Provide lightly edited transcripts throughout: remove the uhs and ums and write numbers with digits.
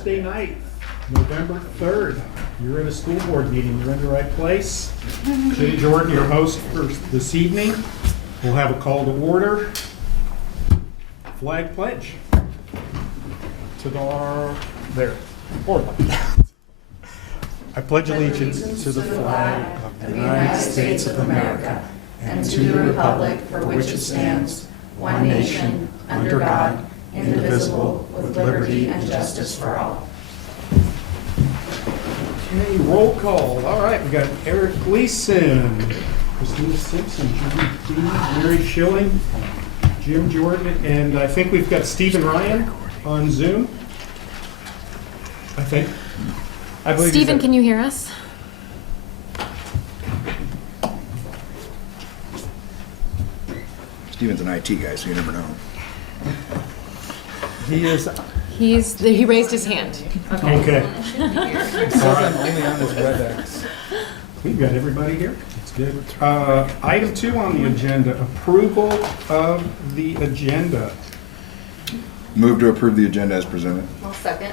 Thursday night, November 3rd. You're at a school board meeting. You're in the right place. City Jordan, your host for this evening. We'll have a call to order. Flag pledge. To there. Order. I pledge allegiance to the flag of the United States of America and to the republic for which it stands, one nation, under God, indivisible, with liberty and justice for all. Okay, roll call. All right, we got Eric Gleason, Christina Simpson, Judy Dean, Mary Schilling, Jim Jordan, and I think we've got Stephen Ryan on Zoom. I think. I believe Stephen, can you hear us? Steven's an IT guy, so you never know. He is. He raised his hand. Okay. It says I'm only on this WebEx. We've got everybody here. That's good. Item 2 on the agenda, approval of the agenda. Move to approve the agenda as presented. I'll second.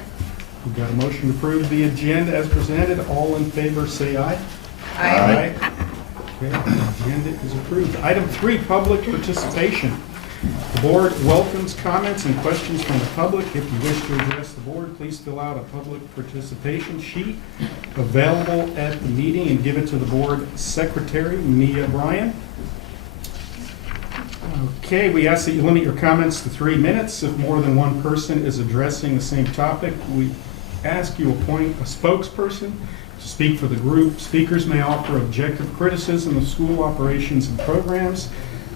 We've got a motion to approve the agenda as presented. All in favor, say aye. Aye. Okay, the agenda is approved. Item 3, public participation. The board welcomes comments and questions from the public. If you wish to address the board, please fill out a public participation sheet available at the meeting and give it to the board secretary, Mia Bryan. Okay, we ask that you limit your comments to 3 minutes. If more than one person is addressing the same topic, we ask you appoint a spokesperson to speak for the group. Speakers may offer objective criticism of school operations and programs,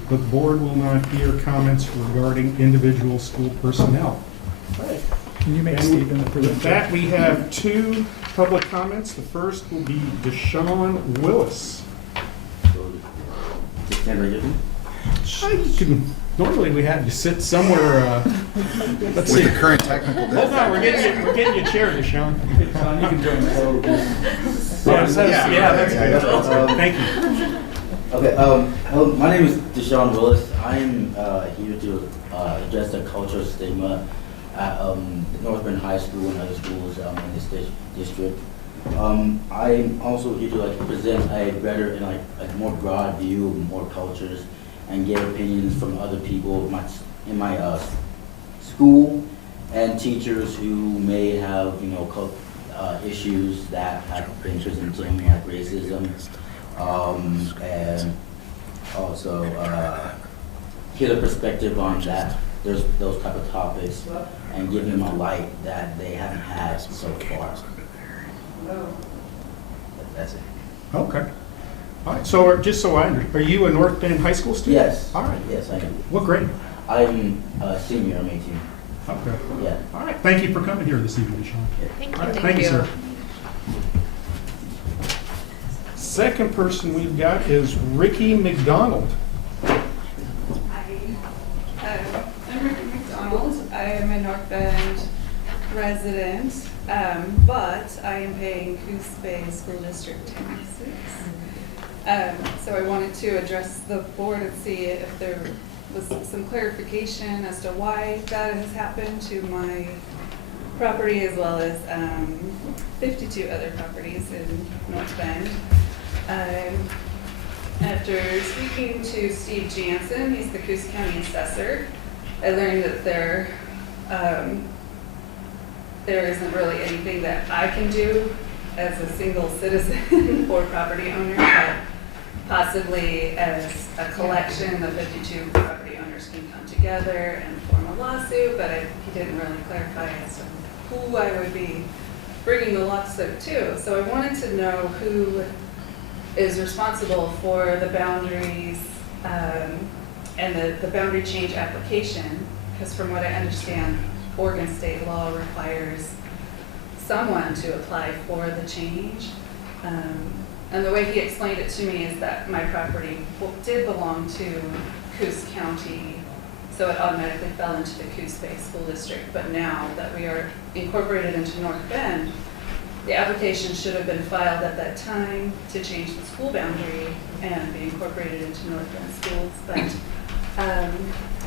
but the board will not hear comments regarding individual school personnel. Right. Can you make And Steven the with that, we have 2 public comments. The first will be Deshaun Willis. Normally we had you sit somewhere. Let's see. With the current technical Hold on, difficulties. we're getting you a chair, Deshaun. You can join the program. That's good. Thank you. Okay, my name is Deshaun Willis. I'm here to address the cultural stigma at North Bend High School and other schools in this district. I'm also here to present a better and a more broad view of more cultures and get opinions from other people in my school and teachers who may have issues that have been presented to them, like racism, and also get a perspective on that. There's those type of topics and give them a light that they haven't had so far. That's it. Okay. All right, so just so I understand, are you a North Bend High School student? Yes. All right. Yes, I am. What grade? I'm a senior. I'm 18. Okay. Yeah. All right, thank you for coming here this evening, Deshaun. Thank All you. right, thank you, sir. Second person we've got is Ricky McDonald. Hi, I'm Ricky McDonald. I am a North Bend resident, but I am paying Coos Bay School District taxes. So I wanted to address the board and see if there was some clarification as to why that has happened to my property as well as 52 other properties in North Bend. After speaking to Steve Jansen, he's the Coos County Assessor, I learned that there isn't really anything that I can do as a single citizen or property owner, but possibly as a collection, the 52 property owners can come together and form a lawsuit, but he didn't really clarify as to who I would be bringing the lawsuit to. So I wanted to know who is responsible for the boundaries and the boundary change application, because from what I understand, Oregon state law requires someone to apply for the change. And the way he explained it to me is that my property did belong to Coos County, so it automatically fell into the Coos Bay School District. But now that we are incorporated into North Bend, the application should have been filed at that time to change the school boundary and be incorporated into North Bend schools. But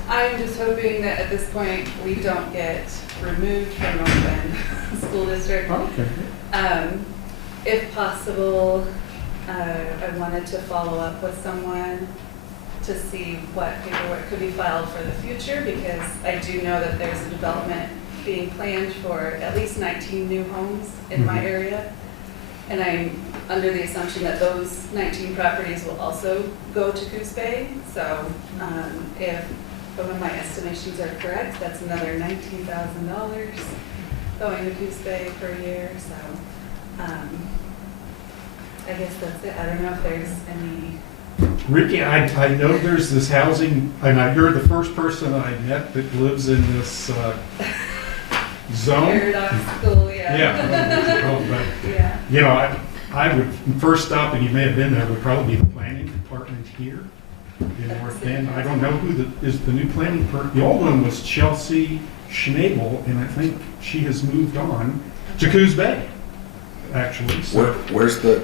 I'm just hoping that at this point, we don't get removed from North Bend School District. Okay. If possible, I wanted to follow up with someone to see what paperwork could be filed for the future, because I do know that there's a development being planned for at least 19 new homes in my area. And I'm under the assumption that those 19 properties will also go to Coos Bay. So if some of my estimations are correct, that's another $19,000 going to Coos Bay per year. So I guess that's it. I don't know if there's any. Ricky, I know there's this housing, and you're the first person I met that lives in this zone. Paradoxical, yeah. Yeah. But, Yeah. you know, I would first stop, and you may have been there, would probably be the planning department here in North Bend. I don't know who is the new planning person. The old one was Chelsea Schnabel, and I think she has moved on to Coos Bay, actually. So Where's the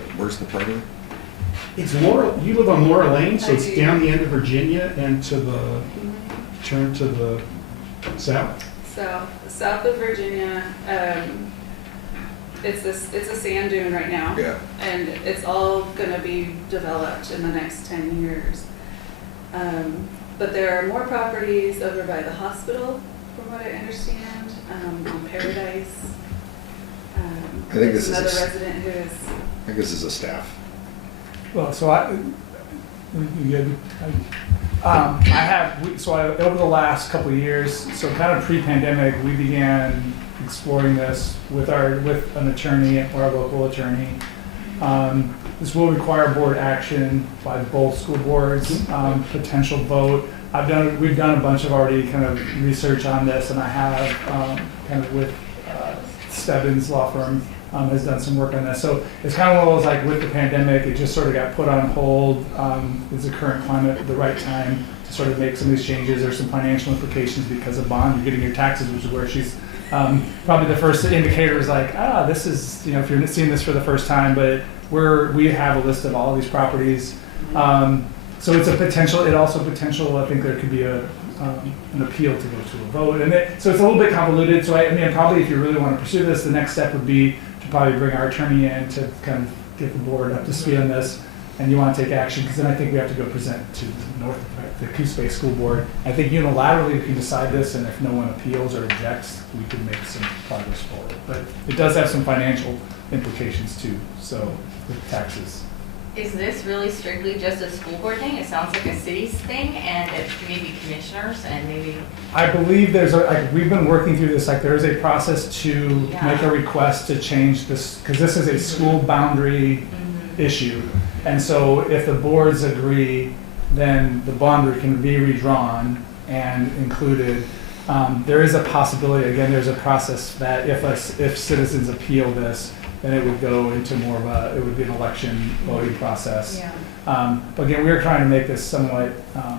property? it's Laura. You live on Laura Lane, so I it's do. down the end of Virginia and to the turn to the south. So south of Virginia, it's a sand dune right now. Yeah. And it's all gonna be developed in the next 10 years. But there are more properties over by the hospital, from what I understand, on Paradise. I think there's this is another a- resident who is, I think this is a staff. Well, so you good? Over the last couple of years, so kind of pre-pandemic, we began exploring this with an attorney or a local attorney. This will require board action by both school boards, potential vote. We've done a bunch of already kind of research on this, and I have kind of with Stebbins Law Firm has done some work on this. So it's kind of one of those, like with the pandemic, it just sort of got put on hold. Is the current climate the right time to sort of make some of these changes? There's some financial implications because of bond. You're getting your taxes, which is where she's probably the first indicator is like, this is, if you're seeing this for the first time, but we have a list of all of these properties. So it's a potential, I think there could be an appeal to go to a vote. So it's a little bit convoluted. So I mean, probably if you really want to pursue this, the next step would be to probably bring our attorney in to kind of get the board up to speed on this. And you want to take action, because then I think we have to go present to the Coos Bay School Board. I think unilaterally we can decide this, and if no one appeals or objects, we can make some progress forward. But it does have some financial implications too, so with taxes. Is this really strictly just a school board thing? It sounds like a city's thing, and it maybe commissioners and maybe. I believe we've been working through this, there is a process to make a request to change this, because this is a school boundary issue. And so if the boards agree, then the boundary can be redrawn and included. There is a possibility, again, there's a process that if citizens appeal this, then it would go into more of it would be an election voting process. yeah. But again, we are trying to make this somewhat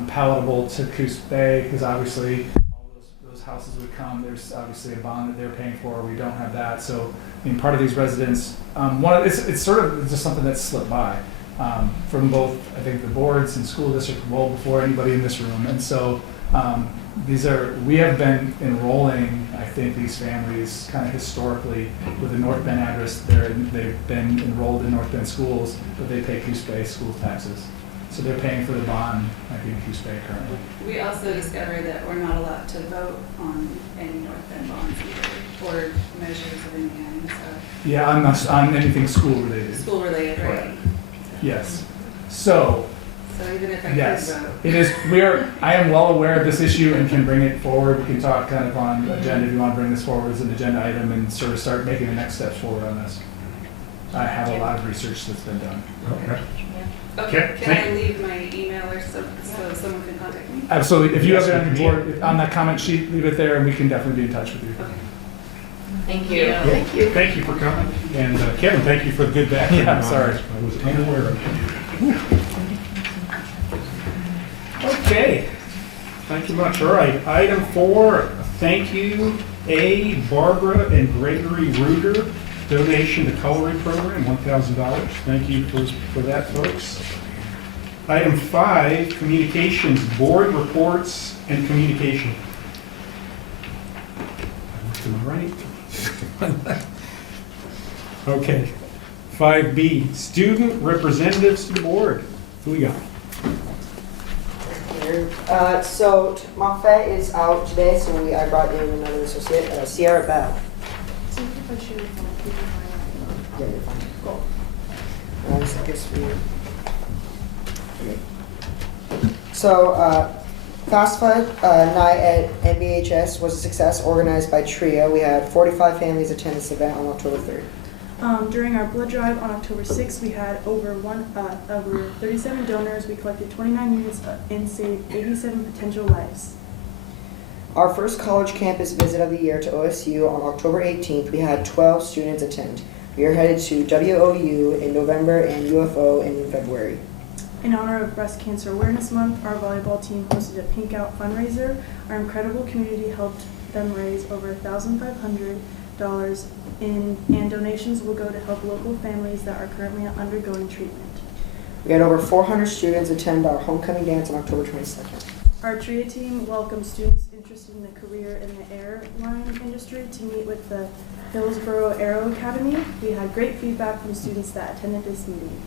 palatable to Coos Bay, because obviously all those houses would come. There's obviously a bond that they're paying for. We don't have that. So, I mean, part of these residents, it's sort of just something that's slipped by from both, I think, the boards and school district well before anybody in this room. And so we have been enrolling, I think, these families kind of historically with a North Bend address. They've been enrolled in North Bend schools, but they pay Coos Bay school taxes. So they're paying for the bond, like in Coos Bay currently. We also discovered that we're not allowed to vote on any North Bend bonds either, or measures of any kind, so. Yeah, on anything school related. School related, right? Yes. So, So even if I could yes, vote. it is. I am well aware of this issue and can bring it forward. We can talk kind of on agenda if you want to bring this forward as an agenda item and sort of start making the next steps forward on this. I have a lot of research that's been done. Okay. Okay, Okay, can I thank- leave my email or so someone can contact me? Absolutely. If you Yes, have it on we your can. board, on that comment sheet, leave it there and we can definitely be in touch with you. Okay. Thank you. Yeah, thank you for coming. And Kevin, thank you for the good background. Yeah, on sorry. this. I was unaware of it. Okay, thank you much. All right, item 4, thank you, Barbara and Gregory Reuter, donation to coloring program, $1,000. Thank you for that, folks. Item 5, communications, board reports and communication. To my right. Okay. 5B, student representatives to the board. Who we got? So Moffett is out today, so I brought in another associate, Sierra Bell. Yeah, you're fine. Cool. I guess okay. So, FAFSA night at NBHS was a success, organized by TRIO. We had 45 families attend this event on October 3rd. During our blood drive on October 6th, we had over 37 donors. We collected 29 units and saved 87 potential lives. Our first college campus visit of the year to OSU on October 18th, we had 12 students attend. We are headed to WOU in November and UFO in February. In honor of Breast Cancer Awareness Month, our volleyball team hosted a Pink Out fundraiser. Our incredible community helped them raise over $1,500 and donations will go to help local families that are currently undergoing treatment. We had over 400 students attend our homecoming dance on October 22nd. Our TRIA team welcomed students interested in a career in the airline industry to meet with the Hillsborough Aero Academy. We had great feedback from students that attended this meeting.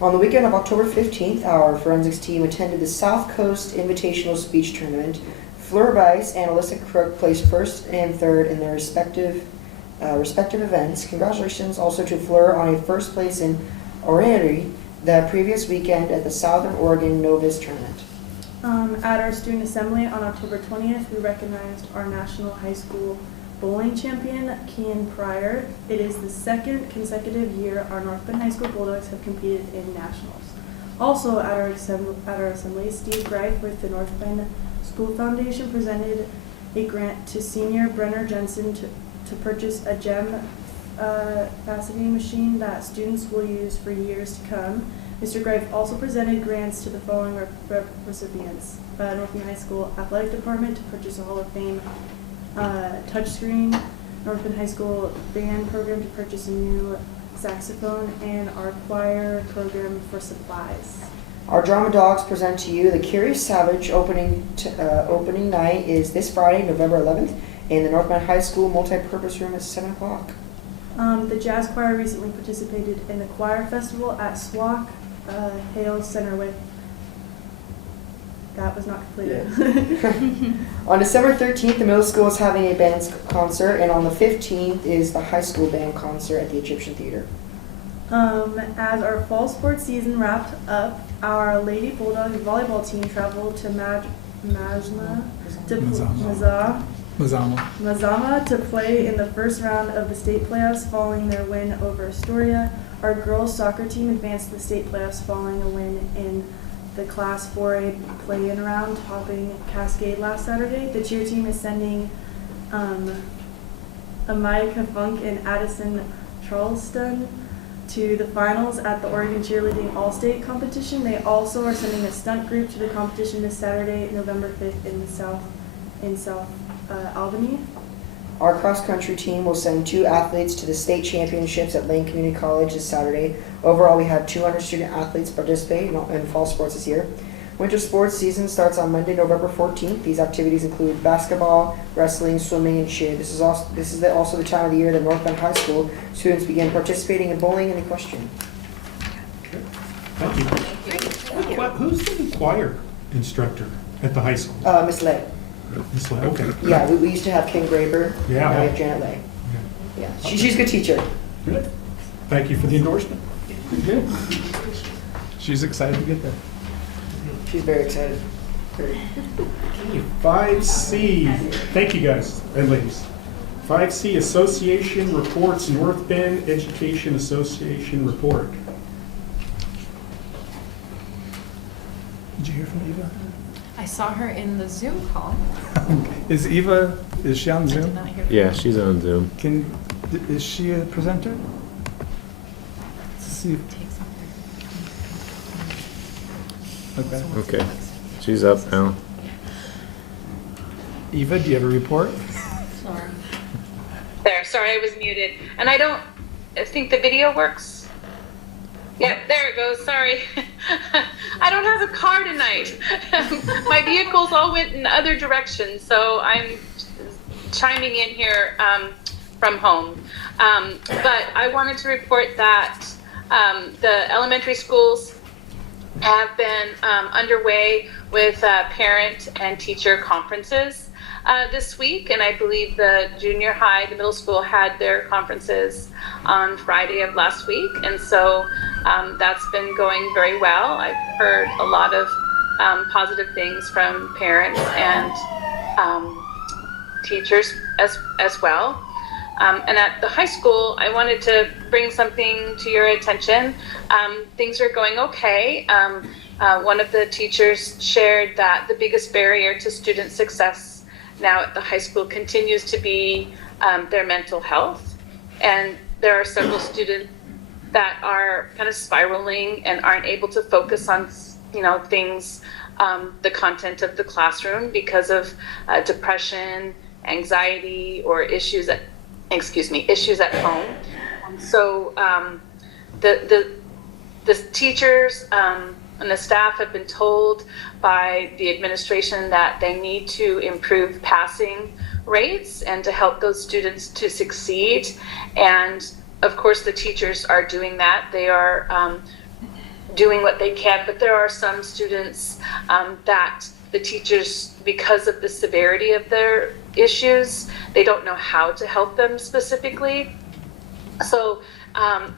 On the weekend of October 15th, our forensics team attended the South Coast Invitational Speech Tournament. Fleur Bice and Alyssa Crook placed first and third in their respective events. Congratulations also to Fleur on a first place in oratory the previous weekend at the Southern Oregon Novice Tournament. At our student assembly on October 20th, we recognized our national high school bowling champion, Kian Pryor. It is the second consecutive year our North Bend High School Bulldogs have competed in nationals. Also at our assembly, Steve Greif with the North Bend School Foundation presented a grant to senior Brenner Jensen to purchase a gem faceting machine that students will use for years to come. Mr. Greif also presented grants to the following recipients: North Bend High School Athletic Department to purchase a Hall of Fame touchscreen, North Bend High School Band Program to purchase a new saxophone, and our choir program for supplies. Our drama dogs present to you the Curious Savage opening night is this Friday, November 11th, in the North Bend High School multi-purpose room at 7 o'clock. The jazz choir recently participated in the choir festival at SWAC Hale Center with. That was not completed. Yeah. On December 13th, the middle school is having a band concert, and on the 15th is the high school band concert at the Egyptian Theater. As our fall sports season wrapped up, our Lady Bulldog volleyball team traveled to Mazama to play in the first round of the state playoffs following their win over Astoria. Our girls soccer team advanced to the state playoffs following a win in the Class 4A play-in round, topping Cascade last Saturday. The cheer team is sending Amaya Funk and Addison Charleston to the finals at the Oregon Cheerleading All-State competition. They also are sending a stunt group to the competition this Saturday, November 5th in South Albany. Our cross-country team will send 2 athletes to the state championships at Lane Community College this Saturday. Overall, we had 200 student athletes participate in fall sports this year. Winter sports season starts on Monday, November 14th. These activities include basketball, wrestling, swimming, and cheer. This is also the time of the year that North Bend High School students begin participating in bowling and equestrian. Thank you. Who's the choir instructor at the high school? Miss Lay. Miss Lay, okay. Yeah, we used to have Kim Graber. Yeah. Now we have Janet Lay. Yeah, she's a good teacher. Good. Thank you for the endorsement. Good. She's excited to get there. She's very excited. 5C, thank you guys and ladies. 5C, Association Reports, North Bend Education Association Report. Did you hear from Eva? I saw her in the Zoom call. Is she on I did Zoom? not hear from Yeah, her. she's on Zoom. Is she a presenter? Let's see. Take Okay. something. Okay. She's up now. Eva, do you have a report? There, sorry, I was muted. And I think the video works. Yep, there it goes. Sorry. I don't have a car tonight. My vehicles all went in other directions, so I'm chiming in here from home. But I wanted to report that the elementary schools have been underway with parent and teacher conferences this week, and I believe the junior high, the middle school had their conferences on Friday of last week, and so that's been going very well. I've heard a lot of positive things from parents and teachers as well. And at the high school, I wanted to bring something to your attention. Things are going okay. One of the teachers shared that the biggest barrier to student success now at the high school continues to be their mental health. And there are several students that are kind of spiraling and aren't able to focus on, things, the content of the classroom because of depression, anxiety, or issues at home. So the teachers and the staff have been told by the administration that they need to improve passing rates and to help those students to succeed. And of course, the teachers are doing that. They are doing what they can, but there are some students that the teachers, because of the severity of their issues, they don't know how to help them specifically. So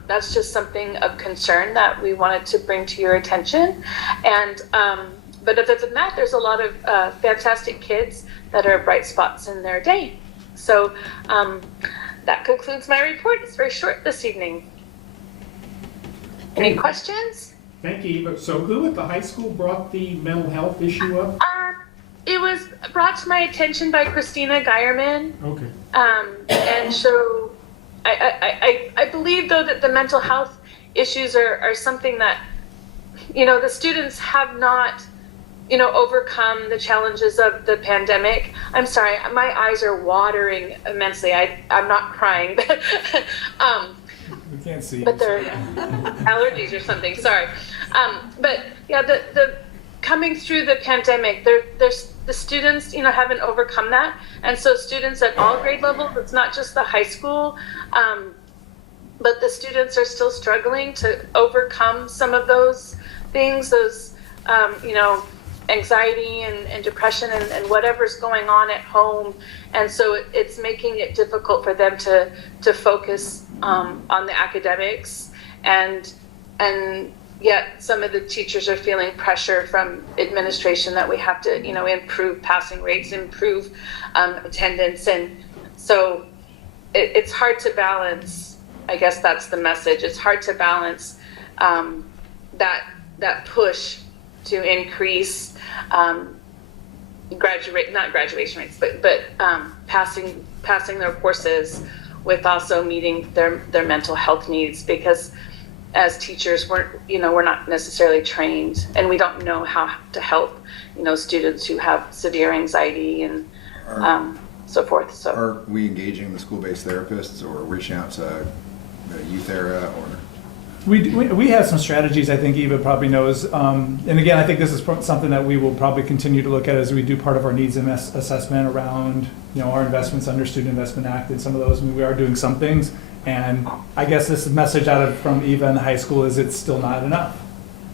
that's just something of concern that we wanted to bring to your attention. And but other than that, there's a lot of fantastic kids that are bright spots in their day. So that concludes my report. It's very short this evening. Any questions? Thank you, Eva. So who at the high school brought the mental health issue up? It was brought to my attention by Christina Geierman. Okay. And so I believe, though, that the mental health issues are something that, the students have not, overcome the challenges of the pandemic. I'm sorry, my eyes are watering immensely. I'm not crying, but We can't see. but they're allergies or something. Sorry, but yeah, the coming through the pandemic, there's the students, haven't overcome that, and so students at all grade levels. It's not just the high school, but the students are still struggling to overcome some of those things, those anxiety and depression and whatever's going on at home, and so it's making it difficult for them to focus on the academics, and yet some of the teachers are feeling pressure from administration that we have to improve passing rates, improve attendance, and so it's hard to balance. I guess that's the message. It's hard to balance that push to increase not graduation rates, but passing their courses with also meeting their mental health needs, because as teachers we're not necessarily trained, and we don't know how to help students who have severe anxiety and so forth. So Are we engaging the school-based therapists or reaching out to the youth area or? We have some strategies. I think Eva probably knows. And again, I think this is something that we will probably continue to look at as we do part of our needs assessment around, our investments under Student Investment Act and some of those. I mean, we are doing some things. And I guess this message from Eva in the high school is it's still not enough.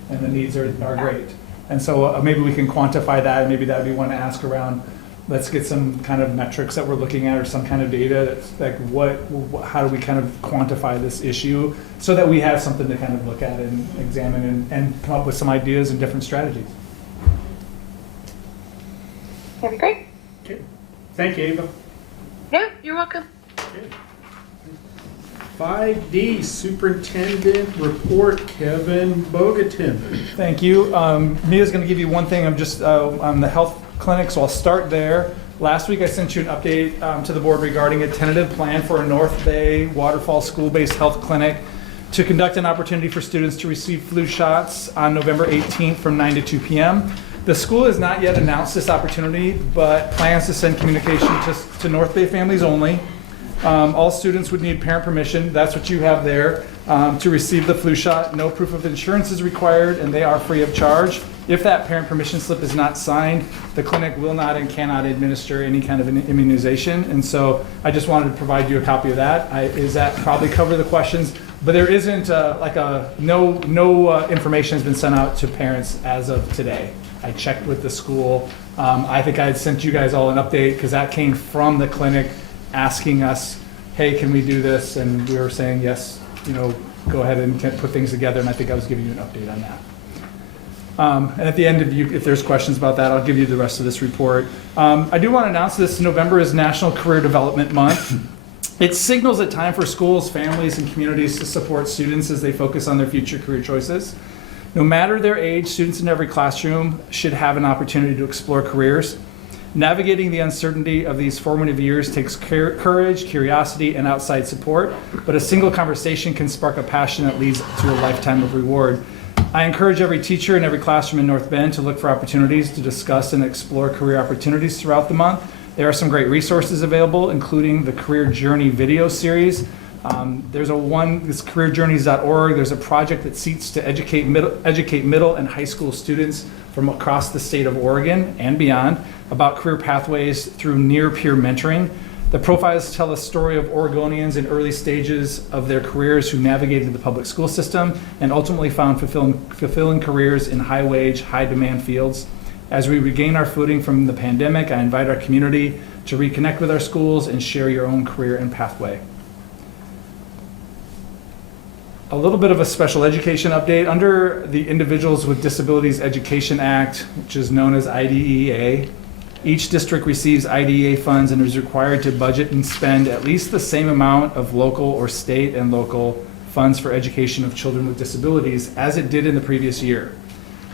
And the needs are great. And so maybe we can quantify that. And maybe that would be one to ask around. Let's get some kind of metrics that we're looking at, or some kind of data that's like how do we kind of quantify this issue so that we have something to kind of look at and examine and come up with some ideas and different strategies. that'd be great. Okay. Thank you, Eva. Yeah, you're welcome. Okay. 5D, Superintendent Report, Kevin Bogatin. Thank you. Mia's going to give you one thing. I'm just on the health clinic, so I'll start there. Last week I sent you an update to the board regarding a tentative plan for a North Bay Waterfall school-based health clinic to conduct an opportunity for students to receive flu shots on November 18th from 9 to 2 p.m. The school has not yet announced this opportunity, but plans to send communication to North Bay families only. All students would need parent permission, that's what you have there, to receive the flu shot. No proof of insurance is required, and they are free of charge. If that parent permission slip is not signed, the clinic will not and cannot administer any kind of an immunization. And so I just wanted to provide you a copy of that. Is that probably cover the questions? But there isn't no information has been sent out to parents as of today. I checked with the school. I think I had sent you guys all an update because that came from the clinic asking us, hey, can we do this? And we were saying, yes, go ahead and put things together. And I think I was giving you an update on that. And at the end, if there's questions about that, I'll give you the rest of this report. I do want to announce this November is National Career Development Month. It signals a time for schools, families, and communities to support students as they focus on their future career choices. No matter their age, students in every classroom should have an opportunity to explore careers. Navigating the uncertainty of these formative years takes courage, curiosity, and outside support, but a single conversation can spark a passion that leads to a lifetime of reward. I encourage every teacher in every classroom in North Bend to look for opportunities to discuss and explore career opportunities throughout the month. There are some great resources available, including the Career Journey video series. There's this careerjourneys.org. There's a project that seeks to educate middle and high school students from across the state of Oregon and beyond about career pathways through near-peer mentoring. The profiles tell a story of Oregonians in early stages of their careers who navigated the public school system and ultimately found fulfilling careers in high-wage, high-demand fields. As we regain our footing from the pandemic, I invite our community to reconnect with our schools and share your own career and pathway. A little bit of a special education update. Under the Individuals with Disabilities Education Act, which is known as IDEA, each district receives IDEA funds and is required to budget and spend at least the same amount of local or state and local funds for education of children with disabilities as it did in the previous year.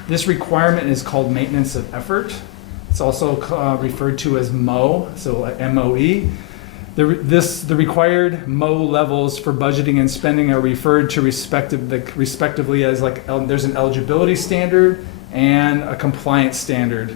This requirement is called maintenance of effort. It's also referred to as MOE, so MOE. The required MOE levels for budgeting and spending are referred to respectively as there's an eligibility standard and a compliance standard.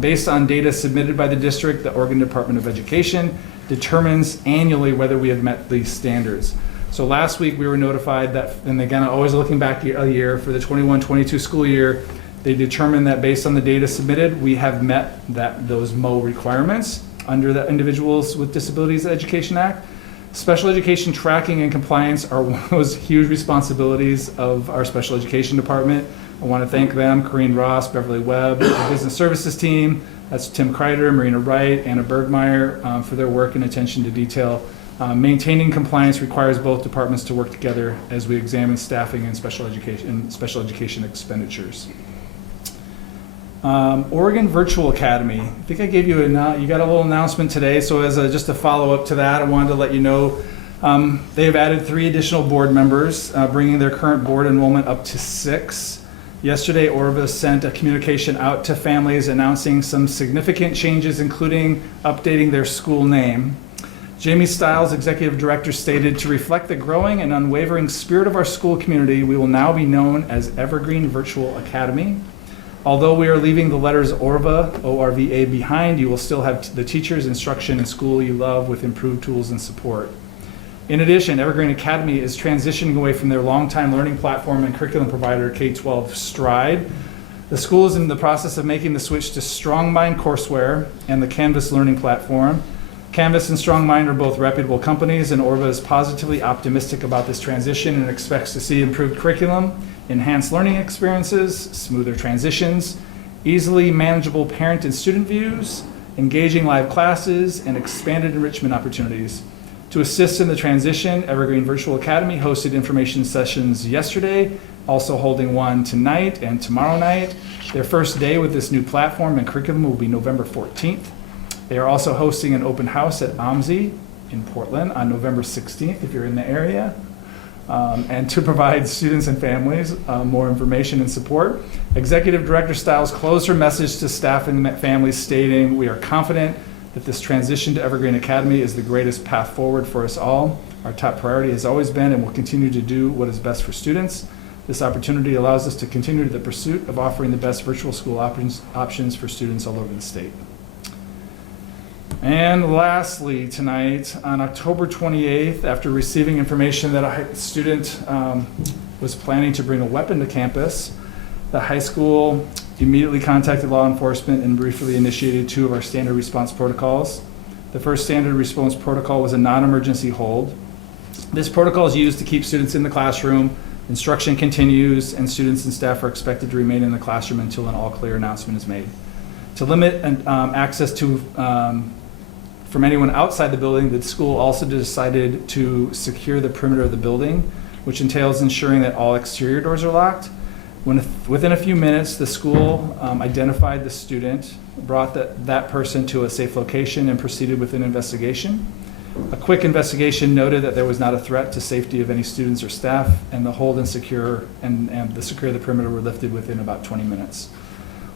Based on data submitted by the district, the Oregon Department of Education determines annually whether we have met these standards. So last week we were notified that, and again, always looking back a year, for the 21-22 school year, they determined that based on the data submitted, we have met those MOE requirements under the Individuals with Disabilities Education Act. Special education tracking and compliance are one of those huge responsibilities of our special education department. I want to thank them, Corrine Ross, Beverly Webb, the business services team, that's Tim Kreider, Marina Wright, Anna Bergmeyer, for their work and attention to detail. Maintaining compliance requires both departments to work together as we examine staffing and special education expenditures. Oregon Virtual Academy. I think I gave you you got a little announcement today, so as just a follow-up to that, I wanted to let you know they have added 3 additional board members, bringing their current board enrollment up to 6. Yesterday, Orva sent a communication out to families announcing some significant changes, including updating their school name. Jamie Stiles, executive director, stated, to reflect the growing and unwavering spirit of our school community, we will now be known as Evergreen Virtual Academy. Although we are leaving the letters Orva, O-R-V-A, behind, you will still have the teachers, instruction, and school you love with improved tools and support. In addition, Evergreen Academy is transitioning away from their longtime learning platform and curriculum provider, K-12 Stride. The school is in the process of making the switch to StrongMind courseware and the Canvas learning platform. Canvas and StrongMind are both reputable companies, and Orva is positively optimistic about this transition and expects to see improved curriculum, enhanced learning experiences, smoother transitions, easily manageable parent and student views, engaging live classes, and expanded enrichment opportunities. To assist in the transition, Evergreen Virtual Academy hosted information sessions yesterday, also holding one tonight and tomorrow night. Their first day with this new platform and curriculum will be November 14th. They are also hosting an open house at OMSI in Portland on November 16th, if you're in the area. And to provide students and families more information and support, Executive Director Stiles closed her message to staff and families stating, we are confident that this transition to Evergreen Academy is the greatest path forward for us all. Our top priority has always been and will continue to do what is best for students. This opportunity allows us to continue the pursuit of offering the best virtual school options for students all over the state. And lastly, tonight, on October 28th, after receiving information that a student was planning to bring a weapon to campus, the high school immediately contacted law enforcement and briefly initiated 2 of our standard response protocols. The first standard response protocol was a non-emergency hold. This protocol is used to keep students in the classroom. Instruction continues, and students and staff are expected to remain in the classroom until an all-clear announcement is made. To limit access to from anyone outside the building, the school also decided to secure the perimeter of the building, which entails ensuring that all exterior doors are locked. Within a few minutes, the school identified the student, brought that person to a safe location, and proceeded with an investigation. A quick investigation noted that there was not a threat to safety of any students or staff, and the hold and secure the perimeter were lifted within about 20 minutes.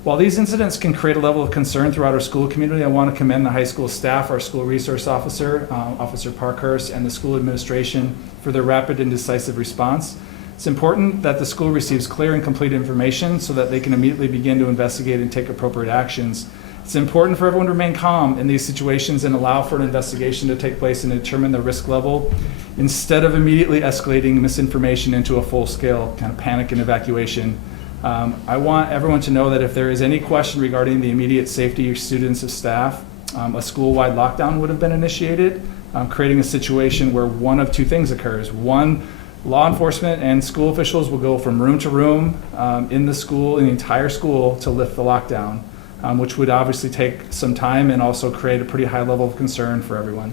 While these incidents can create a level of concern throughout our school community, I want to commend the high school staff, our school resource officer, Officer Parkhurst, and the school administration for their rapid and decisive response. It's important that the school receives clear and complete information so that they can immediately begin to investigate and take appropriate actions. It's important for everyone to remain calm in these situations and allow for an investigation to take place and determine the risk level instead of immediately escalating misinformation into a full-scale kind of panic and evacuation. I want everyone to know that if there is any question regarding the immediate safety of students or staff, a school-wide lockdown would have been initiated, creating a situation where one of 2 things occurs. One, law enforcement and school officials will go from room to room in the entire school to lift the lockdown, which would obviously take some time and also create a pretty high level of concern for everyone.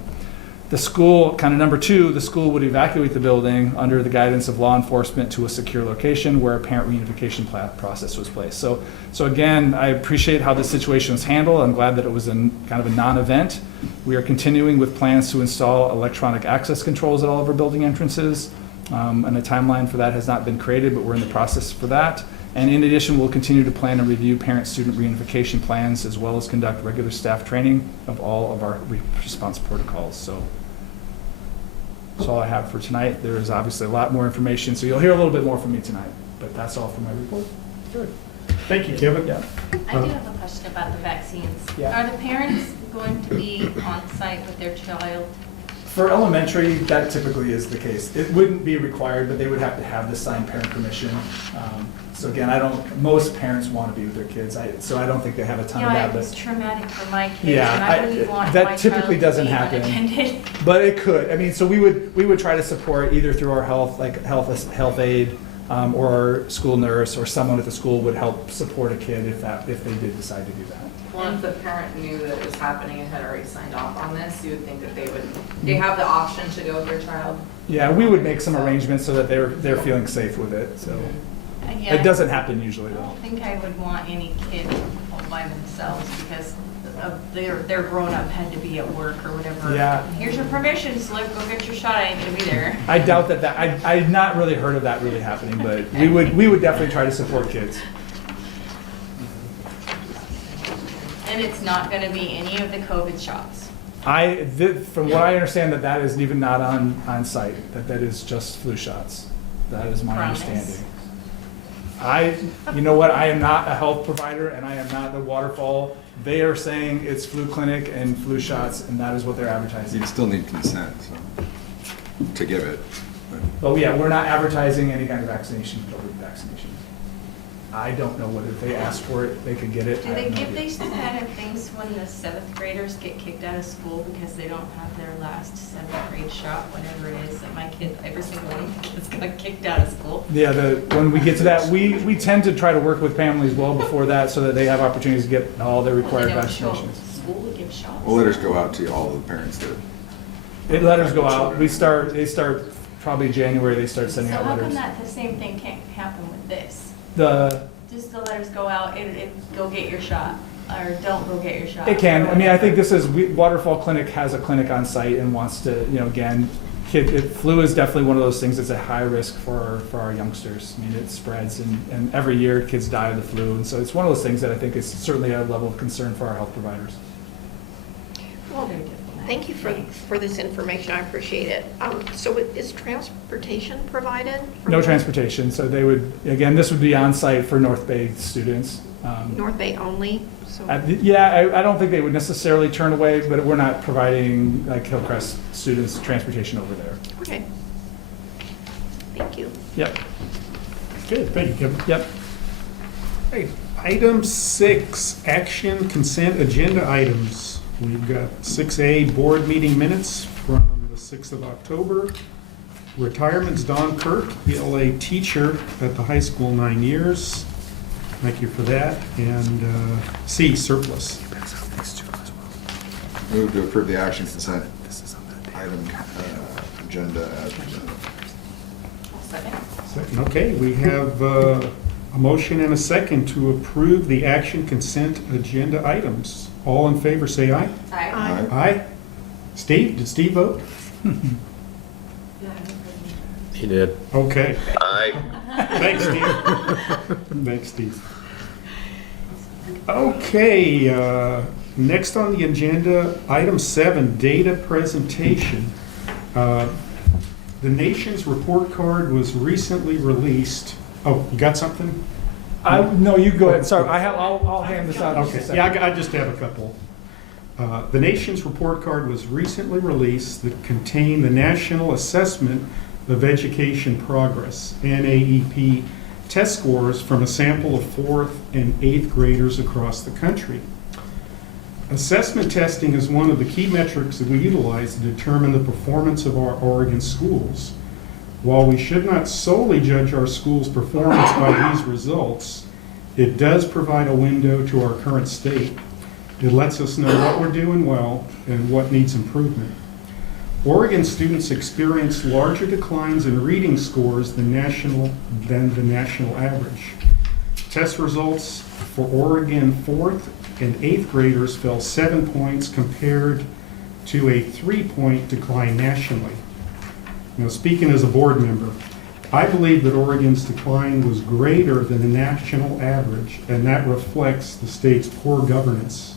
The school, kind of number 2, the school would evacuate the building under the guidance of law enforcement to a secure location where a parent reunification process was placed. So again, I appreciate how this situation was handled. I'm glad that it was kind of a non-event. We are continuing with plans to install electronic access controls at all of our building entrances, and a timeline for that has not been created, but we're in the process for that. And in addition, we'll continue to plan and review parent-student reunification plans as well as conduct regular staff training of all of our response protocols. So that's all I have for tonight. There is obviously a lot more information, so you'll hear a little bit more from me tonight, but that's all for my report. Good. Thank you, Kevin. Yeah. I do have a question about the vaccines. Yeah. Are the parents going to be on site with their child? For elementary, that typically is the case. It wouldn't be required, but they would have to have the signed parent permission. So again, most parents want to be with their kids, so I don't think they have a ton of that. It was traumatic for my kids, Yeah, and I really want that my typically child doesn't to be happen. unattended. But it could. I mean, so we would try to support either through our health aide, or our school nurse, or someone at the school would help support a kid if they did decide to do that. Well, if the parent knew that it was happening and had already signed off on this, you would think that they have the option to go with their child. Yeah, we would make some arrangements so that they're feeling safe with it. So Yeah, it doesn't happen usually I though. don't think I would want any kid all by themselves because of their grown-up had to be at work or whatever. Yeah. Here's your permission slip, go get your shot, I ain't gonna be there. I doubt that I've not really heard of that really happening, but we would definitely try to support kids. And it's not gonna be any of the COVID shots. From what I understand, that is even not on site, that is just flu shots. That is my Promise. understanding. You know what, I am not a health provider and I am not the Waterfall. They are saying it's flu clinic and flu shots, and that is what they're advertising. You still need consent, so, to give it. But yeah, we're not advertising any kind of vaccination, COVID vaccination. I don't know whether if they ask for it, they could get it. Do I they have no give idea. these kind of things when the 7th graders get kicked out of school because they don't have their last 7th grade shot, whatever it is, that my kid, every single one of my kids got kicked out of school? Yeah, when we get to that, we tend to try to work with families well before that so that they have opportunities to get all their required They don't show up vaccinations. to school to give shots? Well, letters go out to all the parents that. Letters go out. They start probably January, they start sending So out how come letters. that the same thing can't happen with this? Just the letters go out, go get your shot, or don't go get your shot? It can. or I mean, I whatever. think Waterfall Clinic has a clinic on site and wants to, again, flu is definitely one of those things that's a high risk for our youngsters. I mean, it spreads and every year kids die of the flu. And so it's one of those things that I think is certainly a level of concern for our health providers. Well, very difficult. Thank you for this information, I appreciate it. So is transportation provided? No transportation, so they would, again, this would be on-site for North Bay students. North Bay only? So Yeah, I don't think they would necessarily turn away, but we're not providing like Hillcrest students transportation over there. Okay. Thank you. Yep, Good, thank you, Kevin. yep. Hey, item 6, action consent agenda items. We've got 6A, board meeting minutes from the 6th of October. Retirements, Don Kirk, ELA teacher at the high school, 9 years. Thank you for that. And C, surplus. Move to approve the action consent item agenda as presented. Second. Okay, we have a motion and a second to approve the action consent agenda items. All in favor, say aye. Aye. Aye. Steve, did Steve vote? He did. Okay. Aye. Thanks, Steve. Thanks, Steve. Okay, next on the agenda, item 7, data presentation. The nation's report card was recently released. Oh, you got something? No, you go ahead. Sorry, I'll hand this out. in just a Okay, second. yeah, I just have a couple. The nation's report card was recently released that contained the National Assessment of Education Progress, NAEP, test scores from a sample of 4th and 8th graders across the country. Assessment testing is one of the key metrics that we utilize to determine the performance of our Oregon schools. While we should not solely judge our schools' performance by these results, it does provide a window to our current state. It lets us know what we're doing well and what needs improvement. Oregon students experienced larger declines in reading scores than the national average. Test results for Oregon 4th and 8th graders fell 7 points compared to a 3-point decline nationally. Now, speaking as a board member, I believe that Oregon's decline was greater than the national average, and that reflects the state's poor governance.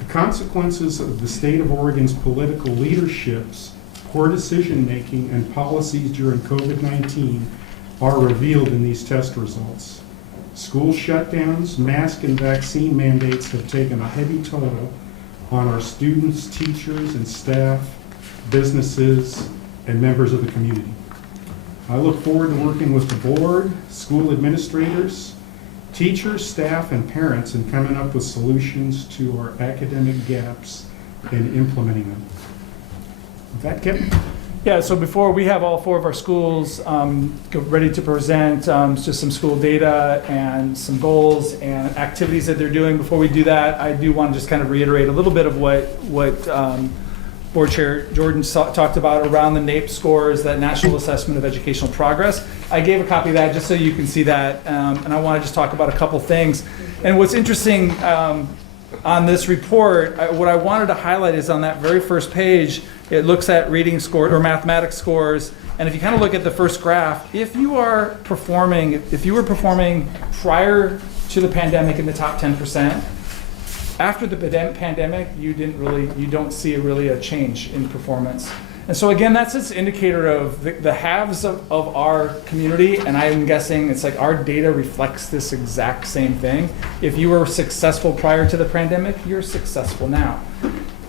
The consequences of the state of Oregon's political leadership's poor decision-making and policies during COVID-19 are revealed in these test results. School shutdowns, mask and vaccine mandates have taken a heavy toll on our students, teachers, and staff, businesses, and members of the community. I look forward to working with the board, school administrators, teachers, staff, and parents in coming up with solutions to our academic gaps and implementing them. With that, Kevin? Yeah, so before we have all 4 of our schools ready to present just some school data and some goals and activities that they're doing, before we do that, I do want to just kind of reiterate a little bit of what Board Chair Jordan talked about around the NAEP scores, that National Assessment of Educational Progress. I gave a copy of that just so you can see that, and I want to just talk about a couple things. And what's interesting on this report, what I wanted to highlight is on that very first page, it looks at reading scores or mathematics scores, and if you kind of look at the first graph, if you were performing prior to the pandemic in the top 10%, after the pandemic, you don't see really a change in performance. And so again, that's this indicator of the haves of our community, and I'm guessing it's like our data reflects this exact same thing. If you were successful prior to the pandemic, you're successful now.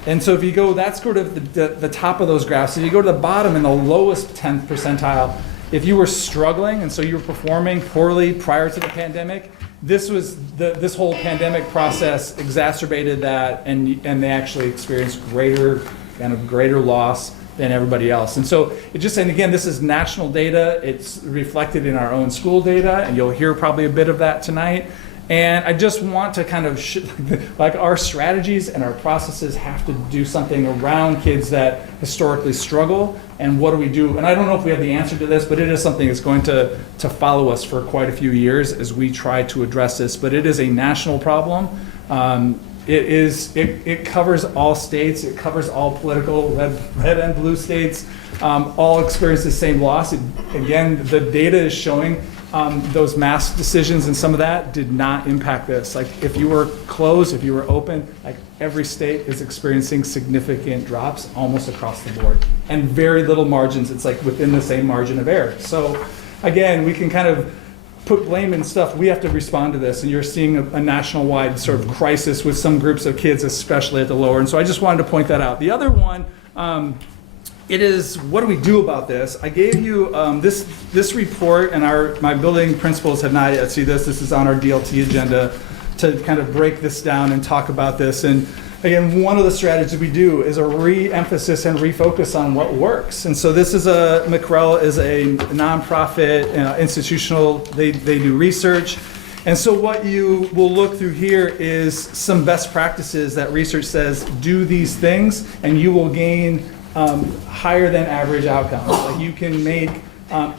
And so if you go, that's sort of the top of those graphs. If you go to the bottom in the lowest 10th percentile, if you were struggling and so you were performing poorly prior to the pandemic, this whole pandemic process exacerbated that, and they actually experienced greater loss than everybody else. And so and again, this is national data. It's reflected in our own school data, and you'll hear probably a bit of that tonight. And I just want to kind of, like our strategies and our processes have to do something around kids that historically struggle, and what do we do? And I don't know if we have the answer to this, but it is something that's going to follow us for quite a few years as we try to address this. But it is a national problem. It covers all states. It covers all political, red and blue states, all experience the same loss. Again, the data is showing those mask decisions and some of that did not impact this. Like if you were closed, if you were open, like every state is experiencing significant drops almost across the board and very little margins. It's like within the same margin of error. So again, we can kind of put blame and stuff. We have to respond to this, and you're seeing a national-wide sort of crisis with some groups of kids, especially at the lower. And so I just wanted to point that out. The other one, it is, what do we do about this? I gave you this report, and my building principals have not yet seen this. This is on our DLT agenda to kind of break this down and talk about this. And again, one of the strategies we do is a re-emphasis and refocus on what works. And so this is McREL is a nonprofit institutional, they do research. And so what you will look through here is some best practices that research says do these things and you will gain higher than average outcomes. Like you can make,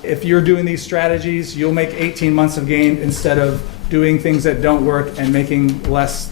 if you're doing these strategies, you'll make 18 months of gain instead of doing things that don't work and making less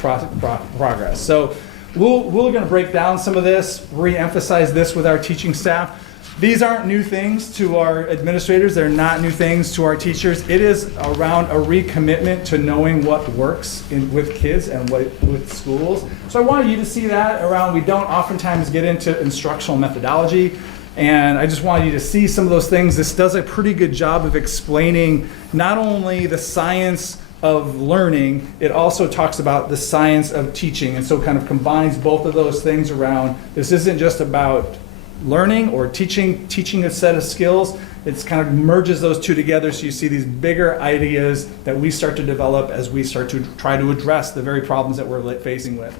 progress. So we're going to break down some of this, re-emphasize this with our teaching staff. These aren't new things to our administrators. They're not new things to our teachers. It is around a recommitment to knowing what works with kids and with schools. So I wanted you to see that around. We don't oftentimes get into instructional methodology. And I just wanted you to see some of those things. This does a pretty good job of explaining not only the science of learning, it also talks about the science of teaching. And so kind of combines both of those things around. This isn't just about learning or teaching a set of skills. It's kind of merges those two together so you see these bigger ideas that we start to develop as we start to try to address the very problems that we're facing with.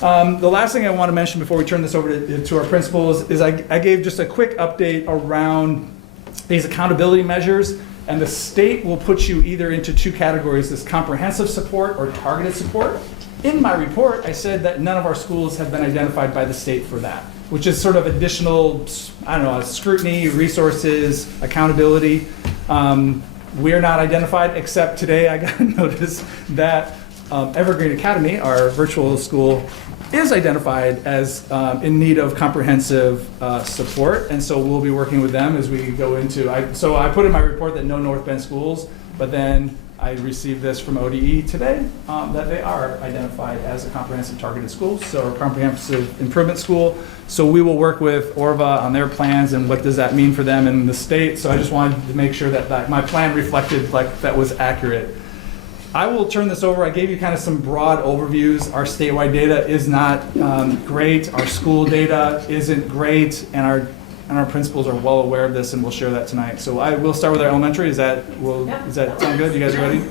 The last thing I want to mention before we turn this over to our principals is I gave just a quick update around these accountability measures, and the state will put you either into two categories, this comprehensive support or targeted support. In my report, I said that none of our schools have been identified by the state for that, which is sort of additional, scrutiny, resources, accountability. We're not identified, except today I got a notice that Evergreen Academy, our virtual school, is identified as in need of comprehensive support, and so we'll be working with them as we go into. So I put in my report that no North Bend schools, but then I received this from ODE today that they are identified as a comprehensive targeted school, so a comprehensive improvement school. So we will work with Orva on their plans and what does that mean for them in the state. So I just wanted to make sure that my plan reflected like that was accurate. I will turn this over. I gave you kind of some broad overviews. Our statewide data is not great. Our school data isn't great, and our principals are well aware of this, and we'll share that tonight. So I will start with our elementary. Does that sound good? You guys are ready?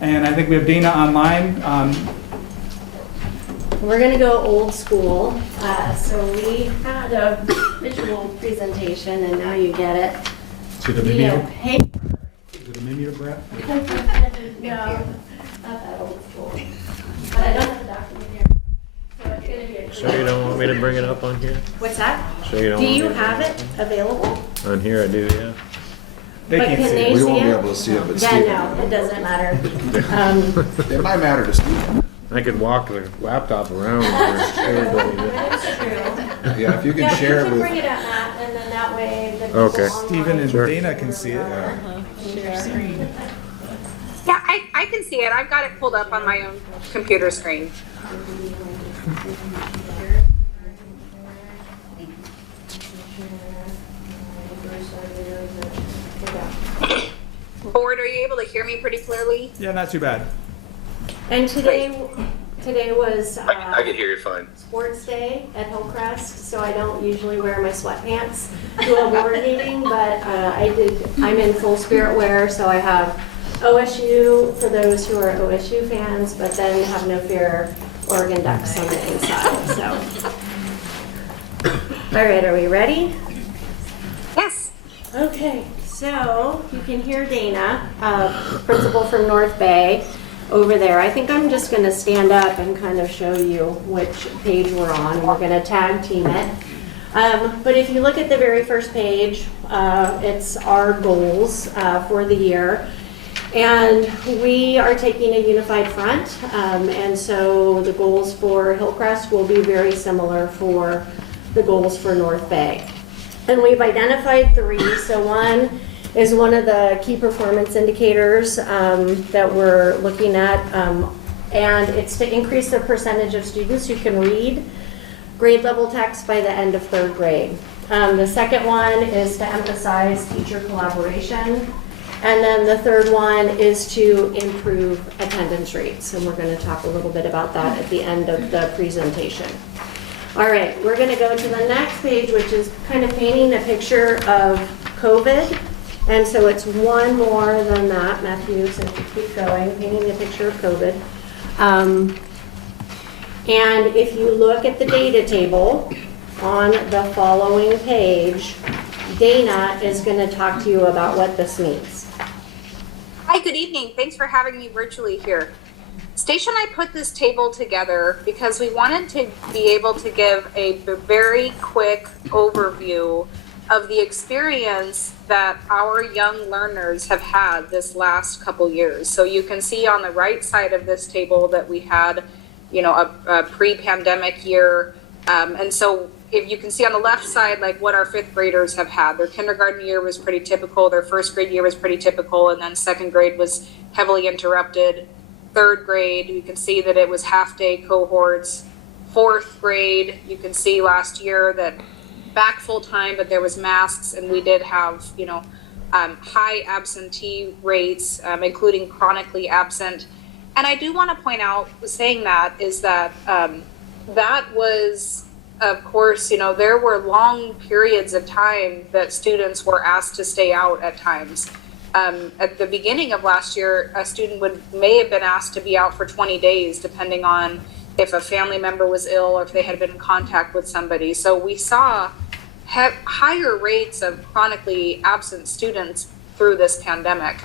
And I think we have Dina online. We're going to go old school. So we had a visual presentation, and now you get it. To the Via menu? paper. Is it a mimeograph? No, not that old school. But I don't have the document here. So it's going to be a So you don't want me to bring it up on here? What's that? So you don't Do want you me to have it available? On here I do, yeah. They But can't can see they it. We won't see be it? able to see it, but Yeah, Steve, no, it doesn't matter. it might matter to Steve. I could walk the laptop around for everybody. That's true. Yeah, if you can Yeah, share you it can with. bring it up, Matt, and then that way the people Okay. online Stephen and Sure. Dana can see it. Yeah, I can see it. I've got it pulled up on my own computer screen. Board, are you able to hear me pretty clearly? Yeah, not too bad. And today was I can hear you fine. sports day at Hillcrest, so I don't usually wear my sweatpants to a board meeting, but I'm in full spirit wear, so I have OSU for those who are OSU fans, but then have no fear Oregon Ducks on the inside, so. All right, are we ready? Yes. Okay, so you can hear Dana, principal from North Bay, over there. I think I'm just going to stand up and kind of show you which page we're on. We're going to tag team it. But if you look at the very first page, it's our goals for the year. And we are taking a unified front. And so the goals for Hillcrest will be very similar for the goals for North Bay. And we've identified 3. So one is one of the key performance indicators that we're looking at. And it's to increase the percentage of students who can read grade level text by the end of 3rd grade. The second one is to emphasize teacher collaboration. And then the third one is to improve attendance rates. And we're going to talk a little bit about that at the end of the presentation. All right, we're going to go to the next page, which is kind of painting a picture of COVID. And so it's one more than that, Matthew, so if you keep going, painting a picture of COVID. And if you look at the data table on the following page, Dana is going to talk to you about what this means. Hi, good evening. Thanks for having me virtually here. Stacia and I put this table together because we wanted to be able to give a very quick overview of the experience that our young learners have had this last couple years. So you can see on the right side of this table that we had, a pre-pandemic year. And so if you can see on the left side, like what our 5th graders have had. Their kindergarten year was pretty typical. Their 1st grade year was pretty typical. And then 2nd grade was heavily interrupted. 3rd grade, you can see that it was half-day cohorts. 4th grade, you can see last year that back full-time, but there was masks, and we did have, high absentee rates, including chronically absent. And I do want to point out, saying that, is that that was, of course, there were long periods of time that students were asked to stay out at times. At the beginning of last year, a student may have been asked to be out for 20 days, depending on if a family member was ill or if they had been in contact with somebody. So we saw higher rates of chronically absent students through this pandemic.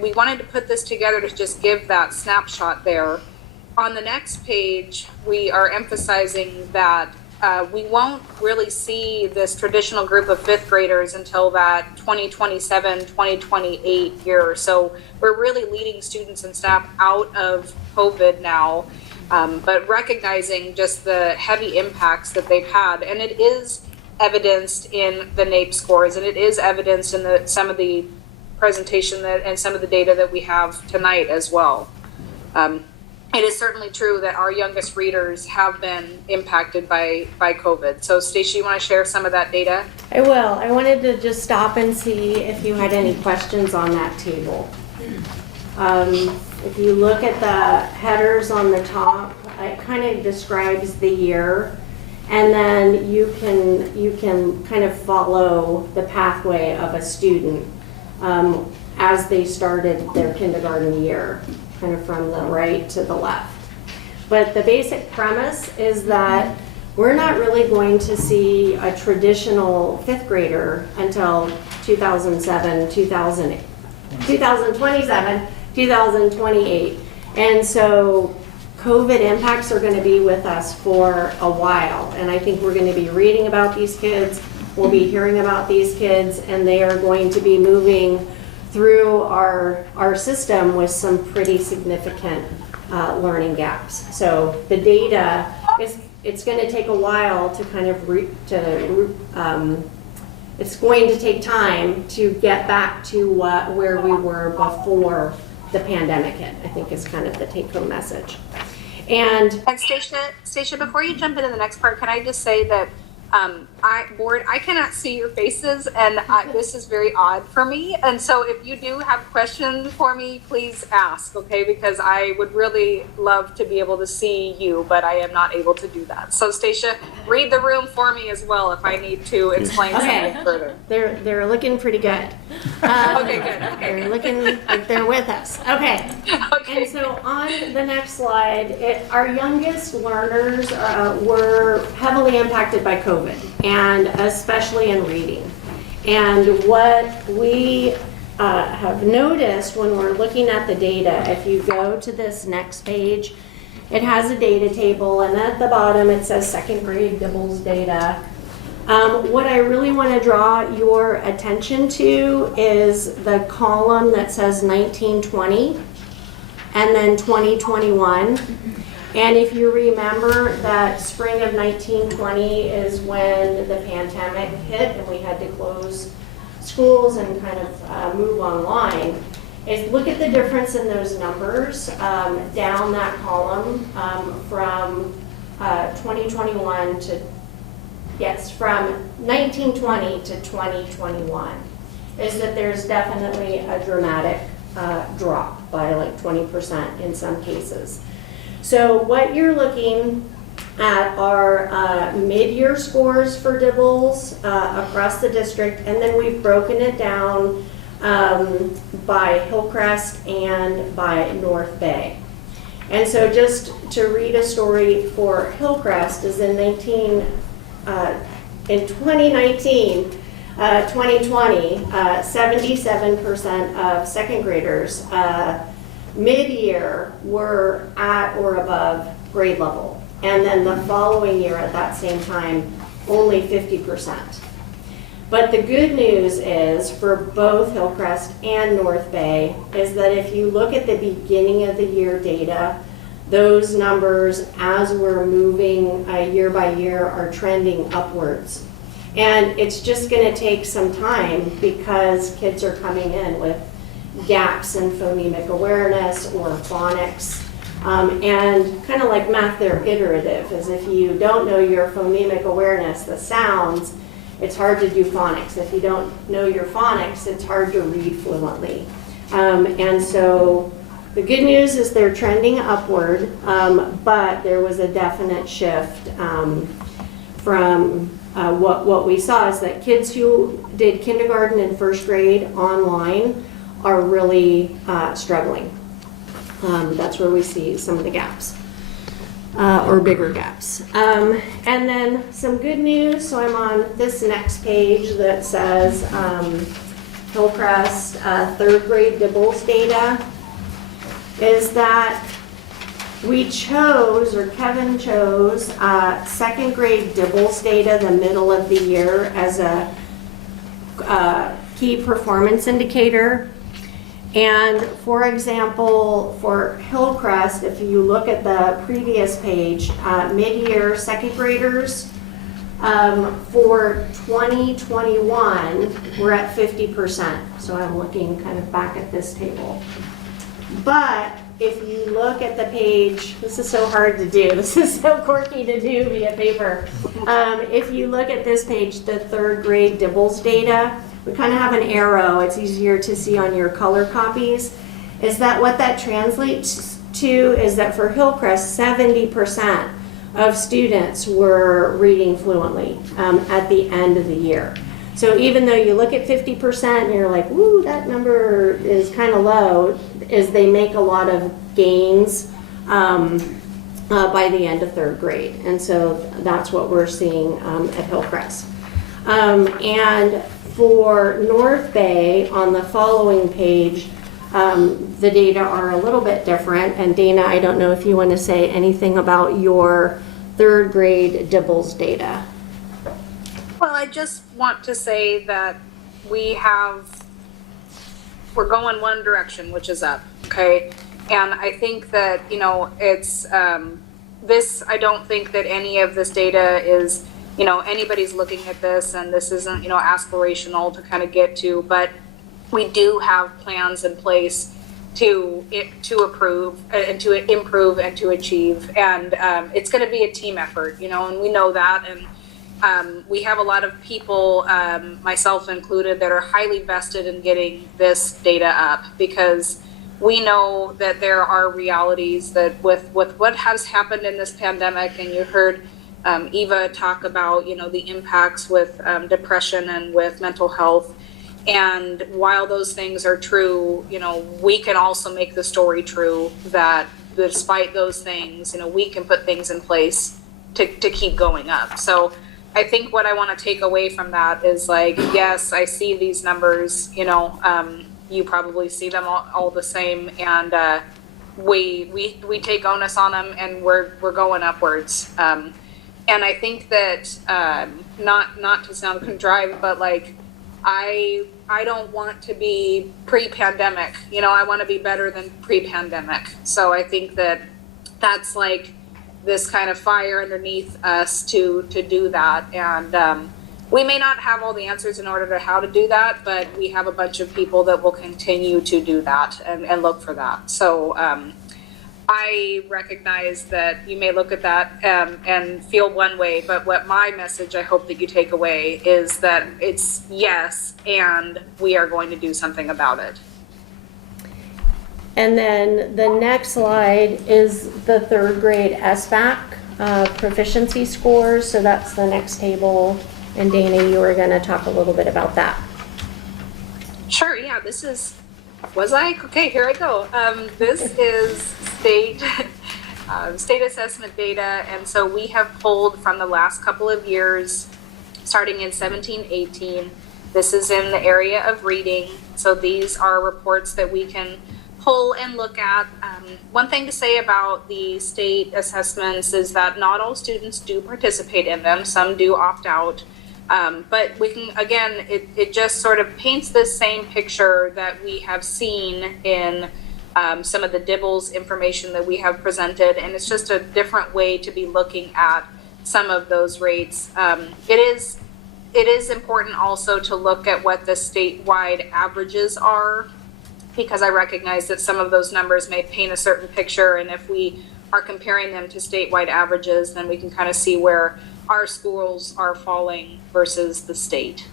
We wanted to put this together to just give that snapshot there. On the next page, we are emphasizing that we won't really see this traditional group of 5th graders until that 2027, 2028 year. So we're really leading students and staff out of COVID now, but recognizing just the heavy impacts that they've had. And it is evidenced in the NAEP scores, and it is evidenced in some of the presentation and some of the data that we have tonight as well. It is certainly true that our youngest readers have been impacted by COVID. So Stacia, you want to share some of that data? I will. I wanted to just stop and see if you had any questions on that table. If you look at the headers on the top, it kind of describes the year, and then you can kind of follow the pathway of a student as they started their kindergarten year, kind of from the right to the left. But the basic premise is that we're not really going to see a traditional 5th grader until 2027, 2028. And so COVID impacts are going to be with us for a while. And I think we're going to be reading about these kids, we'll be hearing about these kids, and they are going to be moving through our system with some pretty significant learning gaps. So the data it's going to take a while to kind of it's going to take time to get back to where we were before the pandemic hit, I think is kind of the take-home message. And Stacia, before you jump into the next part, can I just say that I cannot see your faces, and this is very odd for me. And so if you do have questions for me, please ask, okay? Because I would really love to be able to see you, but I am not able to do that. So Stacia, read the room for me as well if I need to explain something further. They're looking pretty good. Okay, good. Okay. They're looking like they're with us. Okay. And so on the next slide, our youngest learners were heavily impacted by COVID, and especially in reading. And what we have noticed when we're looking at the data, if you go to this next page, it has a data table, and at the bottom it says 2nd grade Dibbles data. What I really want to draw your attention to is the column that says 1920 and then 2021. And if you remember that spring of 1920 is when the pandemic hit and we had to close schools and kind of move online, is look at the difference in those numbers down that column from 2021 to, yes, from 1920 to 2021, is that there's definitely a dramatic drop by like 20% in some cases. So what you're looking at are mid-year scores for DIBELS across the district, and then we've broken it down by Hillcrest and by North Bay. And so just to read a story for Hillcrest is in 2019, 2020, 77% of second graders mid-year were at or above grade level. And then the following year at that same time, only 50%. But the good news is for both Hillcrest and North Bay is that if you look at the beginning of the year data, those numbers as we're moving year by year are trending upwards. And it's just going to take some time because kids are coming in with gaps in phonemic awareness or phonics. And kind of like math, they're iterative, as if you don't know your phonemic awareness, the sounds, it's hard to do phonics. If you don't know your phonics, it's hard to read fluently. And so the good news is they're trending upward, but there was a definite shift from what we saw is that kids who did kindergarten and first grade online are really struggling. That's where we see some of the gaps. Or bigger gaps. And then some good news, so I'm on this next page that says Hillcrest third grade DIBELS data, is that we chose, or Kevin chose, second grade DIBELS data the middle of the year as a key performance indicator. And for example, for Hillcrest, if you look at the previous page, mid-year second graders for 2021, we're at 50%. So I'm looking kind of back at this table. But if you look at the page, this is so hard to do. This is so quirky to do via paper. If you look at this page, the third grade DIBELS data, we kind of have an arrow, it's easier to see on your color copies, is that what that translates to is that for Hillcrest, 70% of students were reading fluently at the end of the year. So even though you look at 50% and you're like, woo, that number is kind of low, is they make a lot of gains by the end of third grade. And so that's what we're seeing at Hillcrest. And for North Bay, on the following page, the data are a little bit different. And Dana, I don't know if you want to say anything about your third grade DIBELS data. Well, I just want to say that we're going one direction, which is up, okay? And I think that, it's, I don't think that any of this data is, anybody's looking at this and this isn't, aspirational to kind of get to, but we do have plans in place to improve and to achieve. And it's going to be a team effort, and we know that. And we have a lot of people, myself included, that are highly vested in getting this data up, because we know that there are realities that with what has happened in this pandemic, and you heard Eva talk about, the impacts with depression and with mental health. And while those things are true, we can also make the story true that despite those things, we can put things in place to keep going up. So I think what I want to take away from that is like, yes, I see these numbers, you probably see them all the same, and we take onus on them, and we're going upwards. And I think that not to sound contrived, but like I don't want to be pre-pandemic. I want to be better than pre-pandemic. So I think that that's like this kind of fire underneath us to do that. And we may not have all the answers in order to how to do that, but we have a bunch of people that will continue to do that and look for that. So I recognize that you may look at that and feel one way, but what my message I hope that you take away is that it's yes, and we are going to do something about it. And then the next slide is the third grade SBAC proficiency scores. So that's the next table. And Dana, you were going to talk a little bit about that. Sure, yeah, this is, was I? Okay, here I go. This is state assessment data, and so we have pulled from the last couple of years, starting in 17-18. This is in the area of reading, so these are reports that we can pull and look at. One thing to say about the state assessments is that not all students do participate in them. Some do opt out. But we can, again, it just sort of paints this same picture that we have seen in some of the DIBELS information that we have presented, and it's just a different way to be looking at some of those rates. It is important also to look at what the statewide averages are, because I recognize that some of those numbers may paint a certain picture, and if we are comparing them to statewide averages, then we can kind of see where our schools are falling versus the state.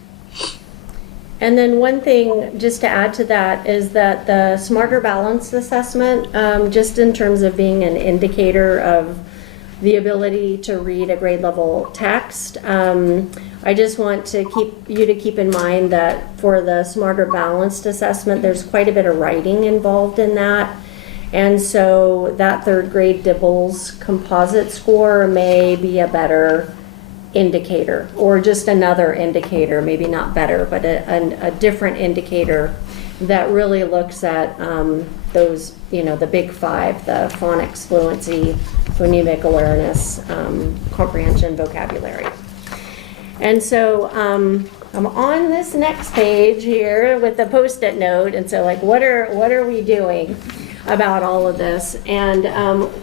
And then one thing just to add to that is that the Smarter Balanced Assessment, just in terms of being an indicator of the ability to read a grade level text, I just want to keep in mind that for the Smarter Balanced Assessment, there's quite a bit of writing involved in that. And so that third grade DIBELS composite score may be a better indicator, or just another indicator, maybe not better, but a different indicator that really looks at those, the big five, the phonics, fluency, phonemic awareness, comprehension, vocabulary. And so I'm on this next page here with the Post-it note, and so like, what are we doing about all of this? And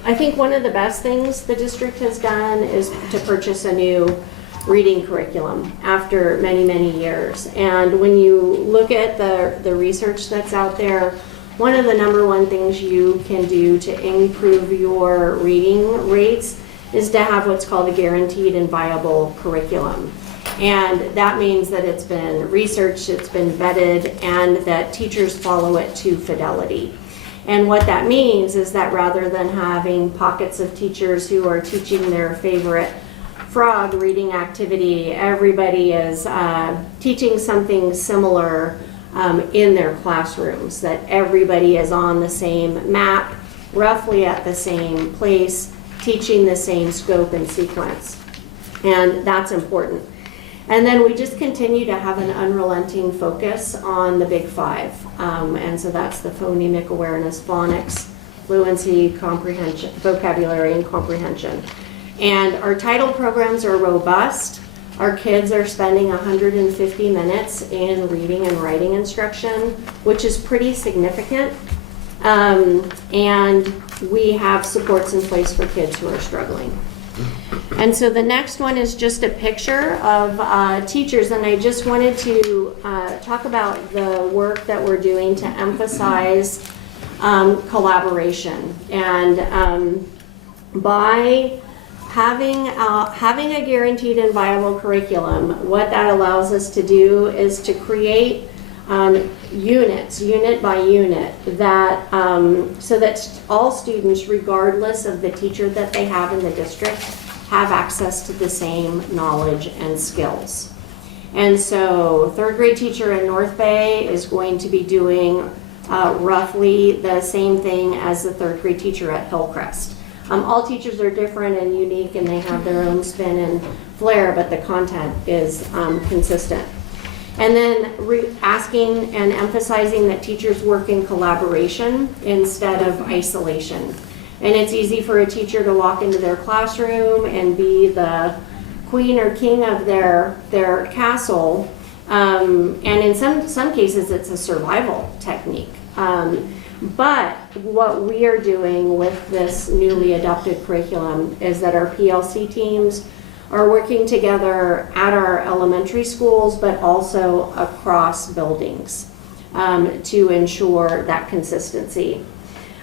I think one of the best things the district has done is to purchase a new reading curriculum after many, many years. And when you look at the research that's out there, one of the number one things you can do to improve your reading rates is to have what's called a guaranteed and viable curriculum. And that means that it's been researched, it's been vetted, and that teachers follow it to fidelity. And what that means is that rather than having pockets of teachers who are teaching their favorite frog reading activity, everybody is teaching something similar in their classrooms, that everybody is on the same map, roughly at the same place, teaching the same scope and sequence. And that's important. And then we just continue to have an unrelenting focus on the big five. And so that's the phonemic awareness, phonics, fluency, comprehension, vocabulary, and comprehension. And our title programs are robust. Our kids are spending 150 minutes in reading and writing instruction, which is pretty significant. And we have supports in place for kids who are struggling. And so the next one is just a picture of teachers, and I just wanted to talk about the work that we're doing to emphasize collaboration. And by having a guaranteed and viable curriculum, what that allows us to do is to create unit by unit, that so that all students, regardless of the teacher that they have in the district, have access to the same knowledge and skills. And so third grade teacher in North Bay is going to be doing roughly the same thing as the third grade teacher at Hillcrest. All teachers are different and unique, and they have their own spin and flair, but the content is consistent. And then asking and emphasizing that teachers work in collaboration instead of isolation. And it's easy for a teacher to walk into their classroom and be the queen or king of their castle. And in some cases, it's a survival technique. But what we are doing with this newly adopted curriculum is that our PLC teams are working together at our elementary schools, but also across buildings to ensure that consistency.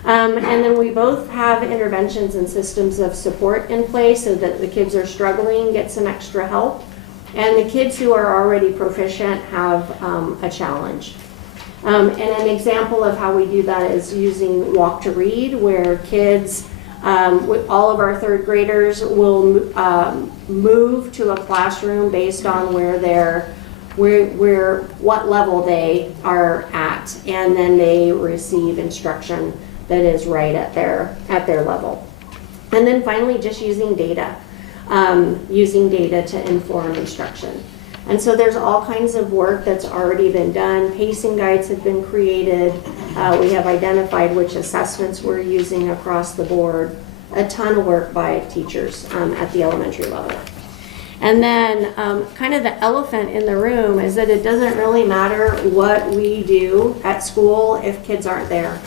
And then we both have interventions and systems of support in place so that the kids are struggling get some extra help, and the kids who are already proficient have a challenge. And an example of how we do that is using Walk to Read, where kids, all of our third graders will move to a classroom based on what level they are at, and then they receive instruction that is right at their level. And then finally, just using data to inform instruction. And so there's all kinds of work that's already been done. Pacing guides have been created. We have identified which assessments we're using across the board. A ton of work by teachers at the elementary level. And then kind of the elephant in the room is that it doesn't really matter what we do at school if kids aren't there.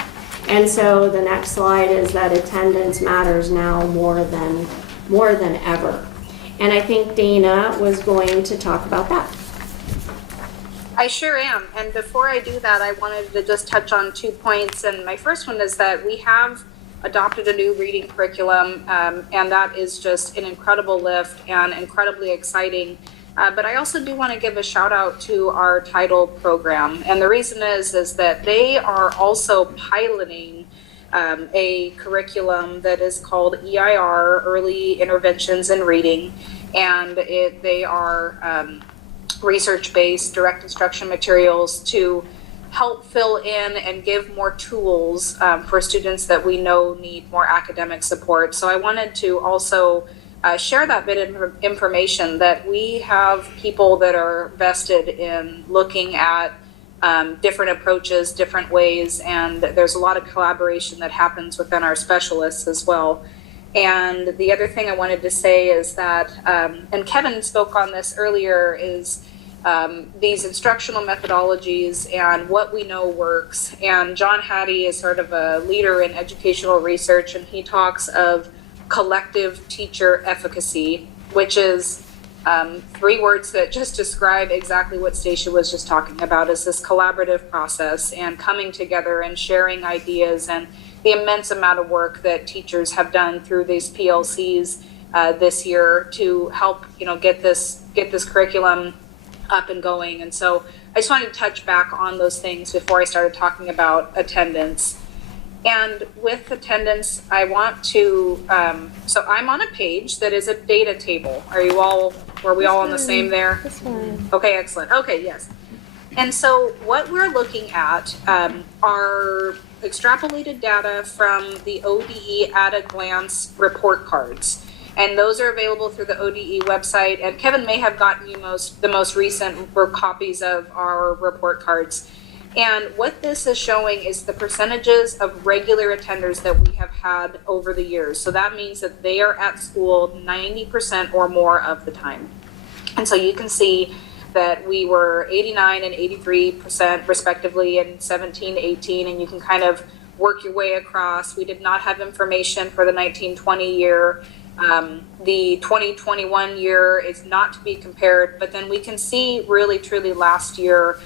And so the next slide is that attendance matters now more than ever. And I think Dana was going to talk about that. I sure am. And before I do that, I wanted to just touch on 2 points. And my first one is that we have adopted a new reading curriculum, and that is just an incredible lift and incredibly exciting. But I also do want to give a shout out to our title program. And the reason is that they are also piloting a curriculum that is called EIR, Early Interventions in Reading. And they are research-based direct instruction materials to help fill in and give more tools for students that we know need more academic support. So I wanted to also share that bit of information that we have people that are vested in looking at different approaches, different ways, and there's a lot of collaboration that happens within our specialists as well. And the other thing I wanted to say is that, and Kevin spoke on this earlier, is these instructional methodologies and what we know works. And John Hattie is sort of a leader in educational research, and he talks of collective teacher efficacy, which is 3 words that just describe exactly what Stacia was just talking about, is this collaborative process and coming together and sharing ideas, and the immense amount of work that teachers have done through these PLCs this year to help, get this curriculum up and going. And so I just wanted to touch back on those things before I started talking about attendance. And with attendance, I want to, so I'm on a page that is a data table. Were we all on the same there? This one. Okay, excellent. Okay, yes. And so what we're looking at are extrapolated data from the ODE at a glance report cards. And those are available through the ODE website. And Kevin may have gotten you the most recent copies of our report cards. And what this is showing is the percentages of regular attenders that we have had over the years. So that means that they are at school 90% or more of the time. And so you can see that we were 89 and 83% respectively in 17, 18, and you can kind of work your way across. We did not have information for the 1920 year. The 2021 year is not to be compared, but then we can see really truly last year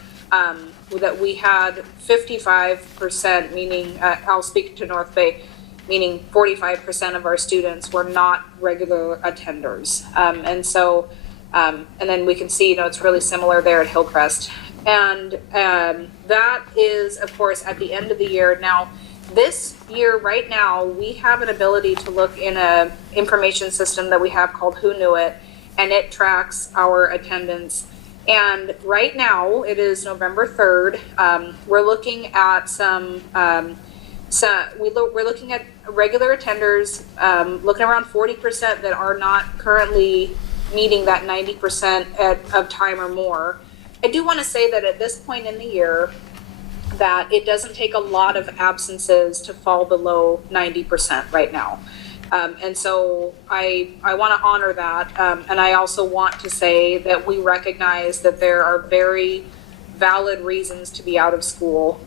that we had 55%, meaning I'll speak to North Bay, meaning 45% of our students were not regular attenders. And so, and then we can see, it's really similar there at Hillcrest. And that is, of course, at the end of the year. Now, this year, right now, we have an ability to look in a information system that we have called Who Knew It, and it tracks our attendance. And right now, it is November 3rd. We're looking at we're looking at regular attenders, looking around 40% that are not currently meeting that 90% of time or more. I do want to say that at this point in the year, that it doesn't take a lot of absences to fall below 90% right now. And so I want to honor that. And I also want to say that we recognize that there are very valid reasons to be out of school.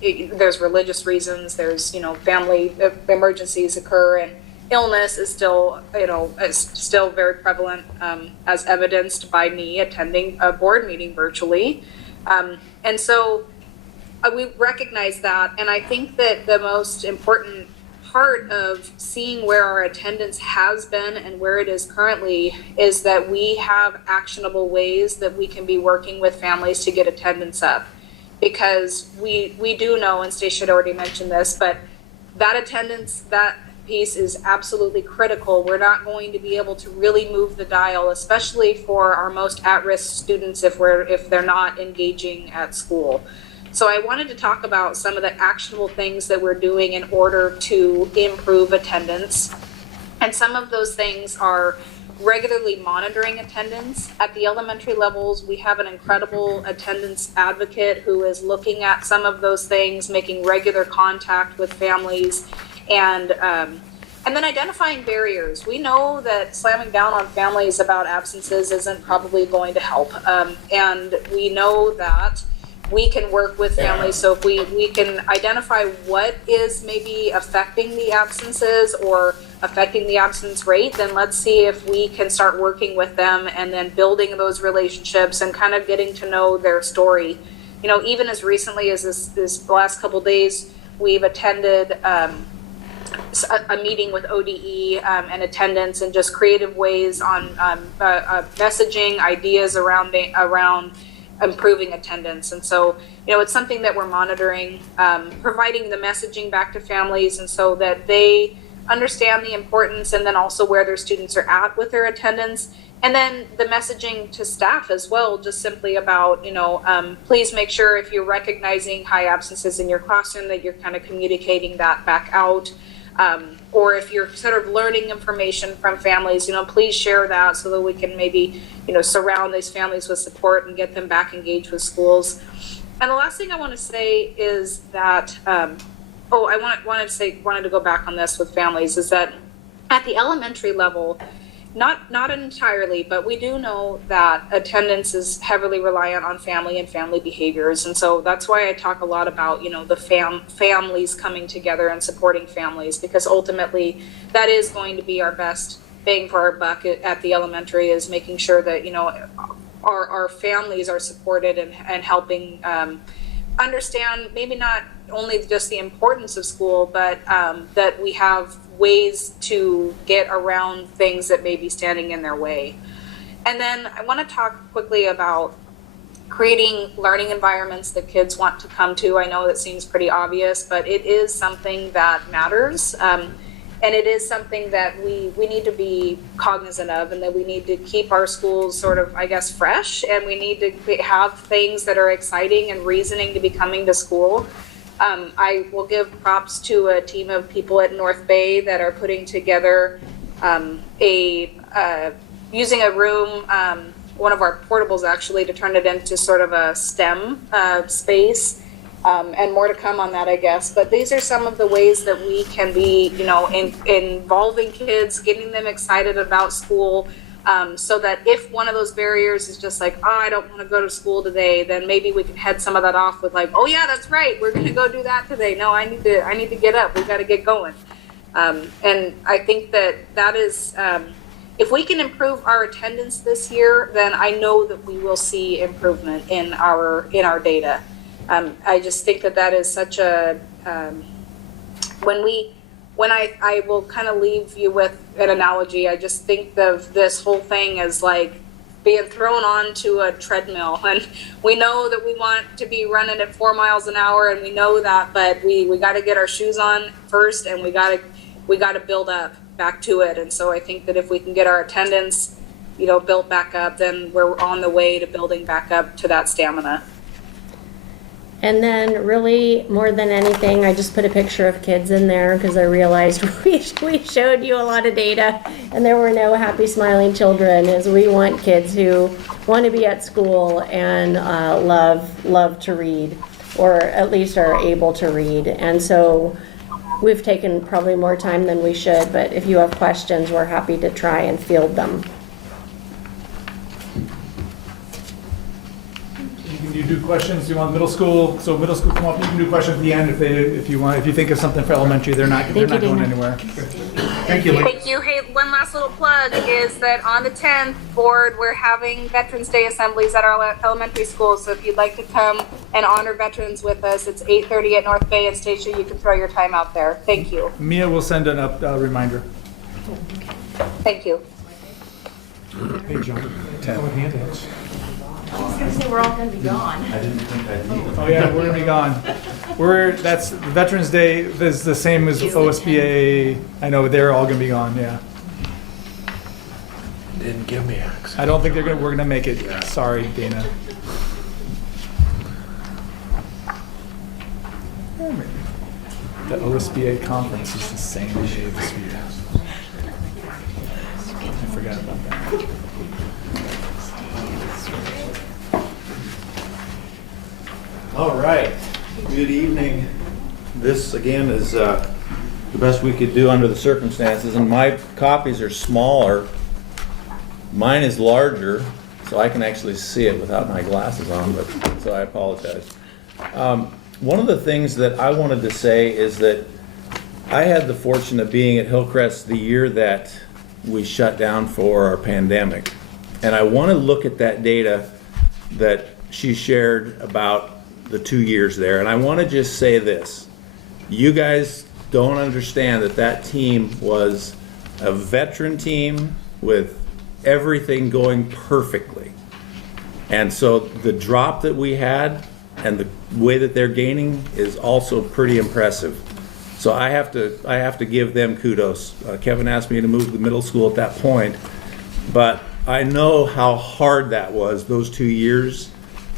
There's religious reasons, there's, family emergencies occur, illness is still, is still very prevalent, as evidenced by me attending a board meeting virtually. And so we recognize that. And I think that the most important part of seeing where our attendance has been and where it is currently is that we have actionable ways that we can be working with families to get attendance up. Because we do know, and Stacia had already mentioned this, but that attendance, that piece is absolutely critical. We're not going to be able to really move the dial, especially for our most at-risk students if they're not engaging at school. So I wanted to talk about some of the actionable things that we're doing in order to improve attendance. And some of those things are regularly monitoring attendance. At the elementary levels, we have an incredible attendance advocate who is looking at some of those things, making regular contact with families, and then identifying barriers. We know that slamming down on families about absences isn't probably going to help. And we know that we can work with families. So if we can identify what is maybe affecting the absences or affecting the absence rate, then let's see if we can start working with them and then building those relationships and kind of getting to know their story. Even as recently as this last couple days, we've attended a meeting with ODE and attendance and just creative ways on messaging ideas around improving attendance. And so, it's something that we're monitoring, providing the messaging back to families, and so that they understand the importance, and then also where their students are at with their attendance. And then the messaging to staff as well, just simply about, please make sure if you're recognizing high absences in your classroom that you're kind of communicating that back out. Or if you're sort of learning information from families, please share that so that we can maybe, surround these families with support and get them back engaged with schools. And the last thing I want to say is that, I wanted to go back on this with families, is that at the elementary level, not entirely, but we do know that attendance is heavily reliant on family and family behaviors. And so that's why I talk a lot about, the families coming together and supporting families, because ultimately that is going to be our best bang for our buck at the elementary, is making sure that, our families are supported and helping understand maybe not only just the importance of school, but that we have ways to get around things that may be standing in their way. And then I want to talk quickly about creating learning environments that kids want to come to. I know that seems pretty obvious, but it is something that matters. And it is something that we need to be cognizant of, and that we need to keep our schools sort of, fresh, and we need to have things that are exciting and reasoning to be coming to school. I will give props to a team of people at North Bay that are putting together using a room, one of our portables actually, to turn it into sort of a STEM space. And more to come on that, I guess. But these are some of the ways that we can be, involving kids, getting them excited about school, so that if one of those barriers is just like, I don't want to go to school today, then maybe we can head some of that off with like, oh yeah, that's right, we're going to go do that today. No, I need to get up. We got to get going. And I think that is, if we can improve our attendance this year, then I know that we will see improvement in our data. I just think that is such a, when I will kind of leave you with an analogy, I just think of this whole thing as like being thrown onto a treadmill. And we know that we want to be running at 4 miles an hour, and we know that, but we got to get our shoes on first, and we got to build up back to it. And so I think that if we can get our attendance, built back up, then we're on the way to building back up to that stamina. And then really, more than anything, I just put a picture of kids in there because I realized we showed you a lot of data and there were no happy smiling children, as we want kids who want to be at school and love to read, or at least are able to read. And so we've taken probably more time than we should, but if you have questions, we're happy to try and field them. You do questions. Do you want middle school? So middle school, come up. You can do questions at the end if you want. If you think of something for elementary, they're not going anywhere. Thank you, Lee. Thank you. Hey, one last little plug is that on the 10th, board, we're having Veterans Day assemblies at our elementary school. So if you'd like to come and honor veterans with us, it's 8:30 at North Bay and Stacia. You can throw your time out there. Thank you. Mia will send an reminder. Thank you. Hey, John. Tell me handouts. I was gonna say, we're all gonna be gone. Oh yeah, we're gonna be gone. That's Veterans Day is the same as OSBA. I know they're all gonna be gone, yeah. Didn't give me access. I don't think we're gonna make it. Sorry, Dana. The OSBA conference is the same day this year. I forgot about that. All right, good evening. This again is the best we could do under the circumstances, and my copies are smaller. Mine is larger, so I can actually see it without my glasses on, but so I apologize. One of the things that I wanted to say is that I had the fortune of being at Hillcrest the year that we shut down for our pandemic, and I want to look at that data that she shared about the 2 years there, and I want to just say this. You guys don't understand that that team was a veteran team with everything going perfectly. And so the drop that we had and the way that they're gaining is also pretty impressive. So I have to give them kudos. Kevin asked me to move the middle school at that point, but I know how hard that was those 2 years,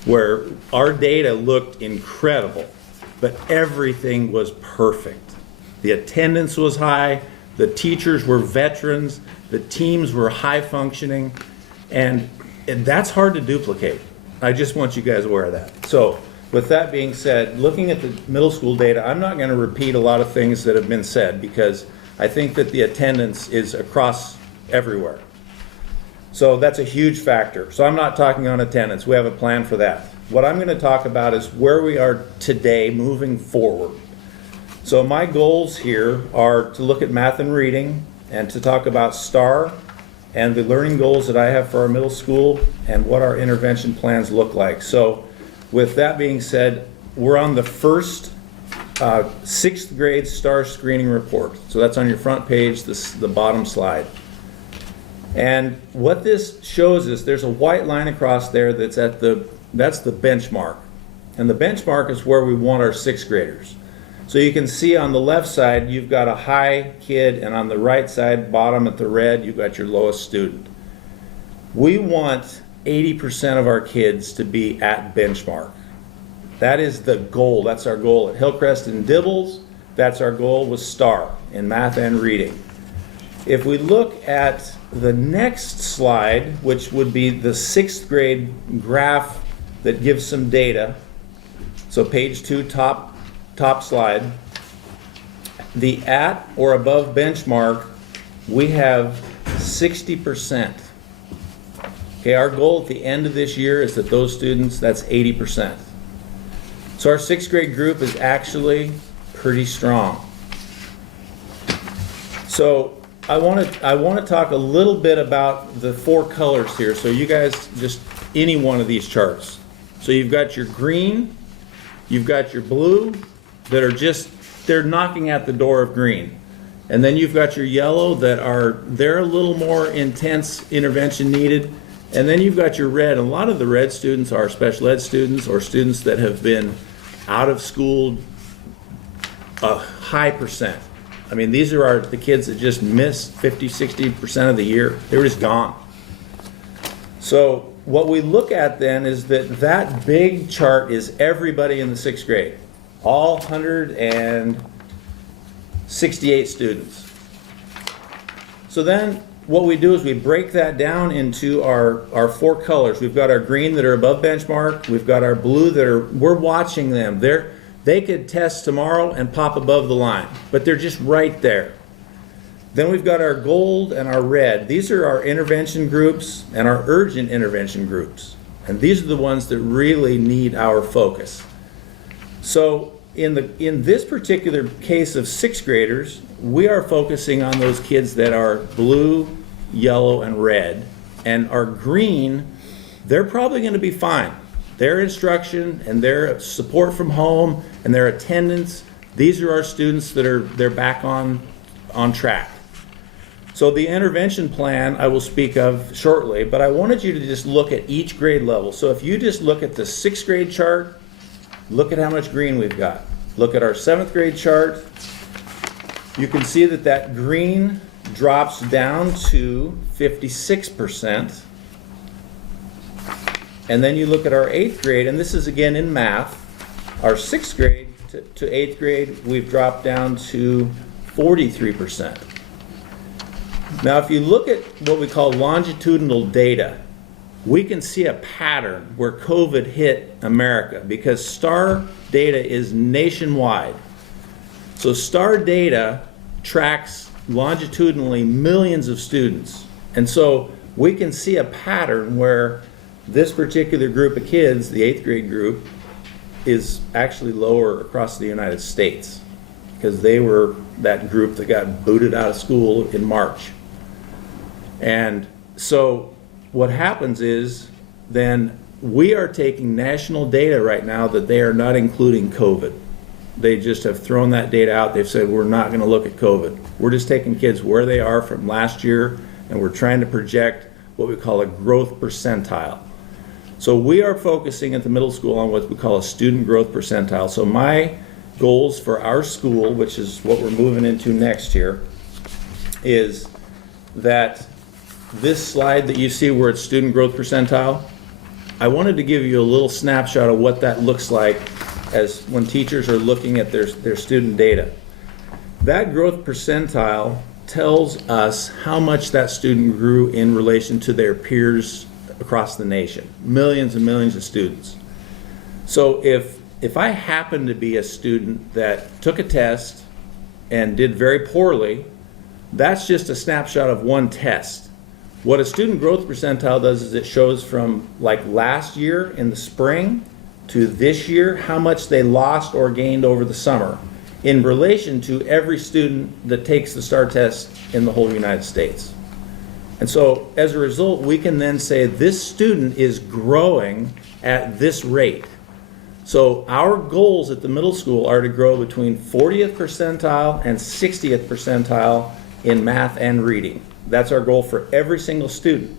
where our data looked incredible, but everything was perfect. The attendance was high, the teachers were veterans, the teams were high functioning, and that's hard to duplicate. I just want you guys aware of that. So with that being said, looking at the middle school data, I'm not going to repeat a lot of things that have been said because I think that the attendance is across everywhere. So that's a huge factor. So I'm not talking on attendance. We have a plan for that. What I'm going to talk about is where we are today moving forward. So my goals here are to look at math and reading and to talk about STAR and the learning goals that I have for our middle school and what our intervention plans look like. So with that being said, we're on the first 6th grade STAR screening report. So that's on your front page, the bottom slide. And what this shows is there's a white line across there that's that's the benchmark. And the benchmark is where we want our 6th graders. So you can see on the left side, you've got a high kid, and on the right side, bottom at the red, you've got your lowest student. We want 80% of our kids to be at benchmark. That is the goal. That's our goal at Hillcrest and Dibbles. That's our goal with STAR in math and reading. If we look at the next slide, which would be the 6th grade graph that gives some data, so page 2, top slide, the at or above benchmark, we have 60%. Okay, our goal at the end of this year is that those students, that's 80%. So our 6th grade group is actually pretty strong. So I want to talk a little bit about the 4 colors here. So you guys, just any one of these charts. So you've got your green, you've got your blue that are they're knocking at the door of green. And then you've got your yellow they're a little more intense intervention needed. And then you've got your red. A lot of the red students are special ed students or students that have been out of school a high percent. I mean, these are the kids that just missed 50, 60% of the year. They were just gone. So what we look at then is that big chart is everybody in the 6th grade, all 168 students. So then what we do is we break that down into our 4 colors. We've got our green that are above benchmark. We've got our blue we're watching them. They could test tomorrow and pop above the line, but they're just right there. Then we've got our gold and our red. These are our intervention groups and our urgent intervention groups. And these are the ones that really need our focus. So in this particular case of sixth graders, we are focusing on those kids that are blue, yellow, and red, and are green. They're probably going to be fine. Their instruction and their support from home and their attendance, these are our students that they're back on track. So the intervention plan I will speak of shortly, but I wanted you to just look at each grade level. So if you just look at the sixth grade chart, look at how much green we've got. Look at our seventh grade chart. You can see that green drops down to 56%. And then you look at our eighth grade, and this is again in math. Our sixth grade to eighth grade, we've dropped down to 43%. Now, if you look at what we call longitudinal data, we can see a pattern where COVID hit America because STAR data is nationwide. So STAR data tracks longitudinally millions of students. And so we can see a pattern where this particular group of kids, the eighth grade group, is actually lower across the United States because they were that group that got booted out of school in March. And so what happens is then we are taking national data right now that they are not including COVID. They just have thrown that data out. They've said, we're not going to look at COVID. We're just taking kids where they are from last year, and we're trying to project what we call a growth percentile. So we are focusing at the middle school on what we call a student growth percentile. So my goals for our school, which is what we're moving into next year, is that this slide that you see where it's student growth percentile, I wanted to give you a little snapshot of what that looks like as when teachers are looking at their student data. That growth percentile tells us how much that student grew in relation to their peers across the nation, millions and millions of students. So if I happen to be a student that took a test and did very poorly, that's just a snapshot of one test. What a student growth percentile does is it shows from like last year in the spring to this year how much they lost or gained over the summer in relation to every student that takes the STAR test in the whole United States. And so as a result, we can then say this student is growing at this rate. So our goals at the middle school are to grow between 40th percentile and 60th percentile in math and reading. That's our goal for every single student.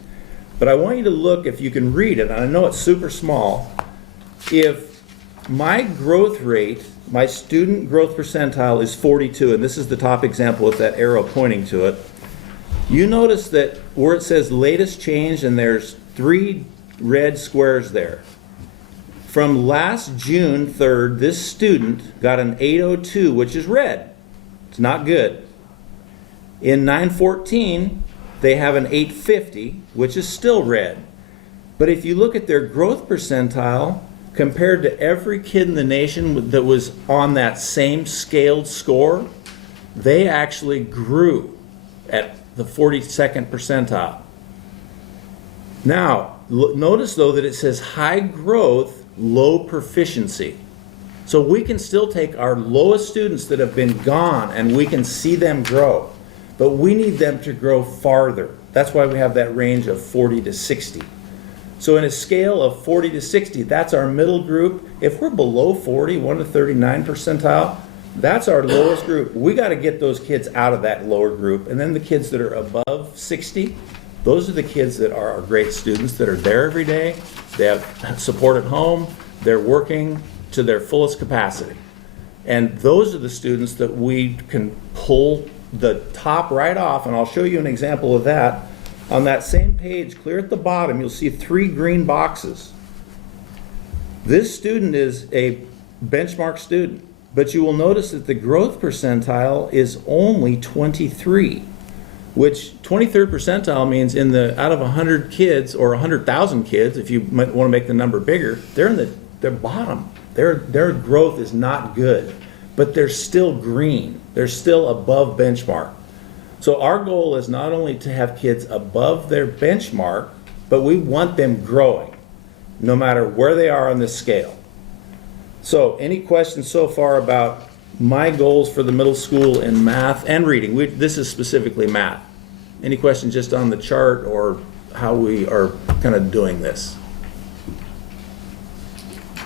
But I want you to look, if you can read it, and I know it's super small, if my growth rate, my student growth percentile is 42, and this is the top example with that arrow pointing to it, you notice that where it says latest change and there's 3 red squares there. From last June 3rd, this student got an 802, which is red. It's not good. In 914, they have an 850, which is still red. But if you look at their growth percentile, compared to every kid in the nation that was on that same scaled score, they actually grew at the 42nd percentile. Now, notice though that it says high growth, low proficiency. So we can still take our lowest students that have been gone and we can see them grow. But we need them to grow farther. That's why we have that range of 40 to 60. So in a scale of 40 to 60, that's our middle group. If we're below 40, 1 to 39 percentile, that's our lowest group. We got to get those kids out of that lower group. And then the kids that are above 60, those are the kids that are our great students that are there every day. They have support at home. They're working to their fullest capacity. And those are the students that we can pull the top right off, and I'll show you an example of that. On that same page, clear at the bottom, you'll see 3 green boxes. This student is a benchmark student, but you will notice that the growth percentile is only 23, which 23rd percentile means out of 100 kids or 100,000 kids, if you might want to make the number bigger, they're in the bottom. Their growth is not good, but they're still green. They're still above benchmark. So our goal is not only to have kids above their benchmark, but we want them growing, no matter where they are on this scale. So, any questions so far about my goals for the middle school in math and reading? This is specifically math. Any questions just on the chart or how we are kind of doing this?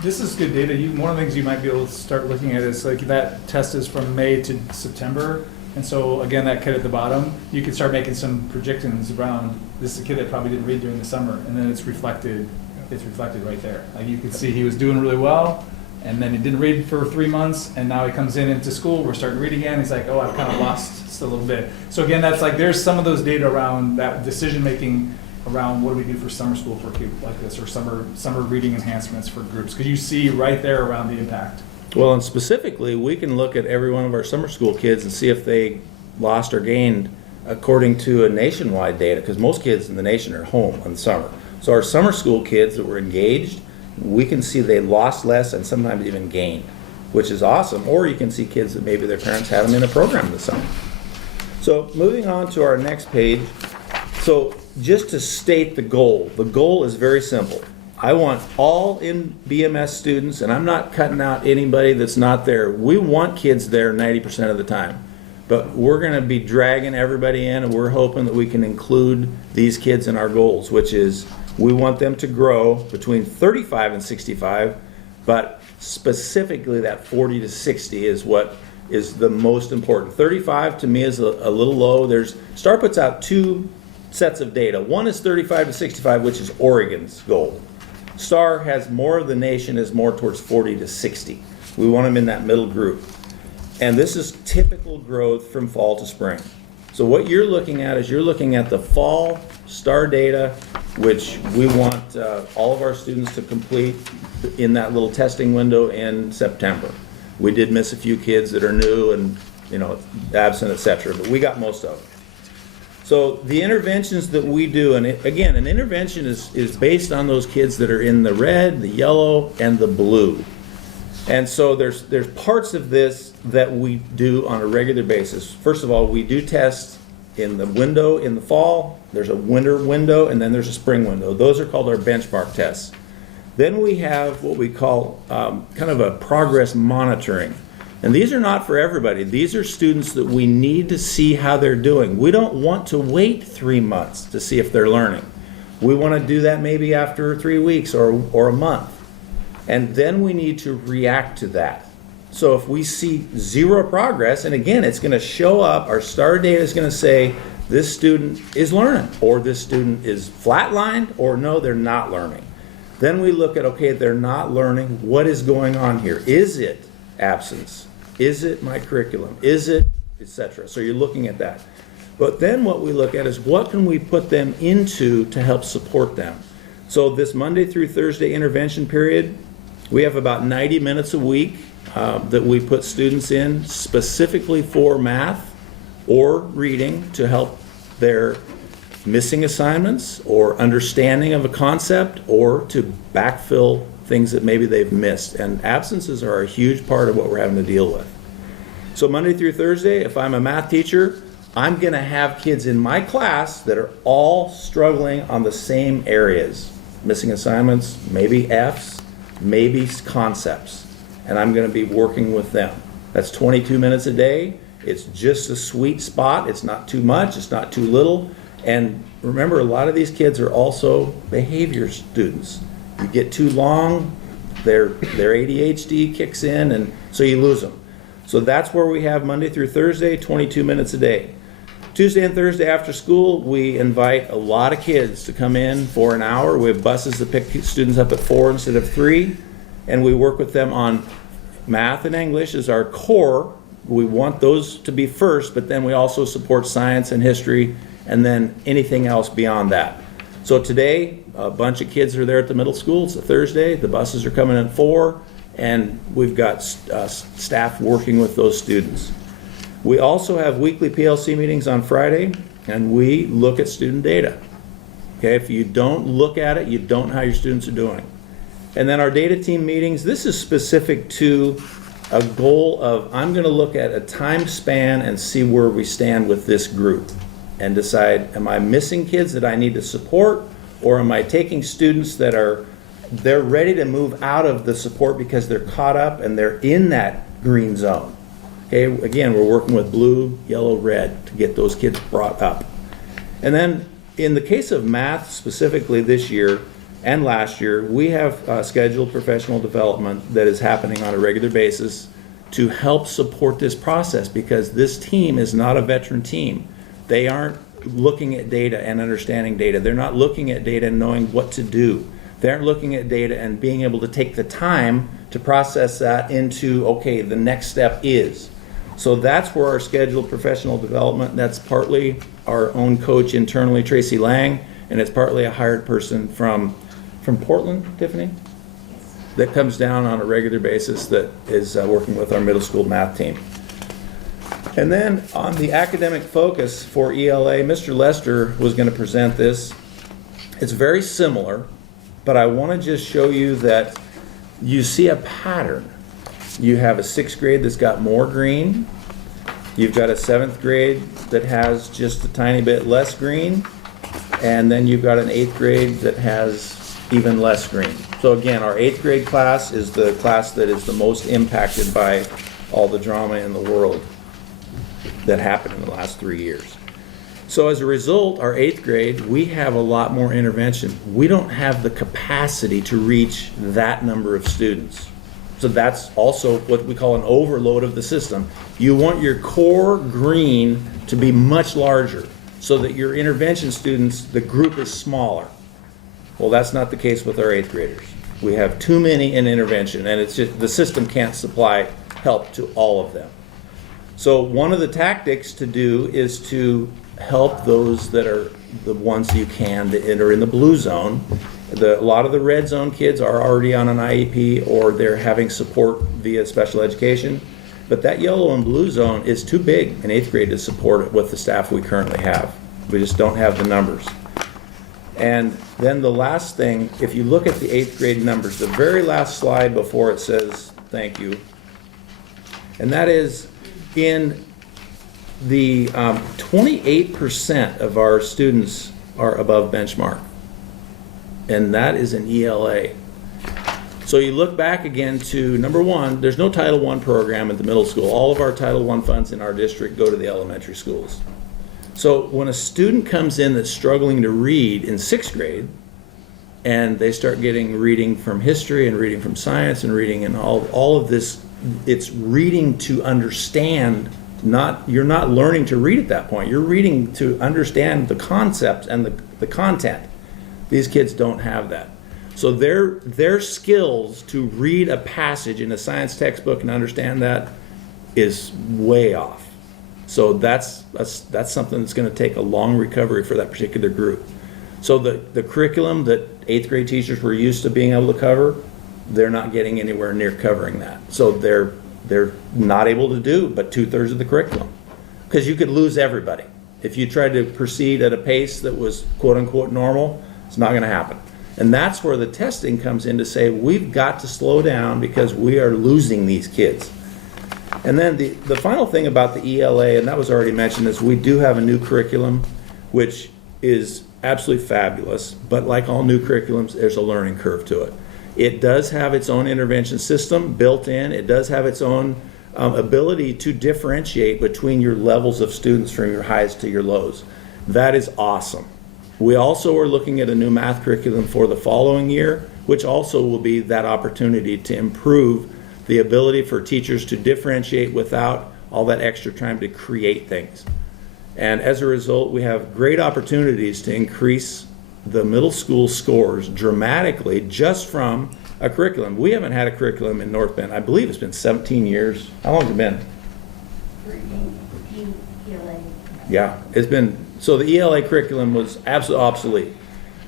This is good data. One of the things you might be able to start looking at is like that test is from May to September. And so again, that kid at the bottom, you could start making some projections around, this is a kid that probably didn't read during the summer, and then it's reflected right there. Like you can see he was doing really well, and then he didn't read for 3 months, and now he comes into school, we're starting to read again, he's like, oh, I've kind of lost just a little bit. So again, that's like, there's some of those data around that decision making around what do we do for summer school for kids like this, or summer reading enhancements for groups, because you see right there around the impact. Well, and specifically, we can look at every one of our summer school kids and see if they lost or gained according to a nationwide data, because most kids in the nation are home in the summer. So our summer school kids that were engaged, we can see they lost less and sometimes even gained, which is awesome. Or you can see kids that maybe their parents had them in a program this summer. So moving on to our next page. So just to state the goal is very simple. I want all in BMS students, and I'm not cutting out anybody that's not there. We want kids there 90% of the time. But we're going to be dragging everybody in, and we're hoping that we can include these kids in our goals, which is we want them to grow between 35 and 65, but specifically that 40 to 60 is what is the most important. 35 to me is a little low. STAR puts out 2 sets of data. One is 35 to 65, which is Oregon's goal. STAR has more of the nation is more towards 40 to 60. We want them in that middle group. And this is typical growth from fall to spring. So what you're looking at is you're looking at the fall STAR data, which we want all of our students to complete in that little testing window in September. We did miss a few kids that are new and absent, etc., but we got most of them. So the interventions that we do, and again, an intervention is based on those kids that are in the red, the yellow, and the blue. And so there's parts of this that we do on a regular basis. First of all, we do tests in the window in the fall. There's a winter window, and then there's a spring window. Those are called our benchmark tests. Then we have what we call kind of a progress monitoring. And these are not for everybody. These are students that we need to see how they're doing. We don't want to wait 3 months to see if they're learning. We want to do that maybe after 3 weeks or a month. And then we need to react to that. So if we see 0 progress, and again, it's going to show up, our STAR data is going to say this student is learning, or this student is flatlined, or no, they're not learning. Then we look at, okay, they're not learning, what is going on here? Is it absence? Is it my curriculum? Is it, etc.? So you're looking at that. But then what we look at is what can we put them into to help support them? So this Monday through Thursday intervention period, we have about 90 minutes a week that we put students in specifically for math or reading to help their missing assignments or understanding of a concept or to backfill things that maybe they've missed. And absences are a huge part of what we're having to deal with. So Monday through Thursday, if I'm a math teacher, I'm going to have kids in my class that are all struggling on the same areas. Missing assignments, maybe Fs, maybe concepts. And I'm going to be working with them. That's 22 minutes a day. It's just a sweet spot. It's not too much. It's not too little. And remember, a lot of these kids are also behavior students. You get too long, their ADHD kicks in, and so you lose them. So that's where we have Monday through Thursday, 22 minutes a day. Tuesday and Thursday after school, we invite a lot of kids to come in for an hour. We have buses that pick students up at 4 instead of 3, and we work with them on math and English as our core. We want those to be first, but then we also support science and history, and then anything else beyond that. So today, a bunch of kids are there at the middle school. It's a Thursday. The buses are coming at 4, and we've got staff working with those students. We also have weekly PLC meetings on Friday, and we look at student data. Okay, if you don't look at it, you don't know how your students are doing. And then our data team meetings, this is specific to a goal of, I'm going to look at a time span and see where we stand with this group and decide, am I missing kids that I need to support, or am I taking students that are they're ready to move out of the support because they're caught up and they're in that green zone. Okay, again, we're working with blue, yellow, red to get those kids brought up. And then in the case of math specifically this year and last year, we have scheduled professional development that is happening on a regular basis to help support this process, because this team is not a veteran team. They aren't looking at data and understanding data. They're not looking at data and knowing what to do. They aren't looking at data and being able to take the time to process that into, okay, the next step is. So that's where our scheduled professional development, that's partly our own coach internally, Tracy Lang, and it's partly a hired person from Portland, Tiffany? That comes down on a regular basis that is working with our middle school math team. And then on the academic focus for ELA, Mr. Lester was going to present this. It's very similar, but I want to just show you that you see a pattern. You have a 6th grade that's got more green. You've got a 7th grade that has just a tiny bit less green. And then you've got an 8th grade that has even less green. So again, our 8th grade class is the class that is the most impacted by all the drama in the world that happened in the last 3 years. So as a result, our 8th grade, we have a lot more intervention. We don't have the capacity to reach that number of students. So that's also what we call an overload of the system. You want your core green to be much larger so that your intervention students, the group is smaller. Well, that's not the case with our 8th graders. We have too many in intervention, and it's just the system can't supply help to all of them. So one of the tactics to do is to help those that are the ones you can that are in the blue zone. A lot of the red zone kids are already on an IEP or they're having support via special education. But that yellow and blue zone is too big in 8th grade to support it with the staff we currently have. We just don't have the numbers. And then the last thing, if you look at the 8th grade numbers, the very last slide before it says thank you, and that is in the 28% of our students are above benchmark, and that is an ELA. So you look back again to number one, there's no Title I program at the middle school. All of our Title I funds in our district go to the elementary schools. So when a student comes in that's struggling to read in 6th grade, and they start getting reading from history and reading from science and reading and all of this, it's reading to understand. You're not learning to read at that point. You're reading to understand the concepts and the content. These kids don't have that. So their skills to read a passage in a science textbook and understand that is way off. So that's something that's going to take a long recovery for that particular group. So the curriculum that 8th grade teachers were used to being able to cover, they're not getting anywhere near covering that. So they're not able to do but 2/3 of the curriculum, because you could lose everybody. If you tried to proceed at a pace that was quote unquote normal, it's not going to happen. And that's where the testing comes in to say we've got to slow down because we are losing these kids. And then the final thing about the ELA, and that was already mentioned, is we do have a new curriculum which is absolutely fabulous, but like all new curriculums, there's a learning curve to it. It does have its own intervention system built in. It does have its own ability to differentiate between your levels of students from your highs to your lows. That is awesome. We also are looking at a new math curriculum for the following year, which also will be that opportunity to improve the ability for teachers to differentiate without all that extra time to create things. And as a result, we have great opportunities to increase the middle school scores dramatically just from a curriculum. We haven't had a curriculum in North Bend. I believe it's been 17 years. How long has it been? Yeah, it's been, so the ELA curriculum was absolutely obsolete.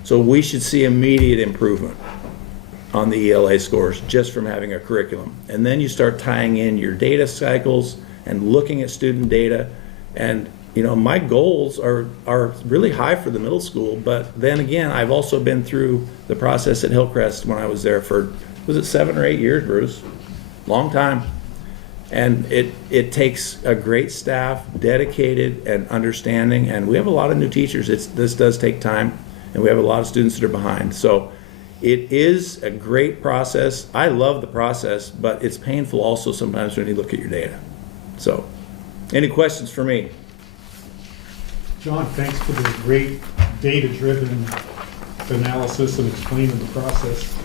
So we should see immediate improvement on the ELA scores just from having a curriculum. And then you start tying in your data cycles and looking at student data. And you know, my goals are really high for the middle school, but then again, I've also been through the process at Hillcrest when I was there for, was it 7 or 8 years, Bruce? Long time. And it takes a great staff, dedicated and understanding, and we have a lot of new teachers. This does take time, and we have a lot of students that are behind. So It is a great process. I love the process, but it's painful also sometimes when you look at your data. So, any questions for me? John, thanks for the great data-driven analysis and explaining the process.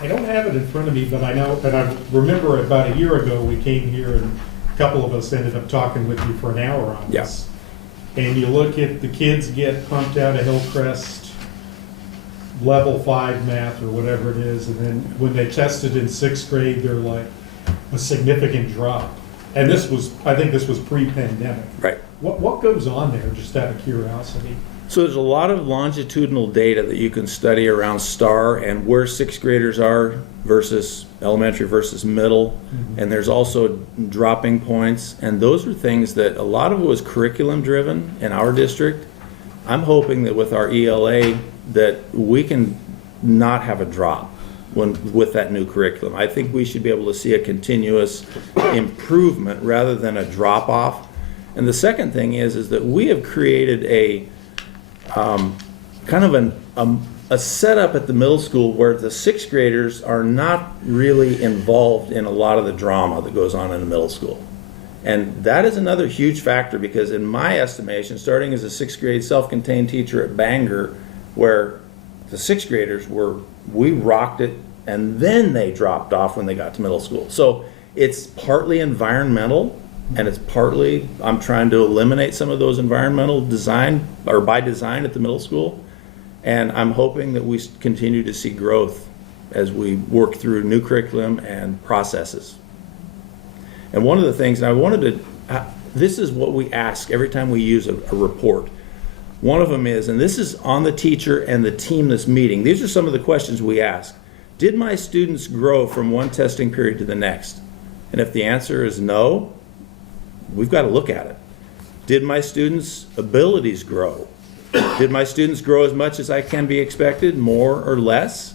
I don't have it in front of me, but I know, and I remember about a year ago, we came here and a couple of us ended up talking with you for an hour on this. And you look at the kids get pumped out of Hillcrest, level 5 math or whatever it is, and then when they tested in 6th grade, they're like a significant drop. And this was, I think this was pre-pandemic. Right. What goes on there, just out of curiosity? So there's a lot of longitudinal data that you can study around STAR and where 6th graders are versus elementary versus middle. And there's also dropping points. And those are things that a lot of it was curriculum driven in our district. I'm hoping that with our ELA that we can not have a drop with that new curriculum. I think we should be able to see a continuous improvement rather than a drop off. And the second thing is that we have created a kind of a setup at the middle school where the 6th graders are not really involved in a lot of the drama that goes on in the middle school. And that is another huge factor because in my estimation, starting as a 6th grade self-contained teacher at Bangor, where the 6th graders we rocked it and then they dropped off when they got to middle school. So it's partly environmental and it's partly, I'm trying to eliminate some of those environmental design or by design at the middle school. And I'm hoping that we continue to see growth as we work through new curriculum and processes. And one of the things, and I wanted to, this is what we ask every time we use a report. One of them is, and this is on the teacher and the team that's meeting, these are some of the questions we ask. Did my students grow from one testing period to the next? And if the answer is no, we've got to look at it. Did my students' abilities grow? Did my students grow as much as I can be expected, more or less?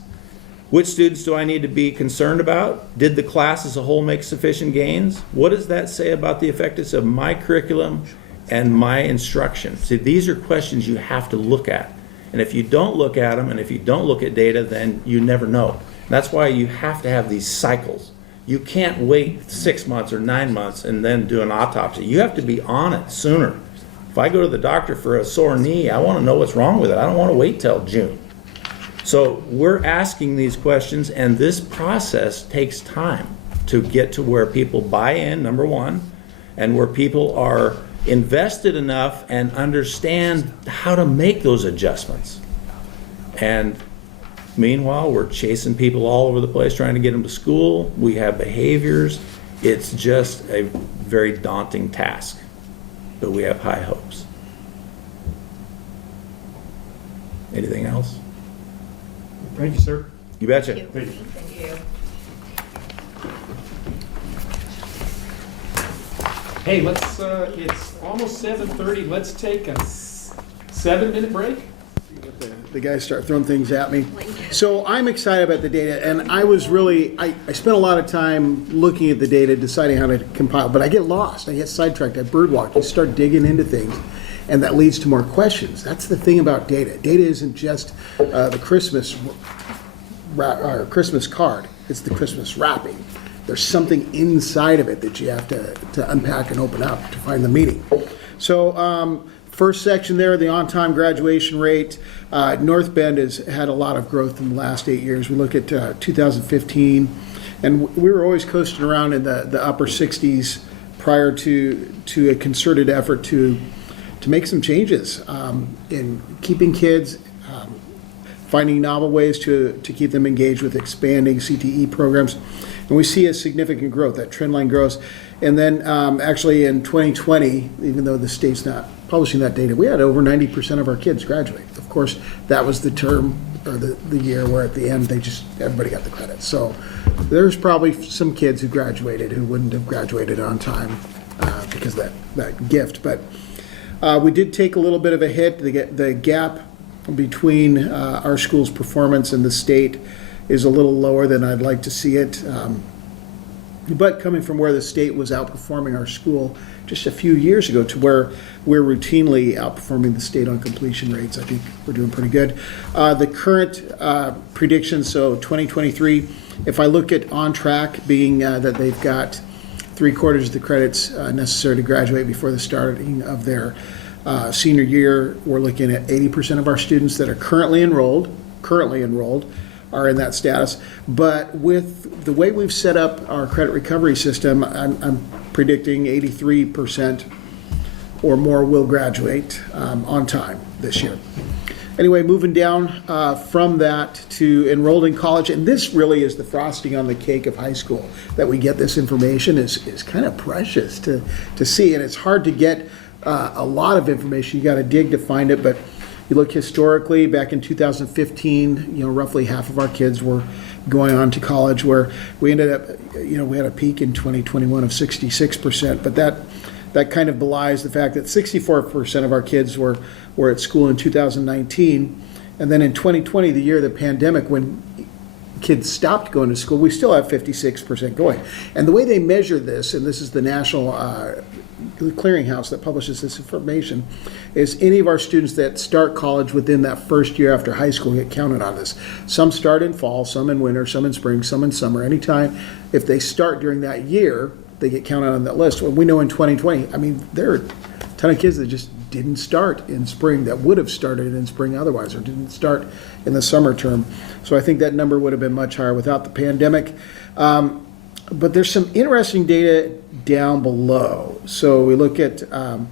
Which students do I need to be concerned about? Did the class as a whole make sufficient gains? What does that say about the effectiveness of my curriculum and my instruction? See, these are questions you have to look at. And if you don't look at them and if you don't look at data, then you never know. That's why you have to have these cycles. You can't wait 6 months or 9 months and then do an autopsy. You have to be on it sooner. If I go to the doctor for a sore knee, I want to know what's wrong with it. I don't want to wait till June. So we're asking these questions, and this process takes time to get to where people buy in, number one, and where people are invested enough and understand how to make those adjustments. And meanwhile, we're chasing people all over the place trying to get them to school. We have behaviors. It's just a very daunting task, but we have high hopes. Anything else? Thank you, sir. You betcha. Thank you. Thank you. Hey, let's, it's almost 7:30. Let's take a 7-minute break. The guys start throwing things at me. So I'm excited about the data, and I was really, I spent a lot of time looking at the data, deciding how to compile, but I get lost. I get sidetracked. I birdwalk. You start digging into things, and that leads to more questions. That's the thing about data. Data isn't just the Christmas card. It's the Christmas wrapping. There's something inside of it that you have to unpack and open up to find the meaning. So first section there, the on-time graduation rate. North Bend has had a lot of growth in the last 8 years. We look at 2015, and we were always coasting around in the upper 60s prior to a concerted effort to make some changes in keeping kids, finding novel ways to keep them engaged with expanding CTE programs. And we see a significant growth, that trend line grows. And then actually in 2020, even though the state's not publishing that data, we had over 90% of our kids graduate. Of course, that was the term or the year where at the end everybody got the credit. So there's probably some kids who graduated who wouldn't have graduated on time because of that gift. But we did take a little bit of a hit. The gap between our school's performance and the state is a little lower than I'd like to see it. but coming from where the state was outperforming our school just a few years ago to where we're routinely outperforming the state on completion rates, I think we're doing pretty good. The current predictions, so 2023, if I look at on track, being that they've got 3/4 of the credits necessary to graduate before the starting of their senior year, we're looking at 80% of our students that are currently enrolled are in that status. But with the way we've set up our credit recovery system, I'm predicting 83% or more will graduate on time this year. Anyway, moving down from that to enrolled in college, and this really is the frosting on the cake of high school, that we get this information is kind of precious to see, and it's hard to get a lot of information. You got to dig to find it, but you look historically, back in 2015, roughly half of our kids were going on to college, where we ended up, we had a peak in 2021 of 66%, but that kind of belies the fact that 64% of our kids were at school in 2019. And then in 2020, the year of the pandemic, when kids stopped going to school, we still have 56% going. And the way they measure this, and this is the National Clearinghouse that publishes this information, is any of our students that start college within that first year after high school get counted on this. Some start in fall, some in winter, some in spring, some in summer. Anytime, if they start during that year, they get counted on that list. Well, we know in 2020, there are a ton of kids that just didn't start in spring that would have started in spring otherwise, or didn't start in the summer term. So I think that number would have been much higher without the pandemic. But there's some interesting data down below. So we look at, I'm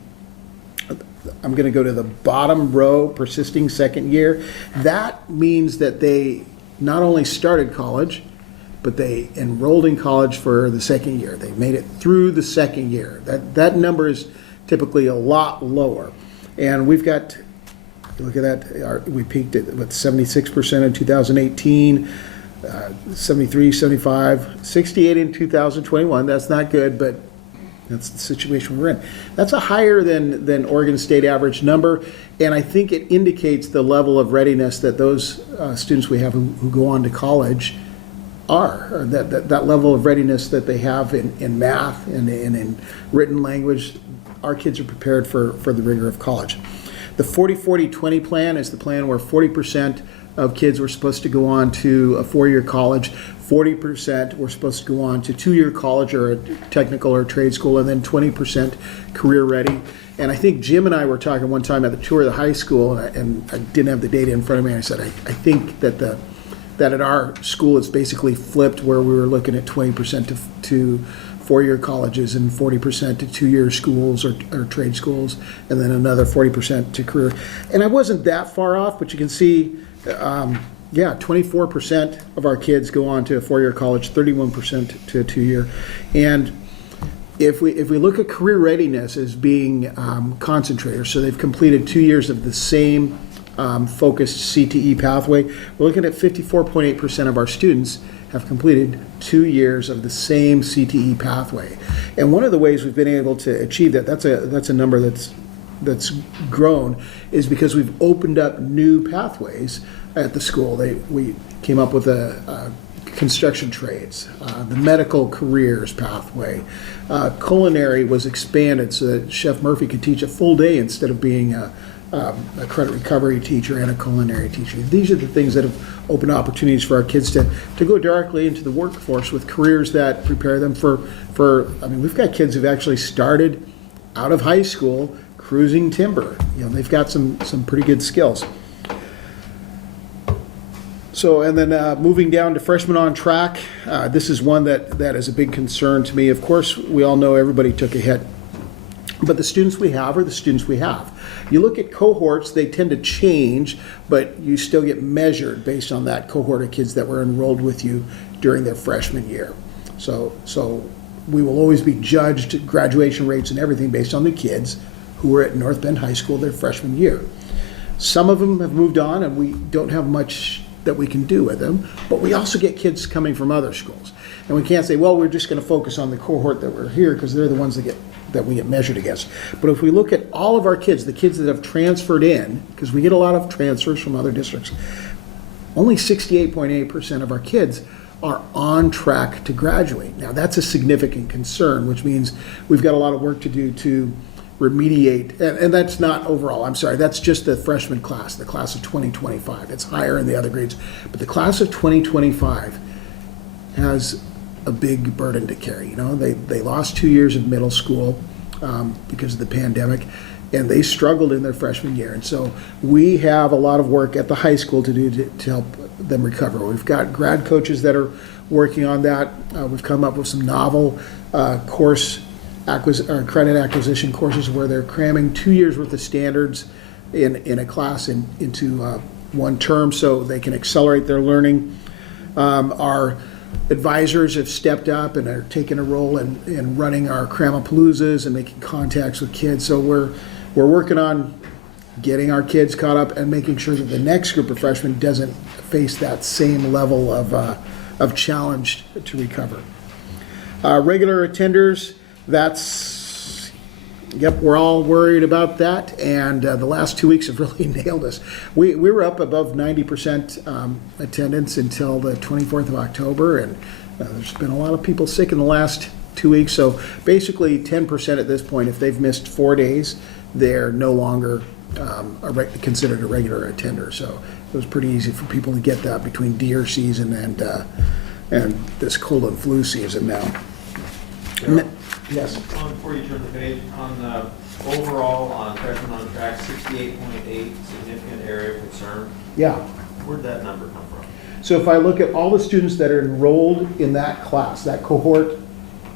going to go to the bottom row, persisting second year. That means that they not only started college, but they enrolled in college for the second year. They made it through the second year. That number is typically a lot lower. And we've got, look at that, we peaked at 76% in 2018, 73, 75, 68 in 2021. That's not good, but that's the situation we're in. That's a higher than Oregon State average number, and I think it indicates the level of readiness that those students we have who go on to college are, or that level of readiness that they have in math and in written language. Our kids are prepared for the rigor of college. The 40-40-20 plan is the plan where 40% of kids were supposed to go on to a 4-year college, 40% were supposed to go on to 2-year college or a technical or trade school, and then 20% career ready. And I think Jim and I were talking one time at the tour of the high school, and I didn't have the data in front of me, and I said, I think that at our school it's basically flipped, where we were looking at 20% to 4-year colleges and 40% to 2-year schools or trade schools, and then another 40% to career. And I wasn't that far off, but you can see, 24% of our kids go on to a 4-year college, 31% to a 2-year. And if we look at career readiness as being concentrators, so they've completed 2 years of the same focused CTE pathway, we're looking at 54.8% of our students have completed 2 years of the same CTE pathway. And one of the ways we've been able to achieve that's a number that's grown, is because we've opened up new pathways at the school. We came up with a construction trades, the medical careers pathway. Culinary was expanded so that Chef Murphy could teach a full day instead of being a credit recovery teacher and a culinary teacher. These are the things that have opened opportunities for our kids to go directly into the workforce with careers that prepare them for we've got kids who've actually started out of high school cruising timber. They've got some pretty good skills. So, and then moving down to freshmen on track, this is one that is a big concern to me. Of course, we all know everybody took a hit, but the students we have are the students we have. You look at cohorts, they tend to change, but you still get measured based on that cohort of kids that were enrolled with you during their freshman year. So we will always be judged, graduation rates and everything, based on the kids who were at North Bend High School their freshman year. Some of them have moved on, and we don't have much that we can do with them, but we also get kids coming from other schools. And we can't say, well, we're just going to focus on the cohort that were here, because they're the ones that we get measured against. But if we look at all of our kids, the kids that have transferred in, because we get a lot of transfers from other districts, only 68.8% of our kids are on track to graduate. Now, that's a significant concern, which means we've got a lot of work to do to remediate, and that's not overall, I'm sorry, that's just the freshman class, the class of 2025. It's higher in the other grades, but the class of 2025 has a big burden to carry. You know, they lost 2 years of middle school because of the pandemic, and they struggled in their freshman year. And so we have a lot of work at the high school to do to help them recover. We've got grad coaches that are working on that. We've come up with some novel credit acquisition courses where they're cramming 2 years worth of standards in a class into one term so they can accelerate their learning. Our advisors have stepped up and are taking a role in running our Cramapaloozas and making contacts with kids. So we're working on getting our kids caught up and making sure that the next group of freshmen doesn't face that same level of challenge to recover. Regular attenders, we're all worried about that, and the last 2 weeks have really nailed us. We were up above 90% attendance until the 24th of October, and there's been a lot of people sick in the last 2 weeks, so basically 10% at this point. If they've missed 4 days, they're no longer considered a regular attender, so it was pretty easy for people to get that between deer season and this cold and flu season now. Yes. Before you turn the page, on the overall on freshman on track, 68.8, significant area of concern. Yeah. Where'd that number come from? So if I look at all the students that are enrolled in that class, that cohort,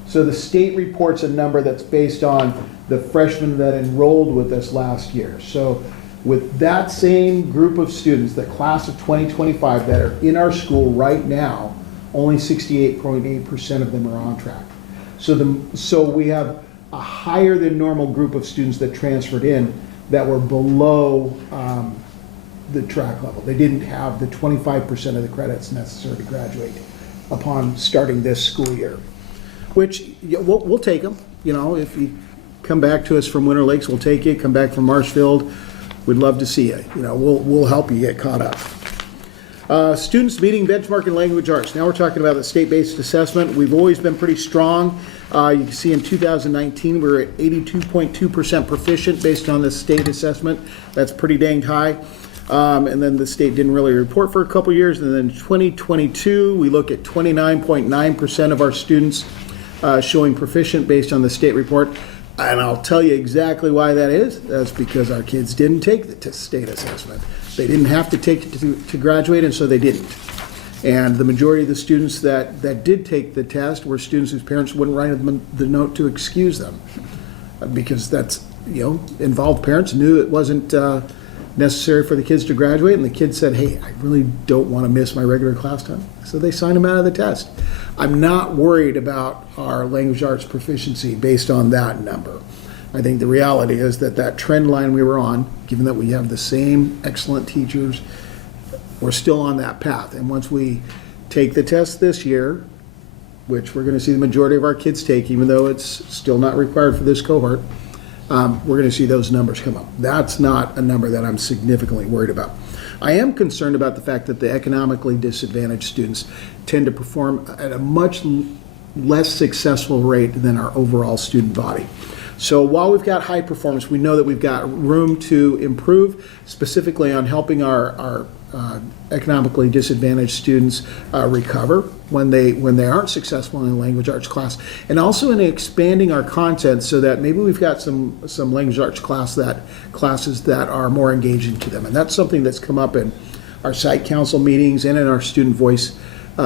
so the state reports a number that's based on the freshmen that enrolled with us last year. So with that same group of students, the class of 2025 that are in our school right now, only 68.8% of them are on track. So we have a higher than normal group of students that transferred in that were below the track level. They didn't have the 25% of the credits necessary to graduate upon starting this school year, which we'll take them. You know, if you come back to us from Winter Lakes, we'll take you. Come back from Marshfield, we'd love to see you. You know, we'll help you get caught up. Students meeting benchmark in language arts. Now we're talking about the state-based assessment. We've always been pretty strong. You can see in 2019 we were at 82.2% proficient based on the state assessment. That's pretty dang high. And then the state didn't really report for a couple years. And then 2022 we look at 29.9% of our students showing proficient based on the state report. And I'll tell you exactly why that is. That's because our kids didn't take the state assessment. They didn't have to take it to graduate, and so they didn't. And the majority of the students that did take the test were students whose parents wouldn't write them the note to excuse them, because that's, you know, involved parents knew it wasn't necessary for the kids to graduate, and the kids said, hey, I really don't want to miss my regular class time. So they signed them out of the test. I'm not worried about our language arts proficiency based on that number. I think the reality is that trend line we were on, given that we have the same excellent teachers, we're still on that path. And once we take the test this year, which we're going to see the majority of our kids take, even though it's still not required for this cohort, we're going to see those numbers come up. That's not a number that I'm significantly worried about. I am concerned about the fact that the economically disadvantaged students tend to perform at a much less successful rate than our overall student body. So while we've got high performance, we know that we've got room to improve, specifically on helping our economically disadvantaged students recover when they aren't successful in a language arts class, and also in expanding our content so that maybe we've got some language arts classes that are more engaging to them. And that's something that's come up in our site council meetings and in our student voice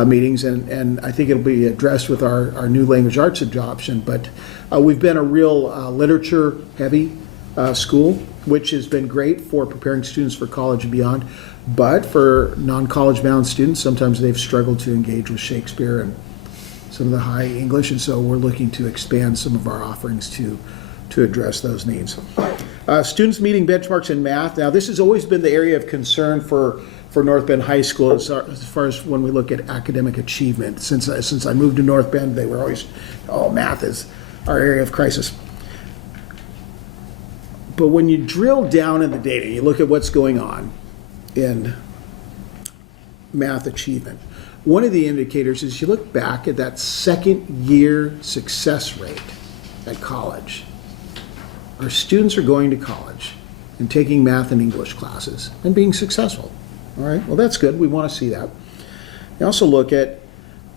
meetings, and I think it'll be addressed with our new language arts adoption. But we've been a real literature-heavy school, which has been great for preparing students for college and beyond. But for non-college bound students, sometimes they've struggled to engage with Shakespeare and some of the high English, and so we're looking to expand some of our offerings to address those needs. Students meeting benchmarks in math. Now, this has always been the area of concern for North Bend High School as far as when we look at academic achievement. Since I moved to North Bend, they were always, math is our area of crisis. But when you drill down in the data, you look at what's going on in math achievement. One of the indicators is you look back at that second year success rate at college. Our students are going to college and taking math and English classes and being successful. All right, well, that's good. We want to see that. You also look at,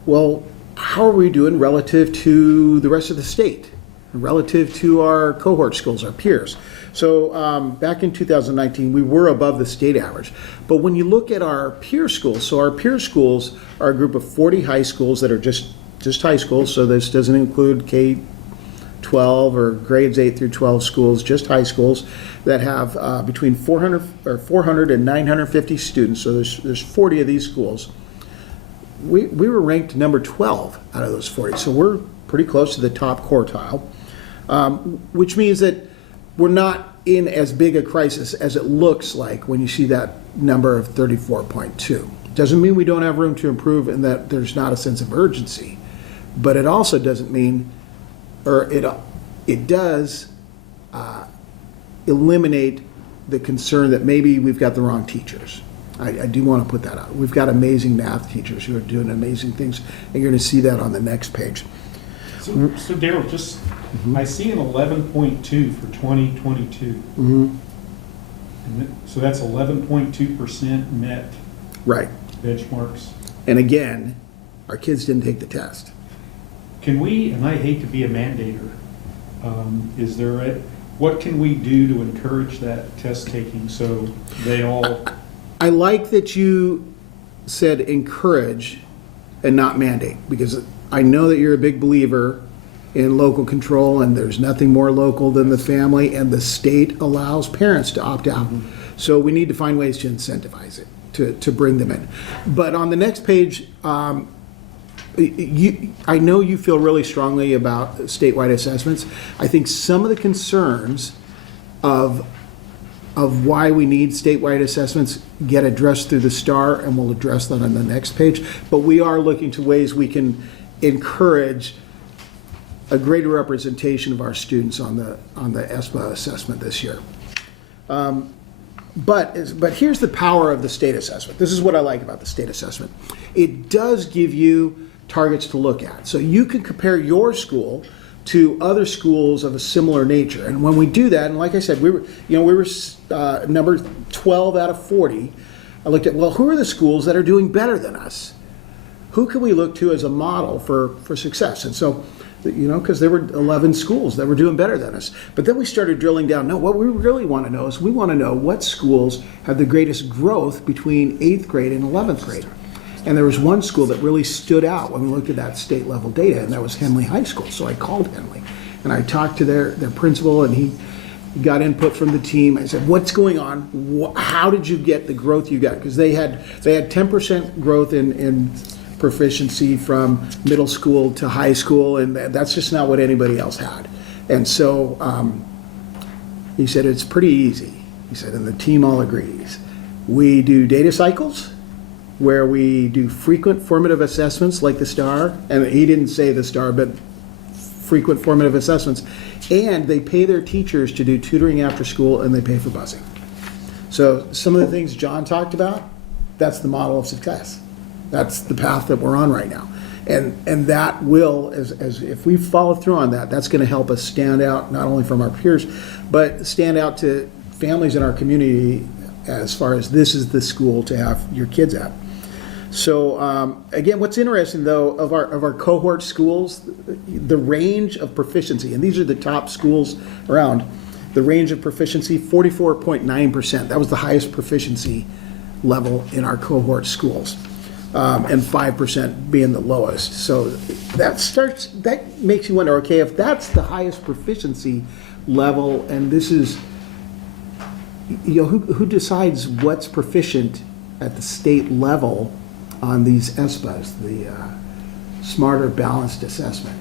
well, how are we doing relative to the rest of the state, relative to our cohort schools, our peers? So back in 2019, we were above the state average. But when you look at our peer schools, so our peer schools are a group of 40 high schools that are just high schools, so this doesn't include K-12 or grades 8 through 12 schools, just high schools that have between 400 and 950 students. So there's 40 of these schools. We were ranked number 12 out of those 40, so we're pretty close to the top quartile, which means that we're not in as big a crisis as it looks like when you see that number of 34.2. Doesn't mean we don't have room to improve and that there's not a sense of urgency, but it also doesn't mean, or it does eliminate the concern that maybe we've got the wrong teachers. I do want to put that out. We've got amazing math teachers who are doing amazing things, and you're going to see that on the next page. So Daryl, just, I see an 11.2 for 2022. Mm-hmm. So that's 11.2% met Right. benchmarks. And again, our kids didn't take the test. Can we, and I hate to be a mandator, is there what can we do to encourage that test taking so they all... I like that you said encourage and not mandate, because I know that you're a big believer in local control, and there's nothing more local than the family, and the state allows parents to opt out. So we need to find ways to incentivize it, to bring them in. But on the next page, I know you feel really strongly about statewide assessments. I think some of the concerns of why we need statewide assessments get addressed through the STAR, and we'll address that on the next page. But we are looking to ways we can encourage a greater representation of our students on the ESPA assessment this year. But here's the power of the state assessment. This is what I like about the state assessment. It does give you targets to look at. So you can compare your school to other schools of a similar nature. And when we do that, and like I said, we were number 12 out of 40. I looked at, well, who are the schools that are doing better than us? Who can we look to as a model for success? And so, because there were 11 schools that were doing better than us. But then we started drilling down. No, what we really want to know is we want to know what schools have the greatest growth between 8th grade and 11th grade. And there was one school that really stood out when we looked at that state level data, and that was Henley High School. So I called Henley and I talked to their principal, and he got input from the team. I said, what's going on? How did you get the growth you got? Because they had 10% growth in proficiency from middle school to high school, and that's just not what anybody else had. And so he said, it's pretty easy. He said, and the team all agrees. We do data cycles, where we do frequent formative assessments like the STAR, and he didn't say the STAR, but frequent formative assessments, and they pay their teachers to do tutoring after school, and they pay for busing. So some of the things John talked about, that's the model of success. That's the path that we're on right now. And that will, as if we follow through on that, that's going to help us stand out not only from our peers, but stand out to families in our community as far as this is the school to have your kids at. So again, what's interesting though of our cohort schools, the range of proficiency, and these are the top schools around, the range of proficiency, 44.9%. That was the highest proficiency level in our cohort schools, and 5% being the lowest. So that makes you wonder, okay, if that's the highest proficiency level, and this is, who decides what's proficient at the state level on these ESPAs, the Smarter Balanced Assessment?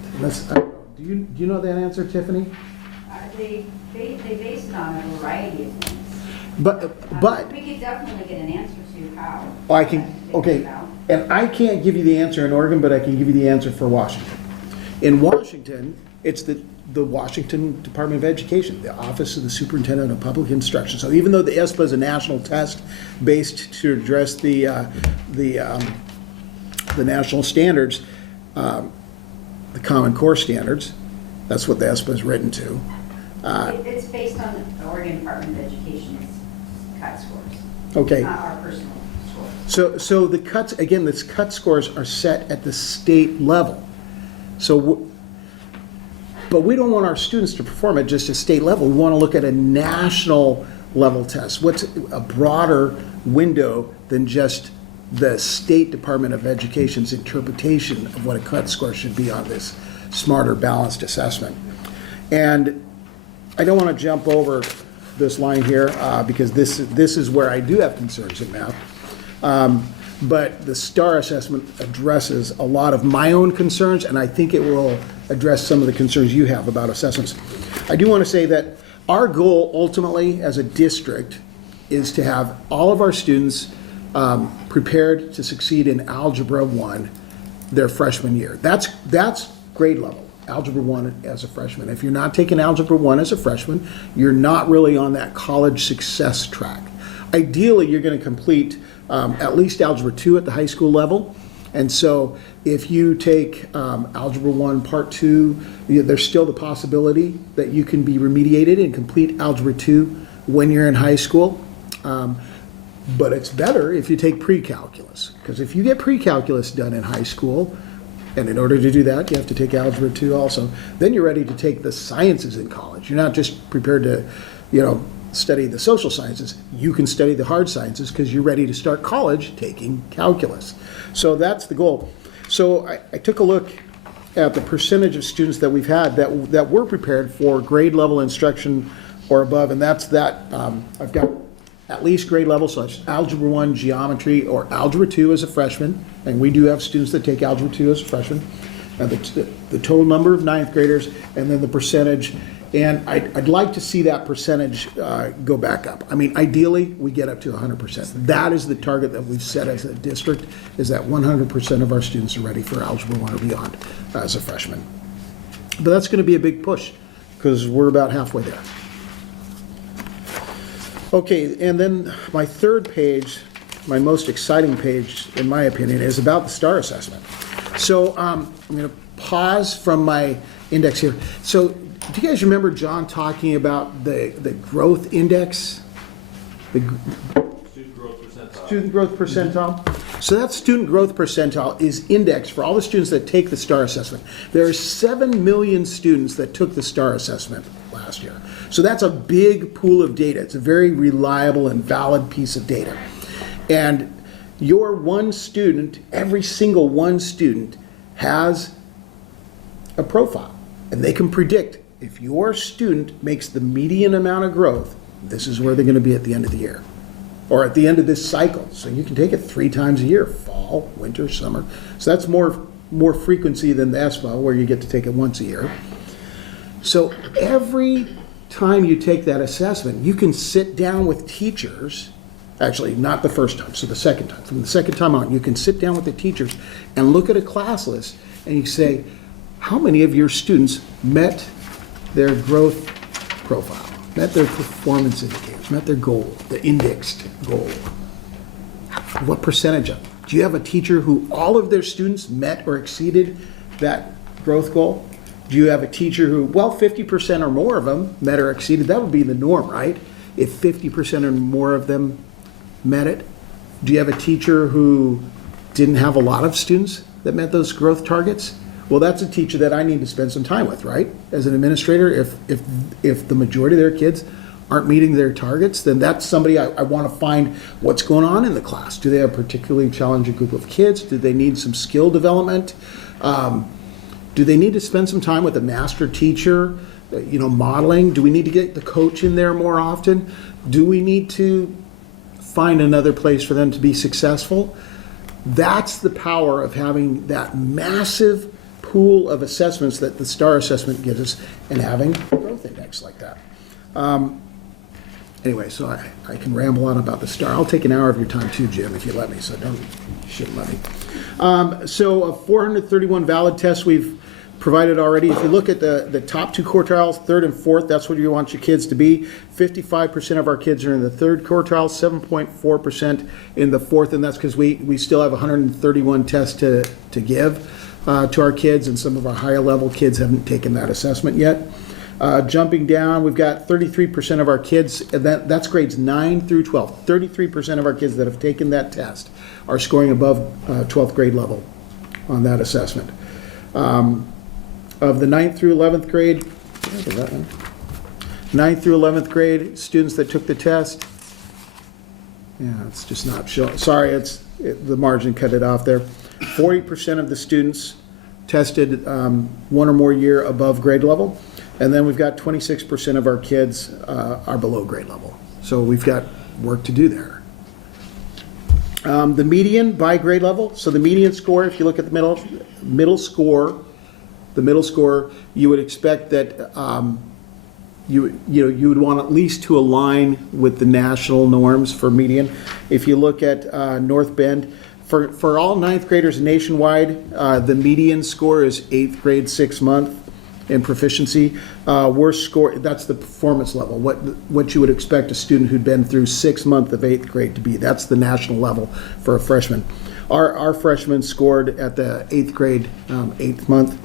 Do you know that answer, Tiffany? They base it on a variety of things. But we could definitely get an answer to how. And I can't give you the answer in Oregon, but I can give you the answer for Washington. In Washington, it's the Washington Department of Education, the Office of the Superintendent of Public Instruction. So even though the ESPA is a national test based to address the the national standards, the Common Core standards. That's what the ESPA is written to. It's based on the Oregon Department of Education's cut scores. Okay. Not our personal scores. So the cuts, again, the cut scores are set at the state level. But we don't want our students to perform at just a state level. We want to look at a national level test. What's a broader window than just the State Department of Education's interpretation of what a cut score should be on this smarter, balanced assessment. And I don't want to jump over this line here because this is where I do have concerns in math. But the STAR assessment addresses a lot of my own concerns, and I think it will address some of the concerns you have about assessments. I do want to say that our goal ultimately as a district is to have all of our students prepared to succeed in Algebra 1 their freshman year. That's grade level, Algebra 1 as a freshman. If you're not taking Algebra 1 as a freshman, you're not really on that college success track. Ideally, you're going to complete at least Algebra 2 at the high school level. And so if you take Algebra 1 Part 2, there's still the possibility that you can be remediated and complete Algebra 2 when you're in high school. But it's better if you take pre-calculus, because if you get pre-calculus done in high school, and in order to do that, you have to take Algebra 2 also, then you're ready to take the sciences in college. You're not just prepared to, study the social sciences. You can study the hard sciences because you're ready to start college taking calculus. So that's the goal. So I took a look at the percentage of students that we've had that were prepared for grade level instruction or above, and that's that. I've got at least grade level, so that's Algebra 1 geometry or Algebra 2 as a freshman, and we do have students that take Algebra 2 as a freshman, and the total number of ninth graders, and then the percentage. And I'd like to see that percentage go back up. I mean, ideally, we get up to 100%. That is the target that we've set as a district, is that 100% of our students are ready for Algebra 1 or beyond as a freshman. But that's going to be a big push, because we're about halfway there. Okay, and then my third page, my most exciting page, in my opinion, is about the STAR assessment. So I'm going to pause from my index here. So do you guys remember John talking about the growth index? Student growth percentile. So that student growth percentile is indexed for all the students that take the STAR assessment. There are 7 million students that took the STAR assessment last year. So that's a big pool of data. It's a very reliable and valid piece of data. And your one student, every single one student, has a profile. And they can predict if your student makes the median amount of growth, this is where they're going to be at the end of the year. Or at the end of this cycle. So you can take it 3 times a year, fall, winter, summer. So that's more frequency than the ESPA, where you get to take it once a year. So every time you take that assessment, you can sit down with teachers, actually not the first time, so the second time. From the second time on, you can sit down with the teachers and look at a class list and you say, how many of your students met their growth profile, met their performance indicators, met their goal, the indexed goal? What percentage of them? Do you have a teacher who all of their students met or exceeded that growth goal? Do you have a teacher who, 50% or more of them met or exceeded? That would be the norm, right? If 50% or more of them met it. Do you have a teacher who didn't have a lot of students that met those growth targets? Well, that's a teacher that I need to spend some time with, right? As an administrator, if the majority of their kids aren't meeting their targets, then that's somebody I want to find what's going on in the class. Do they have a particularly challenging group of kids? Do they need some skill development? Do they need to spend some time with a master teacher, modeling? Do we need to get the coach in there more often? Do we need to find another place for them to be successful? That's the power of having that massive pool of assessments that the STAR assessment gives us, and having a growth index like that. Anyway, so I can ramble on about the STAR. I'll take an hour of your time too, Jim, if you let me, so you shouldn't let me. So 431 valid tests we've provided already. If you look at the top two quartiles, third and fourth, that's what you want your kids to be. 55% of our kids are in the third quartile, 7.4% in the fourth, and that's because we still have 131 tests to give to our kids, and some of our higher level kids haven't taken that assessment yet. Jumping down, we've got 33% of our kids, and that's grades 9 through 12. 33% of our kids that have taken that test are scoring above 12th grade level on that assessment. Of the 9th through 11th grade, 9th through 11th grade students that took the test, yeah, it's just not showing. Sorry, the margin cut it off there. 40% of the students tested 1 or more year above grade level, and then we've got 26% of our kids are below grade level. So we've got work to do there. The median by grade level, so the median score, if you look at the middle score, you would expect that you would want at least to align with the national norms for median. If you look at North Bend, for all 9th graders nationwide, the median score is 8th grade 6 month in proficiency. Worst score, that's the performance level, what you would expect a student who'd been through 6 months of 8th grade to be. That's the national level for a freshman. Our freshmen scored at the 8th grade 8th month.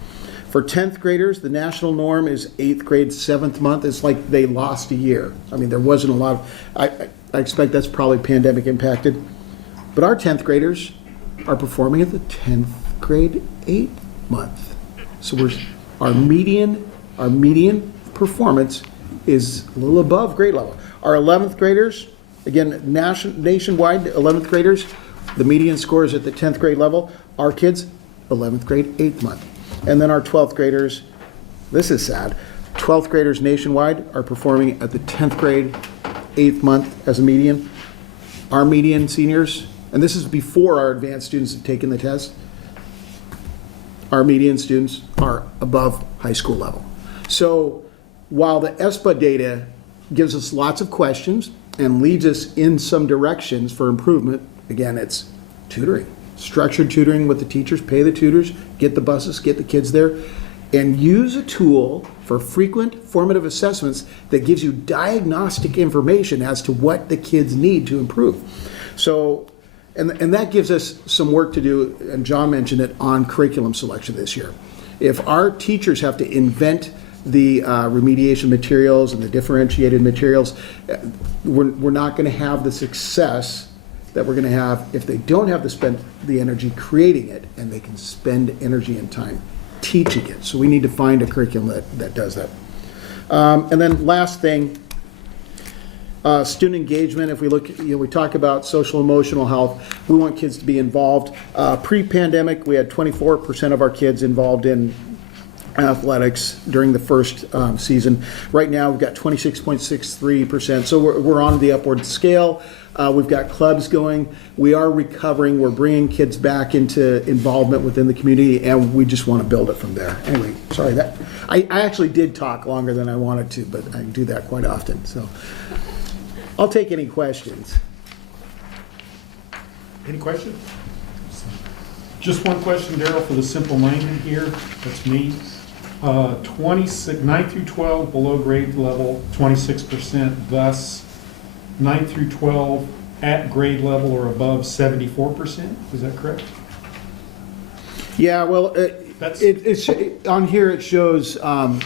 For 10th graders, the national norm is 8th grade 7th month. It's like they lost a year. I mean, there wasn't a lot of, I expect that's probably pandemic impacted. But our 10th graders are performing at the 10th grade 8th month. So our median performance is a little above grade level. Our 11th graders, again, nationwide 11th graders, the median score is at the 10th grade level. Our kids, 11th grade 8th month. And then our 12th graders, this is sad, 12th graders nationwide are performing at the 10th grade 8th month as a median. Our median seniors, and this is before our advanced students have taken the test, our median students are above high school level. So while the ESPA data gives us lots of questions and leads us in some directions for improvement, again, it's tutoring. Structured tutoring with the teachers, pay the tutors, get the buses, get the kids there, and use a tool for frequent formative assessments that gives you diagnostic information as to what the kids need to improve. So, and that gives us some work to do, and John mentioned it, on curriculum selection this year. If our teachers have to invent the remediation materials and the differentiated materials, we're not going to have the success that we're going to have if they don't have to spend the energy creating it, and they can spend energy and time teaching it. So we need to find a curriculum that does that. And then last thing, student engagement. If we look, we talk about social emotional health. We want kids to be involved. Pre-pandemic, we had 24% of our kids involved in athletics during the first season. Right now, we've got 26.63%. So we're on the upward scale. We've got clubs going. We are recovering. We're bringing kids back into involvement within the community, and we just want to build it from there. Anyway, sorry that I actually did talk longer than I wanted to, but I do that quite often. So I'll take any questions. Any questions? Just one question, Daryl, for the simple minded here. That's me. 26, 9 through 12 below grade level, 26%. Thus, 9 through 12 at grade level or above, 74%. Is that correct? Yeah, well, on here it shows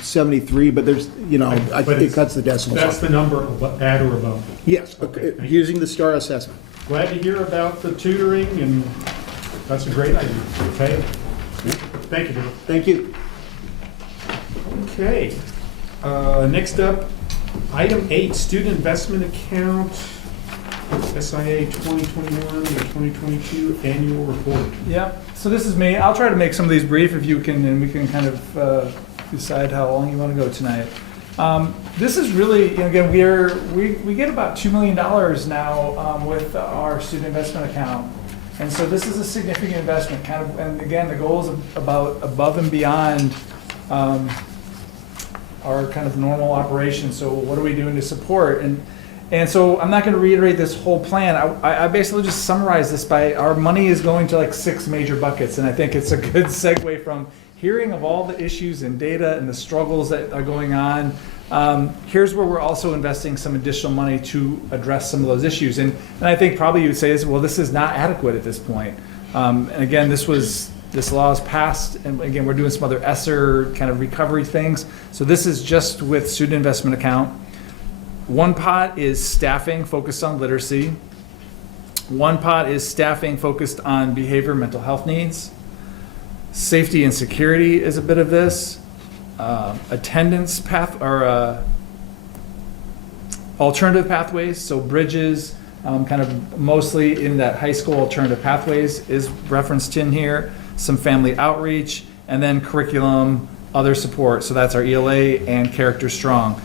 73, but there's, it cuts the decimals. That's the number at or above? Yes, okay, using the STAR assessment. Glad to hear about the tutoring, and that's a great idea. Okay. Thank you, Daryl. Thank you. Okay. Next up, item 8, student investment account, SIA 2021 or 2022 annual report. Yep. So this is me. I'll try to make some of these brief if you can, and we can kind of decide how long you want to go tonight. This is really, again, we get about $2 million now with our student investment account. And so this is a significant investment, and again, the goal is about above and beyond our kind of normal operation. So what are we doing to support? And so I'm not going to reiterate this whole plan. I basically just summarize this by our money is going to like 6 major buckets, and I think it's a good segue from hearing of all the issues and data and the struggles that are going on, here's where we're also investing some additional money to address some of those issues. And I think probably you would say, well, this is not adequate at this point. And again, this law is passed, and again, we're doing some other ESSER kind of recovery things. So this is just with student investment account. One pot is staffing focused on literacy. One pot is staffing focused on behavior, mental health needs. Safety and security is a bit of this. Attendance path or alternative pathways, so bridges, kind of mostly in that high school alternative pathways is referenced in here. Some family outreach, and then curriculum, other support. So that's our ELA and Character Strong.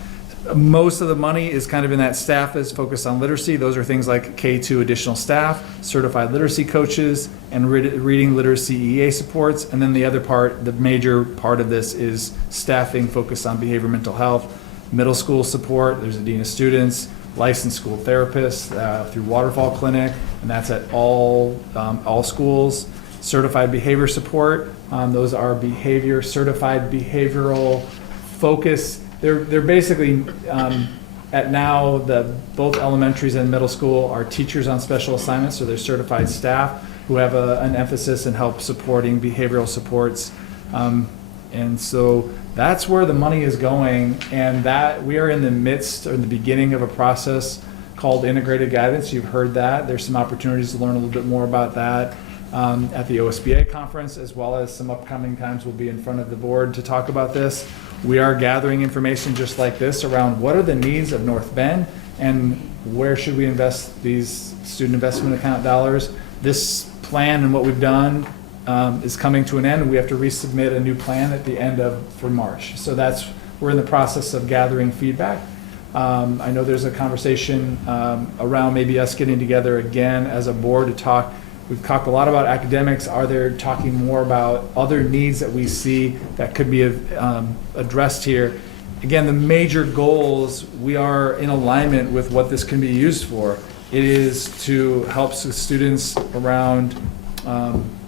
Most of the money is kind of in that staff is focused on literacy. Those are things like K2 additional staff, certified literacy coaches, and reading literacy EA supports. And then the other part, the major part of this is staffing focused on behavior, mental health, middle school support. There's a dean of students, licensed school therapists through Waterfall Clinic, and that's at all schools. Certified behavior support. Those are certified behavioral focus. They're basically at now both elementaries and middle school are teachers on special assignments, so they're certified staff who have an emphasis in help supporting behavioral supports. And so that's where the money is going, and that we are in the midst or the beginning of a process called integrated guidance. You've heard that. There's some opportunities to learn a little bit more about that at the OSBA conference, as well as some upcoming times we'll be in front of the board to talk about this. We are gathering information just like this around what are the needs of North Bend and where should we invest these student investment account dollars. This plan and what we've done is coming to an end, and we have to resubmit a new plan at the end for March. So we're in the process of gathering feedback. I know there's a conversation around maybe us getting together again as a board to talk. We've talked a lot about academics. Are there talking more about other needs that we see that could be addressed here? Again, the major goals, we are in alignment with what this can be used for. It is to help students around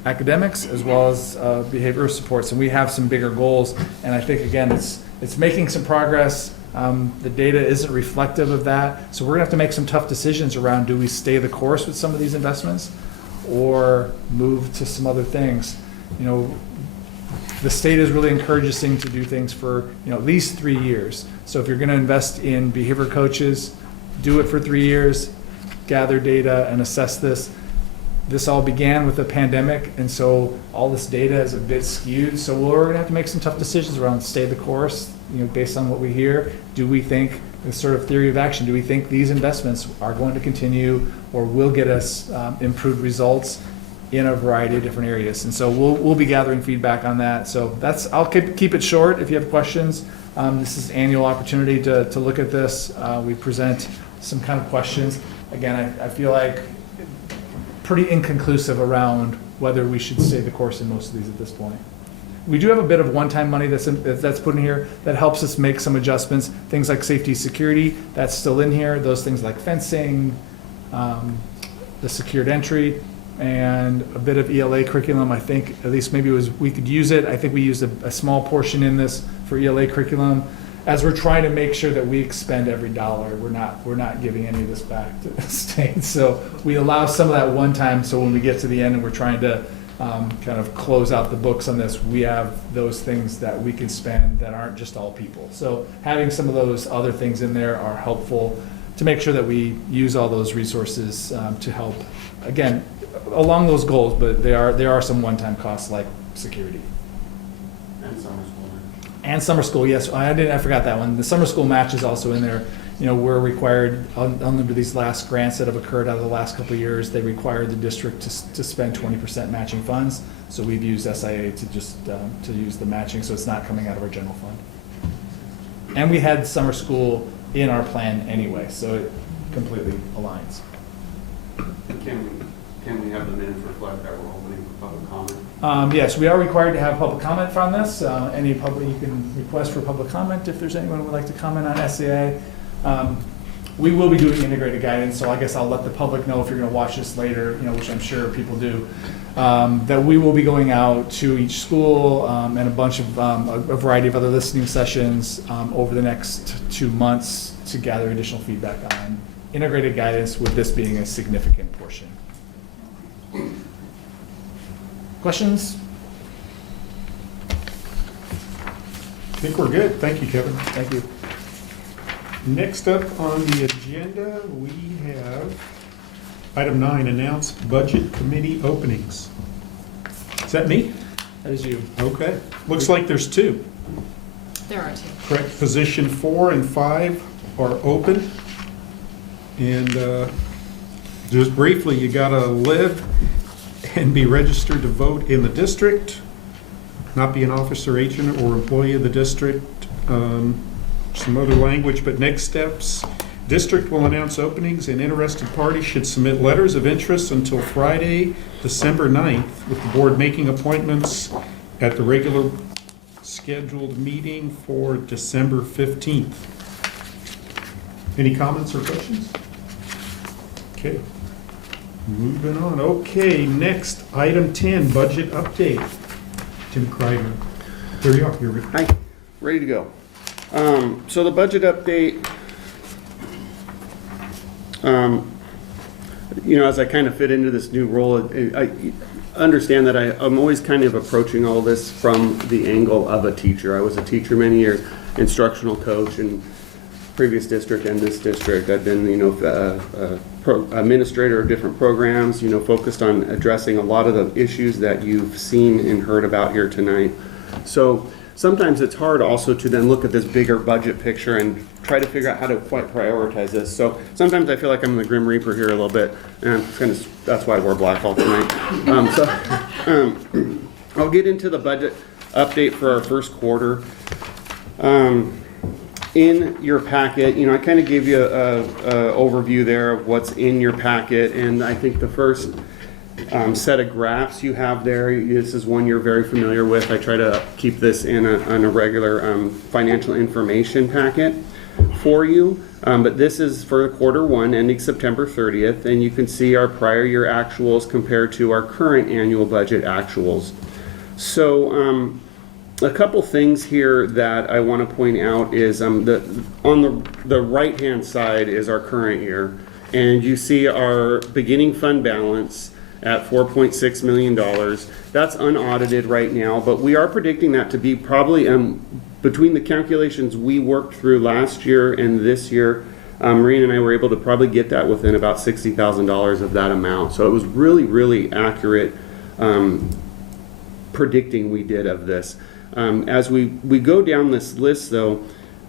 academics as well as behavioral supports, and we have some bigger goals. And I think again, it's making some progress. The data isn't reflective of that, so we're gonna have to make some tough decisions around: do we stay the course with some of these investments, or move to some other things? You know, the state is really encouraging to do things for at least 3 years. So if you're going to invest in behavior coaches, do it for 3 years, gather data and assess this. This all began with the pandemic, and so all this data is a bit skewed. So we're going to have to make some tough decisions around stay the course, based on what we hear. Do we think this sort of theory of action, do we think these investments are going to continue or will get us improved results in a variety of different areas? And so we'll be gathering feedback on that. So I'll keep it short. If you have questions, this is an annual opportunity to look at this. We present some kind of questions. Again, I feel like pretty inconclusive around whether we should stay the course in most of these at this point. We do have a bit of one-time money that's put in here that helps us make some adjustments. Things like safety, security, that's still in here. Those things like fencing, the secured entry, and a bit of ELA curriculum. I think at least maybe we could use it. I think we used a small portion in this for ELA curriculum, as we're trying to make sure that we expend every dollar. We're not giving any of this back to the state. So we allow some of that one time. So when we get to the end and we're trying to kind of close out the books on this, we have those things that we can spend that aren't just all people. So having some of those other things in there are helpful to make sure that we use all those resources to help, again, along those goals, but there are some one-time costs like security. And summer school. And summer school, yes, I forgot that one. The summer school match is also in there. We're required, under these last grants that have occurred out of the last couple of years, they require the district to spend 20% matching funds. So we've used SIA to just to use the matching, so it's not coming out of our general fund. And we had summer school in our plan anyway, so it completely aligns. Can we have the minutes reflect that we're opening for public comment? Yes, we are required to have public comment from this. You can request for public comment if there's anyone who would like to comment on SAA. we will be doing integrated guidance, so I guess I'll let the public know if you're gonna watch this later, which I'm sure people do, that we will be going out to each school and a bunch of, a variety of other listening sessions over the next 2 months to gather additional feedback on integrated guidance, with this being a significant portion. Questions? I think we're good. Thank you, Kevin. Thank you. Next up on the agenda, we have item 9, announce budget committee openings. Is that me? That is you. Okay. Looks like there's 2. There are 2. Correct. Position 4 and 5 are open. And just briefly, you gotta live and be registered to vote in the district, not be an officer, agent, or employee of the district. Some other language, but next steps. District will announce openings, and interested parties should submit letters of interest until Friday, December 9th, with the board making appointments at the regular scheduled meeting for December 15th. Any comments or questions? Okay. Moving on. Okay, next, item 10, budget update. Tim Kreider. There you are. You're ready. Hi, ready to go. So the budget update, as I kind of fit into this new role, I understand that I'm always kind of approaching all this from the angle of a teacher. I was a teacher many years, instructional coach in previous district and this district. I've been, administrator of different programs, focused on addressing a lot of the issues that you've seen and heard about here tonight. So sometimes it's hard also to then look at this bigger budget picture and try to figure out how to quite prioritize this. So sometimes I feel like I'm the Grim Reaper here a little bit, and that's why I wore black all tonight. I'll get into the budget update for our first quarter. In your packet, I kind of gave you a overview there of what's in your packet, and I think the first set of graphs you have there, this is one you're very familiar with. I try to keep this in a regular financial information packet for you, but this is for quarter 1 ending September 30th, and you can see our prior year actuals compared to our current annual budget actuals. So a couple things here that I want to point out is on the right hand side is our current year, and you see our beginning fund balance at $4.6 million. That's unaudited right now, but we are predicting that to be probably between the calculations we worked through last year and this year, Maureen and I were able to probably get that within about $60,000 of that amount. So it was really, really accurate predicting we did of this. As we go down this list, though,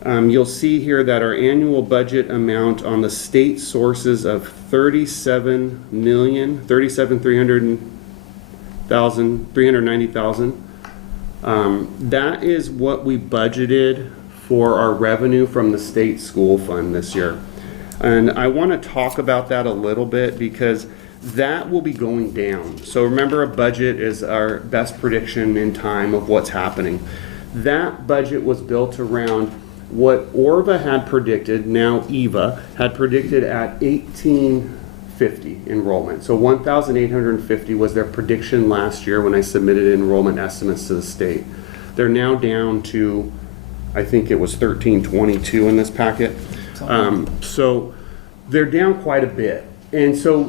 you'll see here that our annual budget amount on the state sources of $390,000, that is what we budgeted for our revenue from the state school fund this year. And I want to talk about that a little bit because that will be going down. So remember, a budget is our best prediction in time of what's happening. That budget was built around what Orva had predicted, now EVA, had predicted at 1,850 enrollment. So 1,850 was their prediction last year when I submitted enrollment estimates to the state. They're now down to, I think it was 1,322 in this packet. So they're down quite a bit. And so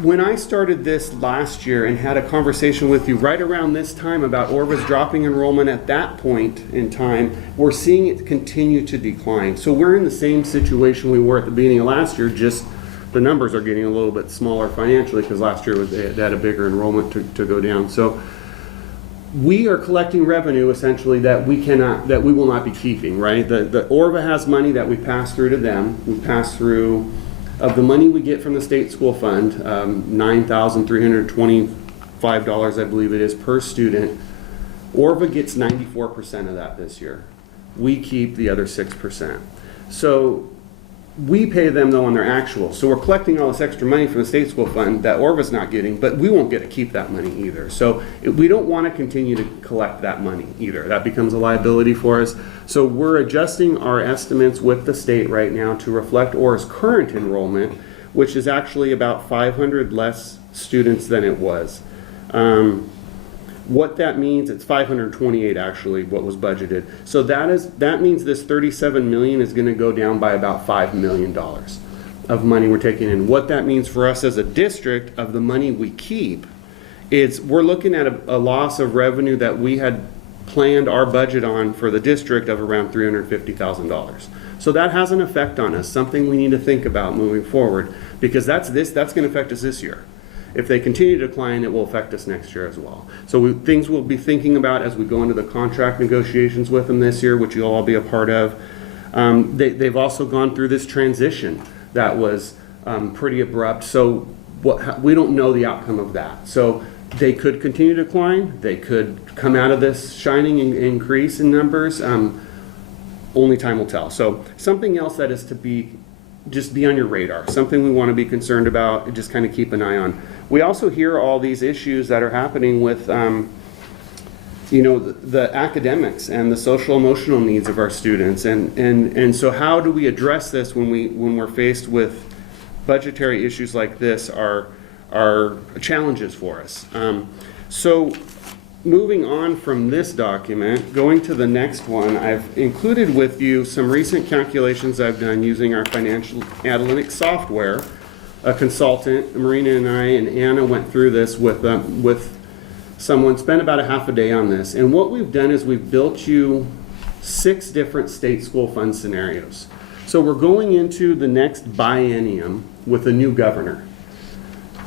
when I started this last year and had a conversation with you right around this time about Orva's dropping enrollment at that point in time, we're seeing it continue to decline. So we're in the same situation we were at the beginning of last year, just the numbers are getting a little bit smaller financially because last year they had a bigger enrollment to go down. So we are collecting revenue essentially that we will not be keeping, right? The Orva has money that we pass through to them. We pass through, of the money we get from the state school fund, $9,325, I believe it is, per student. Orva gets 94% of that this year. We keep the other 6%. So We pay them though on their actual. So we're collecting all this extra money from the state school fund that Orva's not getting, but we won't get to keep that money either. So we don't want to continue to collect that money either. That becomes a liability for us. So we're adjusting our estimates with the state right now to reflect Orva's current enrollment, which is actually about 500 less students than it was. What that means, it's 528 actually, what was budgeted. So that means this 37 million is going to go down by about $5 million of money we're taking in. What that means for us as a district of the money we keep is we're looking at a loss of revenue that we had planned our budget on for the district of around $350,000. So that has an effect on us, something we need to think about moving forward, because that's going to affect us this year. If they continue to decline, it will affect us next year as well. So things we'll be thinking about as we go into the contract negotiations with them this year, which you'll all be a part of. They've also gone through this transition that was pretty abrupt. So we don't know the outcome of that. So they could continue to decline. They could come out of this shining and increase in numbers. Only time will tell. So something else that is to just be on your radar, something we want to be concerned about, and just kind of keep an eye on. We also hear all these issues that are happening with, the academics and the social emotional needs of our students, and so how do we address this when we're faced with budgetary issues like this are challenges for us. So moving on from this document, going to the next one, I've included with you some recent calculations I've done using our financial analytics software. A consultant, Marina and I and Anna went through this with someone, spent about a half a day on this. And what we've done is we've built you 6 different state school fund scenarios. So we're going into the next biennium with a new governor.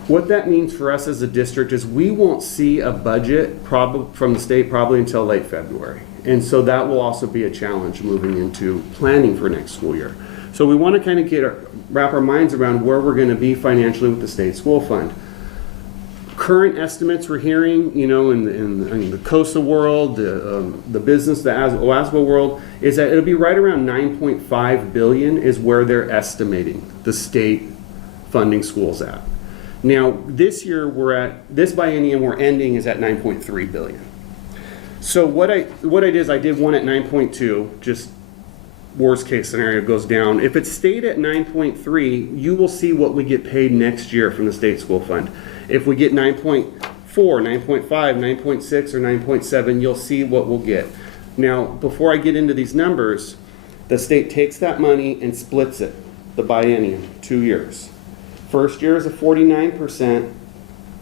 What that means for us as a district is we won't see a budget from the state probably until late February. And so that will also be a challenge moving into planning for next school year. So we want to kind of wrap our minds around where we're going to be financially with the state school fund. Current estimates we're hearing, in the COSA world, the business, the OASBA world, is that it'll be right around $9.5 billion is where they're estimating the state funding schools at. Now, this year this biennium we're ending is at 9.3 billion. So what I did is I did one at 9.2, just worst case scenario goes down. If it stayed at 9.3, you will see what we get paid next year from the state school fund. If we get 9.4, 9.5, 9.6, or 9.7, you'll see what we'll get. Now, before I get into these numbers, the state takes that money and splits it, the biennium, 2 years. First year is a 49%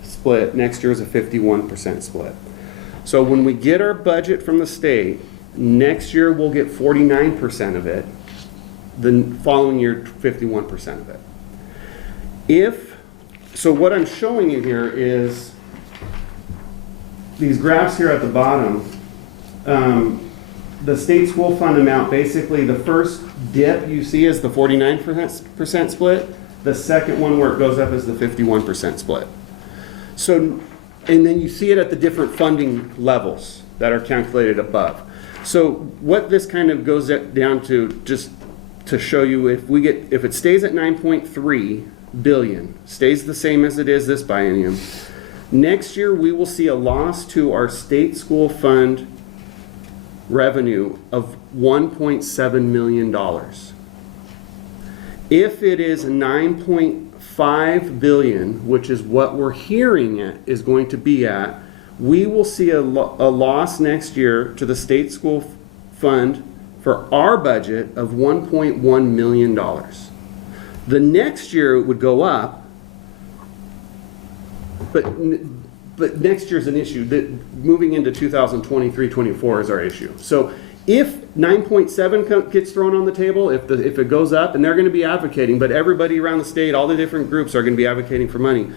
split, next year is a 51% split. So when we get our budget from the state, next year we'll get 49% of it, the following year 51% of it. So what I'm showing you here is these graphs here at the bottom. The state school fund amount, basically the first dip you see is the 49% split. The second one where it goes up is the 51% split. So, and then you see it at the different funding levels that are calculated above. So what this kind of goes down to, just to show you, if it stays at 9.3 billion, stays the same as it is this biennium, next year we will see a loss to our state school fund revenue of $1.7 million. If it is 9.5 billion, which is what we're hearing it is going to be at, we will see a loss next year to the state school fund for our budget of $1.1 million. The next year it would go up, but next year's an issue. Moving into 2023-24 is our issue. So if 9.7 gets thrown on the table, if it goes up, and they're going to be advocating, but everybody around the state, all the different groups are going to be advocating for money.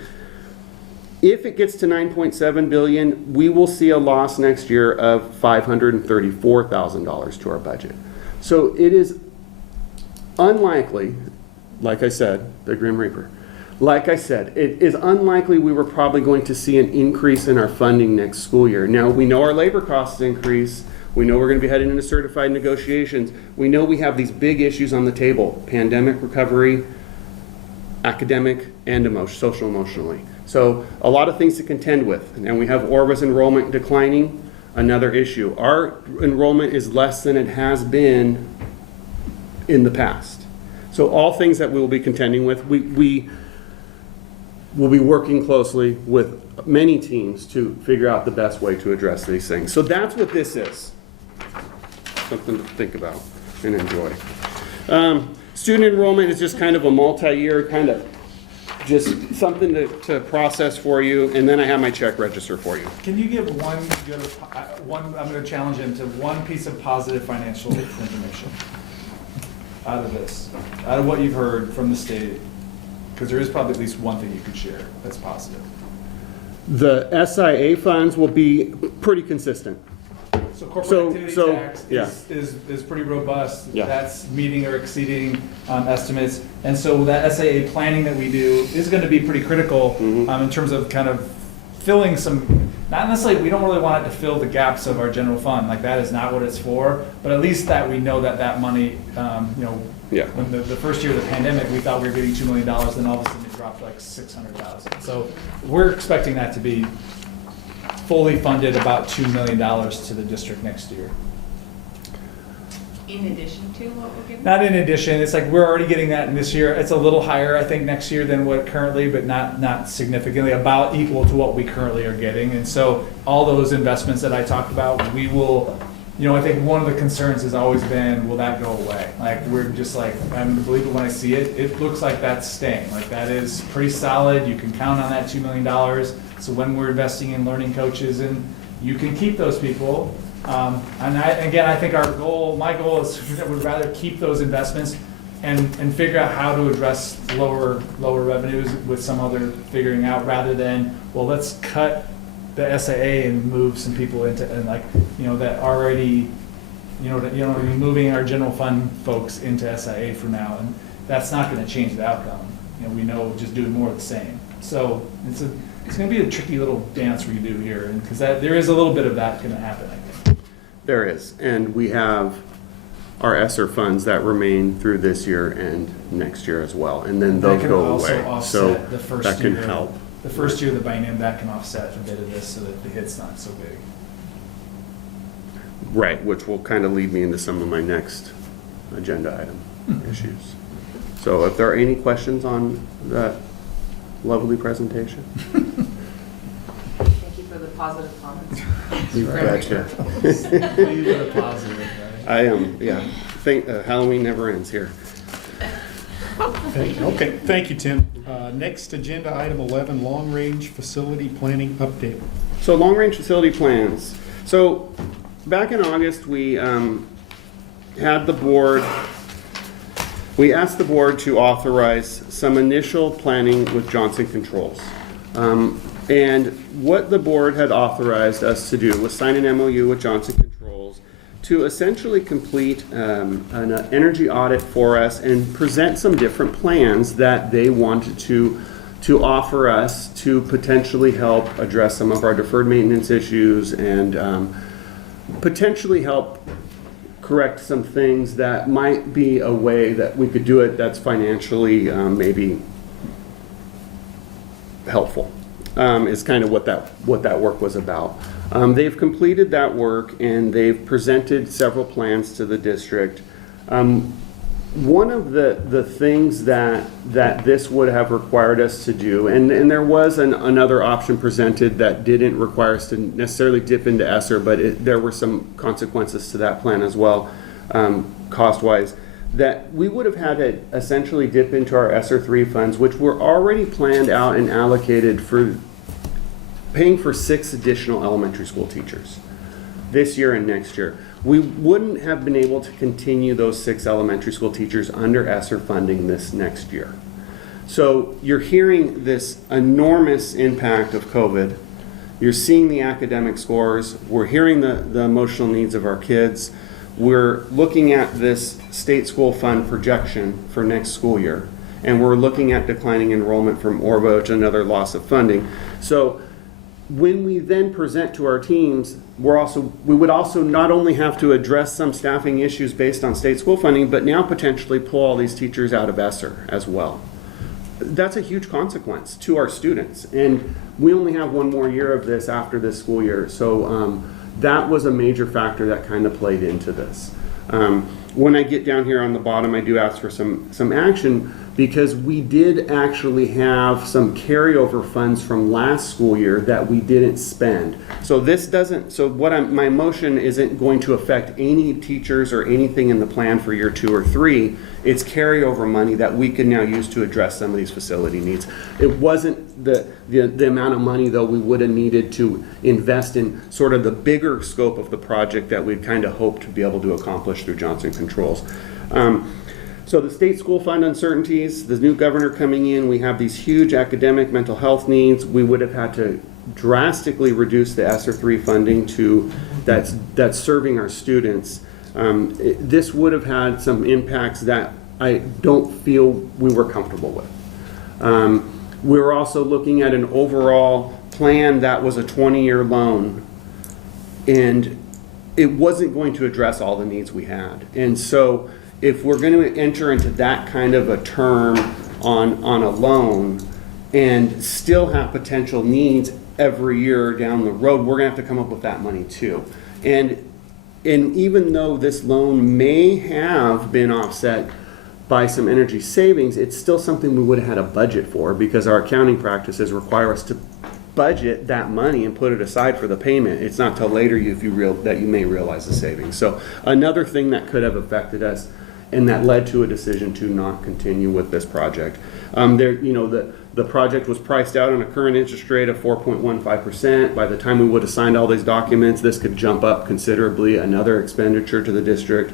If it gets to 9.7 billion, we will see a loss next year of $534,000 to our budget. So it is unlikely, like I said, the Grim Reaper. Like I said, it is unlikely we were probably going to see an increase in our funding next school year. Now, we know our labor costs increase. We know we're going to be heading into certified negotiations. We know we have these big issues on the table: pandemic recovery, academic, and social emotionally. So a lot of things to contend with. And we have Orba's enrollment declining, another issue. Our enrollment is less than it has been in the past. So all things that we will be contending with. We will be working closely with many teams to figure out the best way to address these things. So that's what this is. Something to think about and enjoy. Student enrollment is just kind of a multi-year, kind of just something to process for you, and then I have my check register for you. Can you give I'm going to challenge him to one piece of positive financial information out of this, out of what you've heard from the state, because there is probably at least one thing you could share that's positive. The SIA funds will be pretty consistent. So corporate activity tax yeah. is pretty robust. Yeah. That's meeting or exceeding estimates. And so that SAA planning that we do is going to be pretty critical in terms of kind of filling some, not necessarily, we don't really want it to fill the gaps of our general fund. Like, that is not what it's for, but at least that we know that money, yeah. When the first year of the pandemic, we thought we were getting $2 million, then all of a sudden it dropped like 600,000. So we're expecting that to be fully funded about $2 million to the district next year. In addition to what we're giving? Not in addition, it's like we're already getting that in this year. It's a little higher, I think, next year than what currently, but not significantly, about equal to what we currently are getting. And so all those investments that I talked about, we will, I think one of the concerns has always been, will that go away? Like, we're just like, I'm going to believe it when I see it. It looks like that's staying. Like, that is pretty solid. You can count on that $2 million. So when we're investing in learning coaches, and you can keep those people. And I think my goal is that we'd rather keep those investments and figure out how to address lower revenues with some other figuring out, rather than, well, let's cut the SAA and move some people into, and that already, moving our general fund folks into SIA for now, and that's not going to change the outcome. We know just doing more of the same. So it's going to be a tricky little dance we do here, and because there is a little bit of that going to happen, I think. There is, and we have our ESSER funds that remain through this year and next year as well, and then those go away. So that can help. The first year of the biennium, that can offset a bit of this so that the hit's not so big. Right, which will kind of lead me into some of my next agenda item issues. So if there are any questions on that lovely presentation. Thank you for the positive comments. You betcha. Leave it a positive, right? I am, yeah. Halloween never ends here. Okay, thank you, Tim. Next agenda item 11, long-range facility planning update. So long-range facility plans. So back in August, we had the board. We asked the board to authorize some initial planning with Johnson Controls. And what the board had authorized us to do was sign an MOU with Johnson Controls to essentially complete an energy audit for us and present some different plans that they wanted to offer us to potentially help address some of our deferred maintenance issues and potentially help correct some things that might be a way that we could do it that's financially maybe helpful, is kind of what that work was about. They've completed that work and they've presented several plans to the district. One of the things that this would have required us to do, and there was another option presented that didn't require us to necessarily dip into ESSER, but there were some consequences to that plan as well, cost-wise, that we would have had to essentially dip into our ESSER 3 funds, which were already planned out and allocated for paying for 6 additional elementary school teachers this year and next year. We wouldn't have been able to continue those 6 elementary school teachers under ESSER funding this next year. So you're hearing this enormous impact of COVID. You're seeing the academic scores. We're hearing the emotional needs of our kids. We're looking at this state school fund projection for next school year. And we're looking at declining enrollment from Orvo, which is another loss of funding. So when we then present to our teams, we would also not only have to address some staffing issues based on state school funding, but now potentially pull all these teachers out of ESSER as well. That's a huge consequence to our students, and we only have one more year of this after this school year, so that was a major factor that kind of played into this. When I get down here on the bottom, I do ask for some action, because we did actually have some carryover funds from last school year that we didn't spend. So this doesn't, so my motion isn't going to affect any teachers or anything in the plan for year 2 or 3. It's carryover money that we can now use to address some of these facility needs. It wasn't the amount of money, though, we would have needed to invest in sort of the bigger scope of the project that we'd kind of hoped to be able to accomplish through Johnson Controls. So the state school fund uncertainties, the new governor coming in, we have these huge academic mental health needs. We would have had to drastically reduce the ESSER 3 funding to that's serving our students. This would have had some impacts that I don't feel we were comfortable with. We were also looking at an overall plan that was a 20-year loan, and it wasn't going to address all the needs we had. And so if we're going to enter into that kind of a term on a loan and still have potential needs every year down the road, we're going to have to come up with that money too. And even though this loan may have been offset by some energy savings, it's still something we would have had a budget for, because our accounting practices require us to budget that money and put it aside for the payment. It's not till later that you may realize the savings. So another thing that could have affected us, and that led to a decision to not continue with this project. The project was priced out on a current interest rate of 4.15%. By the time we would have signed all these documents, this could jump up considerably, another expenditure to the district.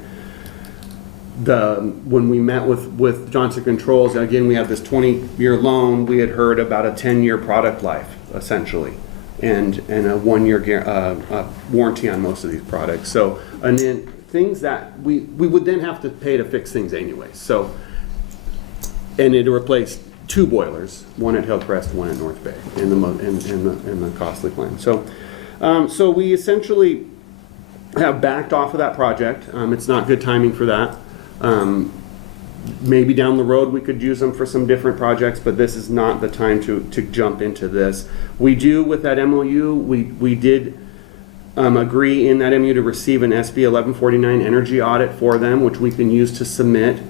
When we met with Johnson Controls, again, we had this 20-year loan. We had heard about a 10-year product life, essentially, and a 1-year warranty on most of these products. So, and then things that we would then have to pay to fix things anyway. So, and it replaced 2 boilers, one at Hillcrest, one at North Bay, in the costly plan. So, so we essentially have backed off of that project. It's not good timing for that. Maybe down the road we could use them for some different projects, but this is not the time to jump into this. We do, with that MOU, we did agree in that MOU to receive an SB 1149 energy audit for them, which we can use to submit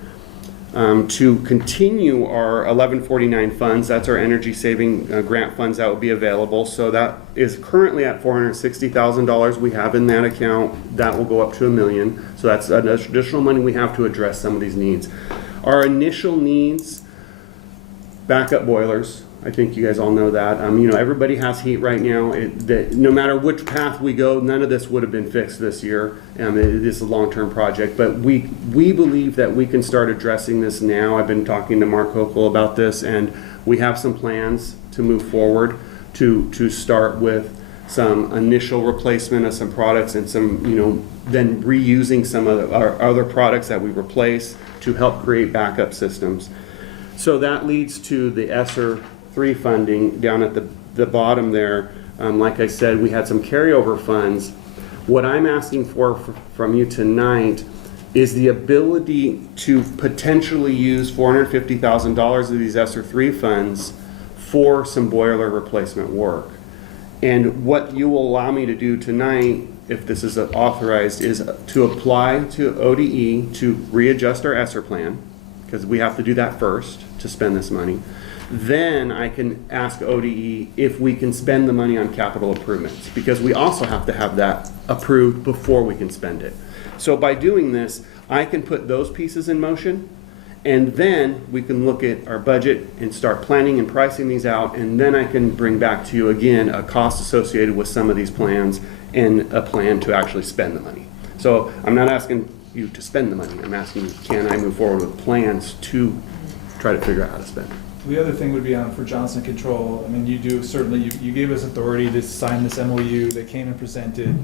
to continue our 1149 funds. That's our energy saving grant funds that will be available. So that is currently at $460,000 we have in that account. That will go up to $1 million. So that's additional money we have to address some of these needs. Our initial needs, backup boilers. I think you guys all know that. Everybody has heat right now. No matter which path we go, none of this would have been fixed this year. It is a long-term project, but we believe that we can start addressing this now. I've been talking to Mark Hochul about this, and we have some plans to move forward to start with some initial replacement of some products and some, then reusing some of our other products that we replace to help create backup systems. So that leads to the ESSER 3 funding down at the bottom there. Like I said, we had some carryover funds. What I'm asking from you tonight is the ability to potentially use $450,000 of these ESSER 3 funds for some boiler replacement work. And what you will allow me to do tonight, if this is authorized, is to apply to ODE to readjust our ESSER plan, because we have to do that first to spend this money. Then I can ask ODE if we can spend the money on capital improvements, because we also have to have that approved before we can spend it. So by doing this, I can put those pieces in motion, and then we can look at our budget and start planning and pricing these out, and then I can bring back to you again a cost associated with some of these plans and a plan to actually spend the money. So I'm not asking you to spend the money. I'm asking you, can I move forward with plans to try to figure out how to spend it? The other thing would be for Johnson Control. I mean, you do certainly, you gave us authority to sign this MOU. They came and presented.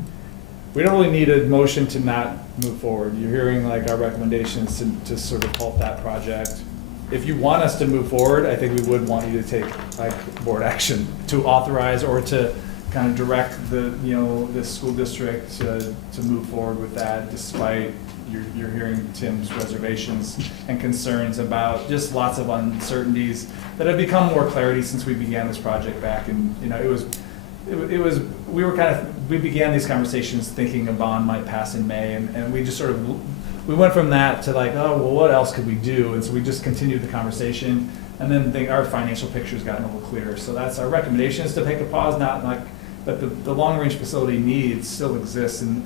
We don't really need a motion to not move forward. You're hearing like our recommendations to sort of halt that project. If you want us to move forward, I think we would want you to take like board action to authorize or to kind of direct the school district to move forward with that, despite you're hearing Tim's reservations and concerns about just lots of uncertainties that have become more clarity since we began this project back. And we began these conversations thinking a bond might pass in May, and we just we went from that to like, oh, well, what else could we do? And so we just continued the conversation, and then our financial picture's gotten a little clearer. So that's our recommendation, is to take a pause, not like, but the long-range facility needs still exists, and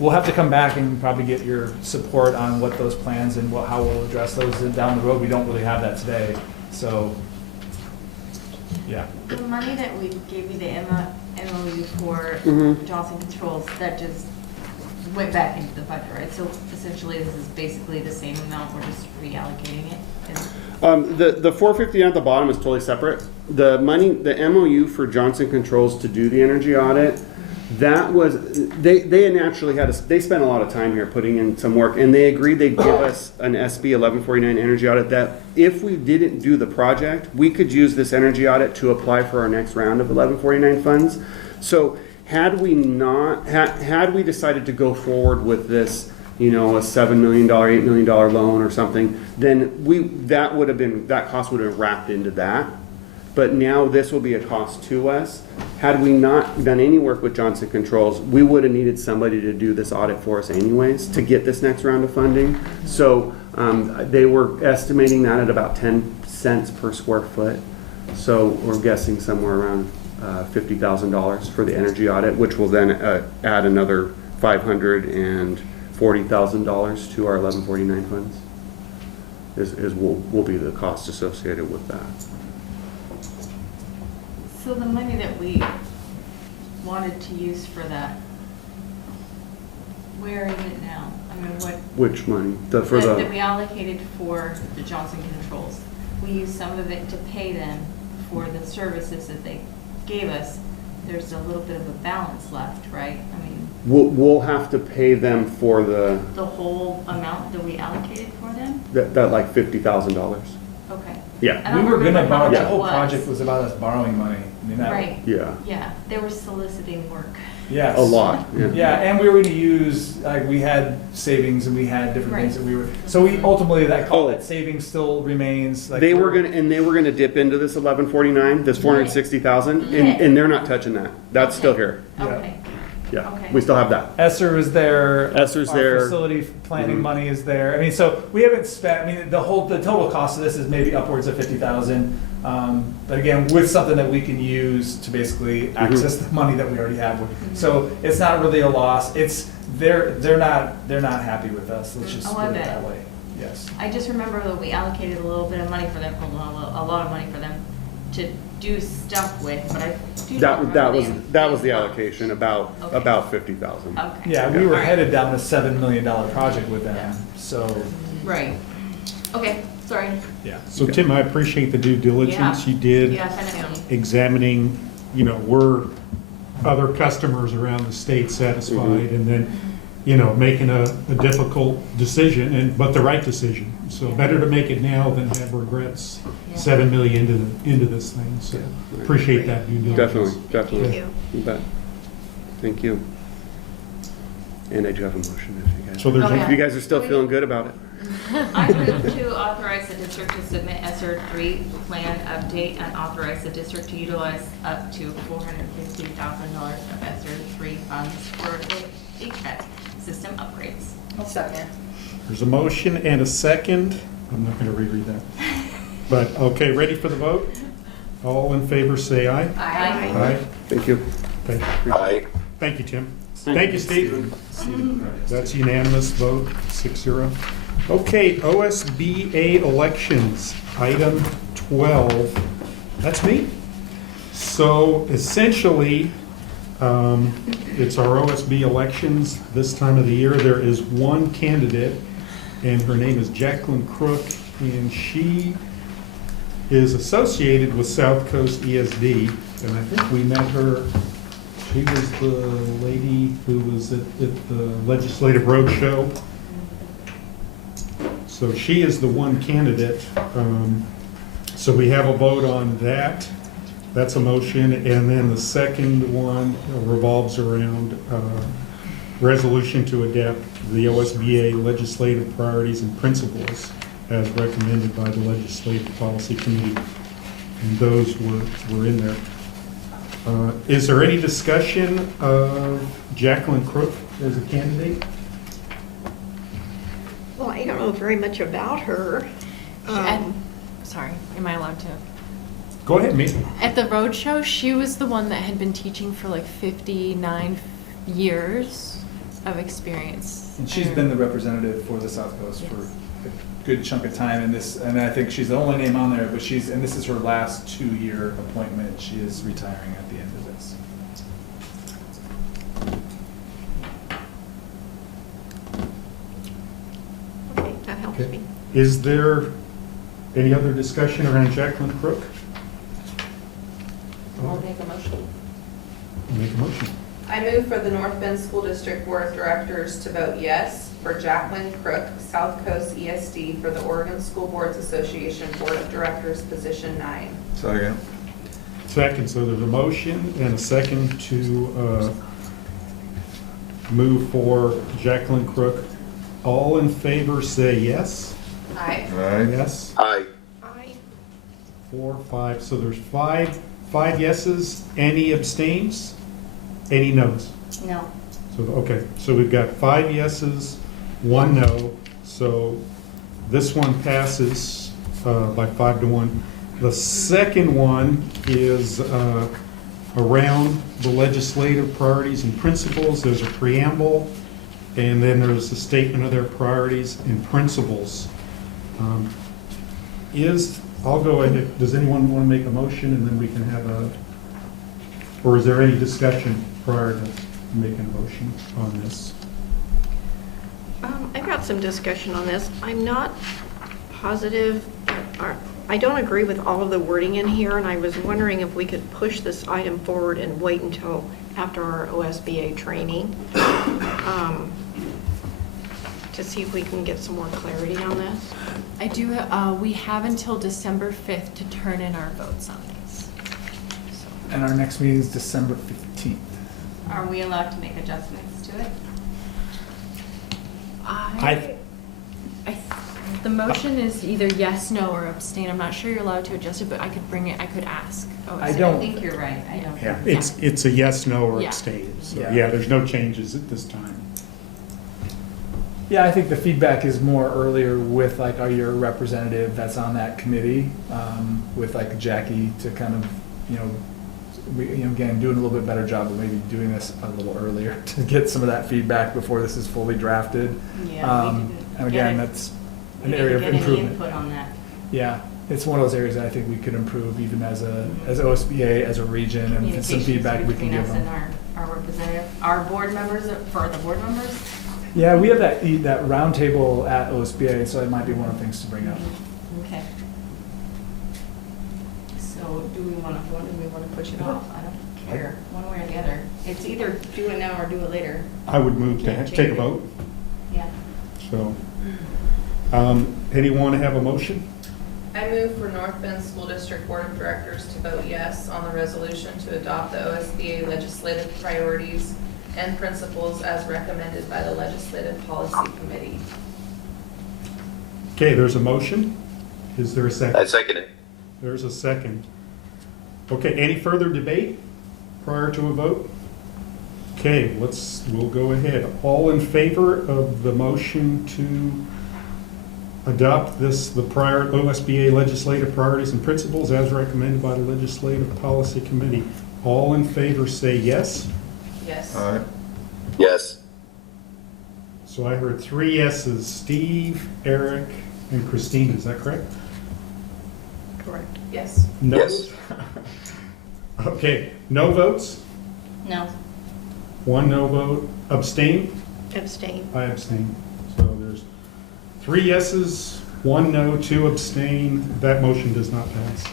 we'll have to come back and probably get your support on what those plans and how we'll address those down the road. We don't really have that today, so, yeah. The money that we gave you, the MOU for Johnson Controls, that just went back into the budget, right? So essentially, this is basically the same amount, we're just reallocating it? The 450 at the bottom is totally separate. The MOU for Johnson Controls to do the energy audit, that was, they naturally they spent a lot of time here putting in some work, and they agreed they'd give us an SB 1149 energy audit that if we didn't do the project, we could use this energy audit to apply for our next round of 1149 funds. So had we decided to go forward with this, a $7 million, $8 million loan or something, then that cost would have wrapped into that. But now this will be a cost to us. Had we not done any work with Johnson Controls, we would have needed somebody to do this audit for us anyways to get this next round of funding. So they were estimating that at about 10 cents per square foot. So we're guessing somewhere around $50,000 for the energy audit, which will then add another $540,000 to our 1149 funds. Will be the cost associated with that. So the money that we wanted to use for that, where is it now? I mean, Which money? That we allocated for the Johnson Controls. We used some of it to pay them for the services that they gave us. There's a little bit of a balance left, right? I mean, we'll have to pay them for the whole amount that we allocated for them? that like $50,000. Okay. Yeah. We were gonna borrow, the the whole project was about us borrowing money. I mean, right. Yeah. Yeah, they were soliciting work. Yes. A lot. Yeah, and we were going to use, we had savings and we had different things that we were, so we ultimately, that savings still remains. They were gonna dip into this 1149, this 460,000, and they're not touching that. That's still here. Okay. Yeah, we still have that. ESSER is there. ESSER's our there. Facility planning money is there. I mean, so we haven't spent, the total cost of this is maybe upwards of 50,000. But again, with something that we can use to basically access the money that we already have. So it's not really a loss. They're not happy with us. Let's just put it that way. Yes. I just remember that we allocated a little bit of money for them, a lot of money for them to do stuff with, but I do that was the allocation, about 50,000. Okay. Yeah, we were headed down a $7 million project with them. So. Right. Okay. Sorry. Yeah. So Tim, I appreciate the due diligence you did, examining, were other customers around the state satisfied, and then, making a difficult decision, but the right decision. So better to make it now than have regrets 7 million into this thing. So appreciate that due diligence. Definitely. Thank you. You bet. Thank you. And I do have a motion So if you guys are still feeling good about it. I move to authorize the district to submit ESSER 3 plan update and authorize the district to utilize up to $450,000 of ESSER 3 funds for the HVAC system upgrades. I'll second. There's a motion and a second. I'm not going to reread that. But, okay, ready for the vote? All in favor say aye. Aye. Aye. Thank you. Aye. Thank you, Tim. Thank you, Steve. That's unanimous vote, 6-0. Okay, OSBA elections, item 12. That's me. So essentially, it's our OSB elections this time of the year. There is one candidate, and her name is Jacqueline Crook, and she is associated with South Coast ESD, and I think we met her. She was the lady who was at the Legislative Roadshow. So she is the one candidate. So we have a vote on that. That's a motion, and then the second one revolves around resolution to adapt the OSBA legislative priorities and principles as recommended by the Legislative Policy Committee. And those were in there. Is there any discussion of Jacqueline Crook as a candidate? Well, I don't know very much about her. Sorry, am I allowed to? Go ahead, me. At the roadshow, she was the one that had been teaching for like 59 years of experience. And she's been the representative for the South Coast for a good chunk of time, and I think she's the only name on there, but and this is her last 2-year appointment. She is retiring at the end of this. Okay, that helps me. Is there any other discussion around Jacqueline Crook? I'll make a motion. Make a motion. I move for the North Bend School District Board of Directors to vote yes for Jacqueline Crook, South Coast ESD, for the Oregon School Boards Association Board of Directors, position 9. Second. Second, so there's a motion and a second to move for Jacqueline Crook. All in favor say yes. Aye. Yes. Aye. Aye. 4, 5, so there's five yeses. Any abstains? Any noes? No. So, okay, so we've got 5 yeses, 1 no, so this one passes by 5 to 1. The second one is around the legislative priorities and principles. There's a preamble, and then there's a statement of their priorities and principles. I'll go ahead, does anyone want to make a motion, and then we can have or is there any discussion prior to making a motion on this? I've got some discussion on this. I'm not positive, I don't agree with all of the wording in here, and I was wondering if we could push this item forward and wait until after our OSBA training to see if we can get some more clarity on this. I do, we have until December 5th to turn in our votes on these. And our next meeting is December 15th. Are we allowed to make adjustments to it? The motion is either yes, no, or abstain. I'm not sure you're allowed to adjust it, but I could bring it, I could ask. I don't- I think you're right, I don't. Yeah, it's a yes, no, or Yeah. abstain. So, Yeah. yeah, there's no changes at this time. Yeah, I think the feedback is more earlier with like your representative that's on that committee, with like Jackie to kind of, again, doing a little bit better job of maybe doing this a little earlier to get some of that feedback before this is fully drafted. Yeah, And again, that's an We area of didn't get any improvement. input on that. Yeah, it's one of those areas that I think we could improve even as OSBA, as a region, and some Communications feedback we can between give us them. and our representative, our board members, for the board members. Yeah, we have that roundtable at OSBA, so it might be one of the things to bring up. Okay. So do we want to push it off? I don't care, one way or the other. It's either do it now or do it later. I would move to Can't take a change it. vote. Yeah. So, anyone have a motion? I move for North Bend School District Board of Directors to vote yes on the resolution to adopt the OSBA legislative priorities and principles as recommended by the Legislative Policy Committee. Okay, there's a motion. Is there a second? I second it. There's a second. Okay, any further debate prior to a vote? Okay, we'll go ahead. All in favor of the motion to adopt the prior OSBA legislative priorities and principles as recommended by the Legislative Policy Committee? All in favor say yes. Yes. Yes. So I heard 3 yeses, Steve, Eric, and Christina, is that correct? Correct. Yes. No? Yes. Okay, no votes? No. 1 no vote. Abstain? Abstain. I abstain. So there's 3 yeses, 1 no, 2 abstain. That motion does not pass.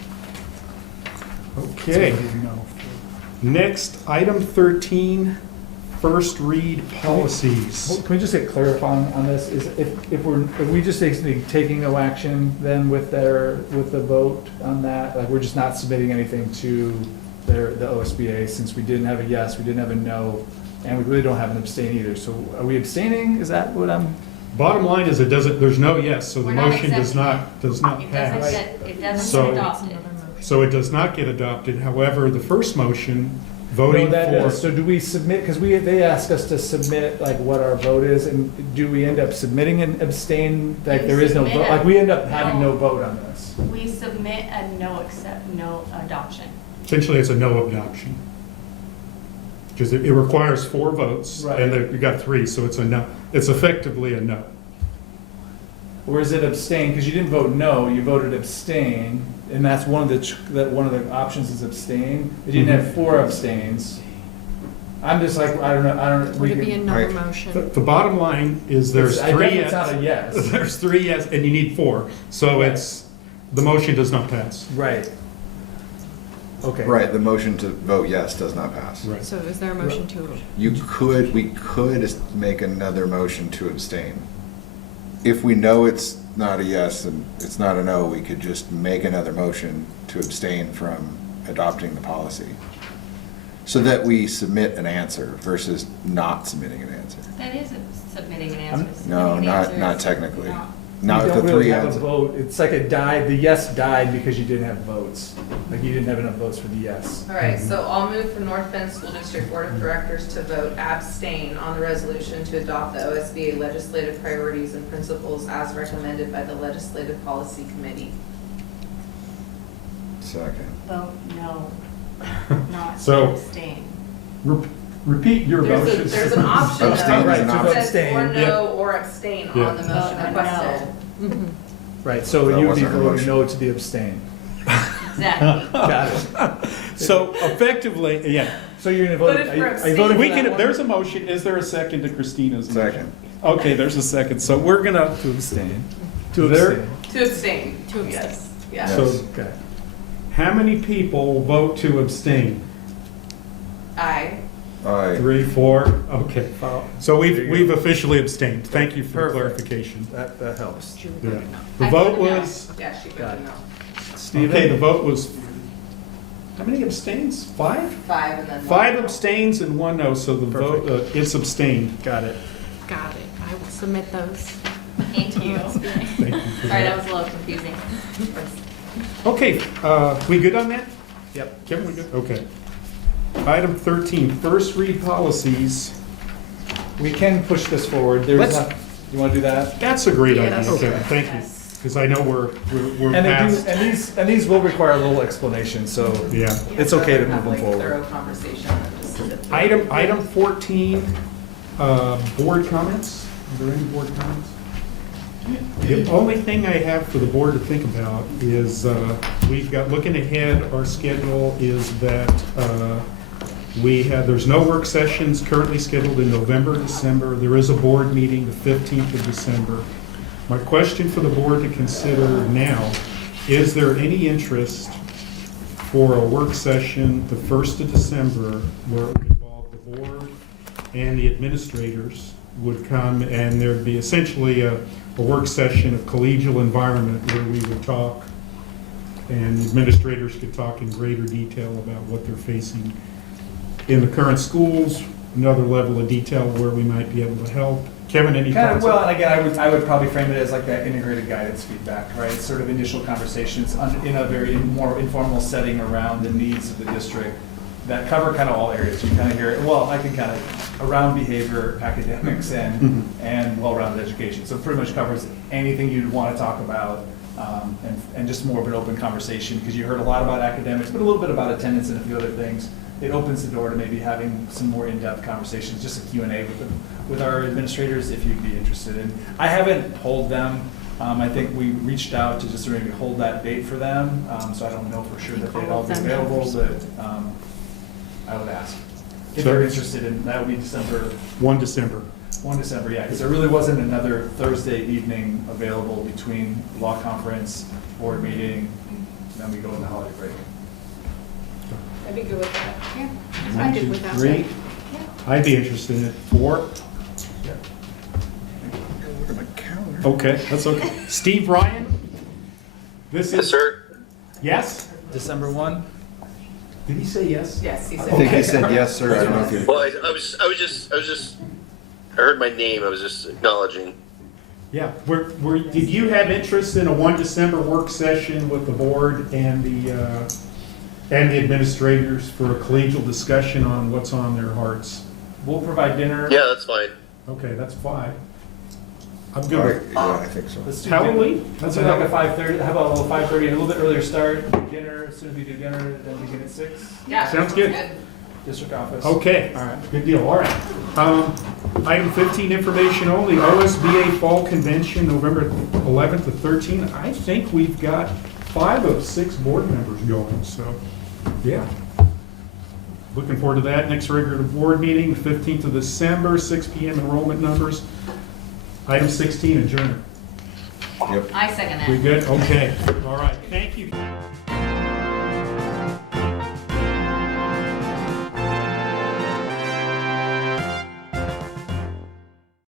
Okay. So, no. Next, item 13, first read policies. Can we just get clarifying on this? Is if we just basically taking no action then with the vote on that? Like we're just not submitting anything to the OSBA since we didn't have a yes, we didn't have a no, and we really don't have an abstain either. So are we abstaining? Is that what I'm? Bottom line is there's no yes, so the We're not motion does not It pass. doesn't get So- adopted. So it does not get adopted. However, the first motion, voting No, that for. is. So do we submit, because they ask us to submit like what our vote is, and do we end up submitting an abstain? Like We there is no submit vote, a- like we end up having no. no vote on this? We submit a no adoption. Essentially, it's a no adoption. Because it requires 4 votes, Right. and you got 3, so it's a no. It's effectively a no. Or is it abstain? Because you didn't vote no, you voted abstain, and that's one of the options is abstain. But you didn't have 4 abstains. I'm just like, I don't know. Would it be another Right. motion? The bottom line is there's I 3 definitely yes. it's not a yes. There's 3 yes, and you need 4. So Right. the motion does not pass. Right. Okay. Right, the motion to vote yes does not pass. Right. So is there a motion to? We could make another motion to abstain. If we know it's not a yes and it's not a no, we could just make another motion to abstain from adopting the policy. So that we submit an answer versus not submitting an answer. That is submitting an answer. No, Submitting an not answer is technically. not. Not You with don't the really 3 have a answers. vote. It's like it died, the yes died because you didn't have votes. Like you didn't have enough votes for the yes. All right, so I'll move for North Bend School District Board of Directors to vote abstain on the resolution to adopt the OSBA legislative priorities and principles as recommended by the Legislative Policy Committee. Second. Vote no, not So- abstain. Repeat your motion. There's an option Abstain though, is an that option. says or Yeah. no or abstain Yeah. on the motion requested. Right, so That you would be wasn't a voting motion. no to the abstain. Exactly. Got it. So effectively, yeah. So you're gonna vote, But if are you we're are you voting for We that can, one? there's a motion. Is there a second to Christina's motion? Second. Okay, there's a second. So we're gonna, To abstain. There- To abstain. To abstain. Yes, yes. so Okay. how many people vote to abstain? Aye. Aye. 3, 4, okay. So There you we've go. officially abstained. Thank you for the Perfect. clarification. That helps. Yeah. The I vote voted no. was, Yeah, she Got voted it. no. Steven? okay, the vote was, how many abstains? 5? 5 and then 5 1. abstains and 1 no, so the vote, it's abstained. Got it. Got it. I will submit those. Thank you. Thank you for Sorry, that. that was a little confusing. Okay, we good on that? Yep. Kevin, we good? Okay. Item 13, first read policies. We can push this forward. There's Let's- not, you wanna do that? That's a great idea, Yes. okay, thank you. Yes. Because I know we're And they do, past, and these will require a little explanation, so yeah. it's okay to Have, move them like, forward. Thorough conversation and just sit through it. Item 14, board comments. Are there any board comments? The only thing I have for the board to think about is, we've got, looking ahead, our schedule is that there's no work sessions currently scheduled in November, December. There is a board meeting the 15th of December. My question for the board to consider now, is there any interest for a work session the 1st of December where it would involve the board and the administrators would come, and there'd be essentially a work session, a collegial environment where we would talk and administrators could talk in greater detail about what they're facing in the current schools, another level of detail where we might be able to help. Kevin, any Kind thoughts? of, well, and again, I would probably frame it as like that integrated guidance feedback, right? Sort of initial conversations in a very more informal setting around the needs of the district that cover kind of all areas. You kind of hear, well, I can kind of around behavior, academics, and well-rounded education. So it pretty much covers anything you'd want to talk about, and just more of an open conversation, because you heard a lot about academics, but a little bit about attendance and a few other things. It opens the door to maybe having some more in-depth conversations, just a Q&A with our administrators if you'd be interested in. I haven't polled them. I think we reached out to just maybe hold that date for them, so I don't know for sure that they'd all be available, but I would ask. If So- they're interested in, that would be December. 1 December. 1 December, yeah, because there really wasn't another Thursday evening available between law conference, board meeting, then we go into holiday break. I'd be good with that. Yeah. One, I did two, with that. three. Yeah. I'd be interested in it. 4? Okay, that's okay. Steve Ryan? This is. Yes, sir. Yes? December 1? Did he say yes? Yes, he said. I think he said yes, sir. I don't know if you. Well, I was just, I heard my name. I was just acknowledging. Yeah. Did you have interest in a 1 December work session with the board and the administrators for a collegial discussion on what's on their hearts? We'll provide dinner. Yeah, that's fine. Okay, that's fine. I'm All good. right, yeah, I think so. Let's do Halloween? dinner. Let's do like a 5:30. How about a little 5:30 and a little bit earlier start? Dinner. As soon as we do dinner, then begin at 6. Yeah. Sounds good. District office. Okay, All right. good deal, all right. Item 15, information only, OSBA Fall Convention, November 11th to 13th. I think we've got 5 of 6 board members going, so, yeah. Looking forward to that. Next regular board meeting, the 15th of December, 6 p.m. enrollment numbers. Item 16, adjourned. Yep. I second that. We good? Okay, all right, thank you.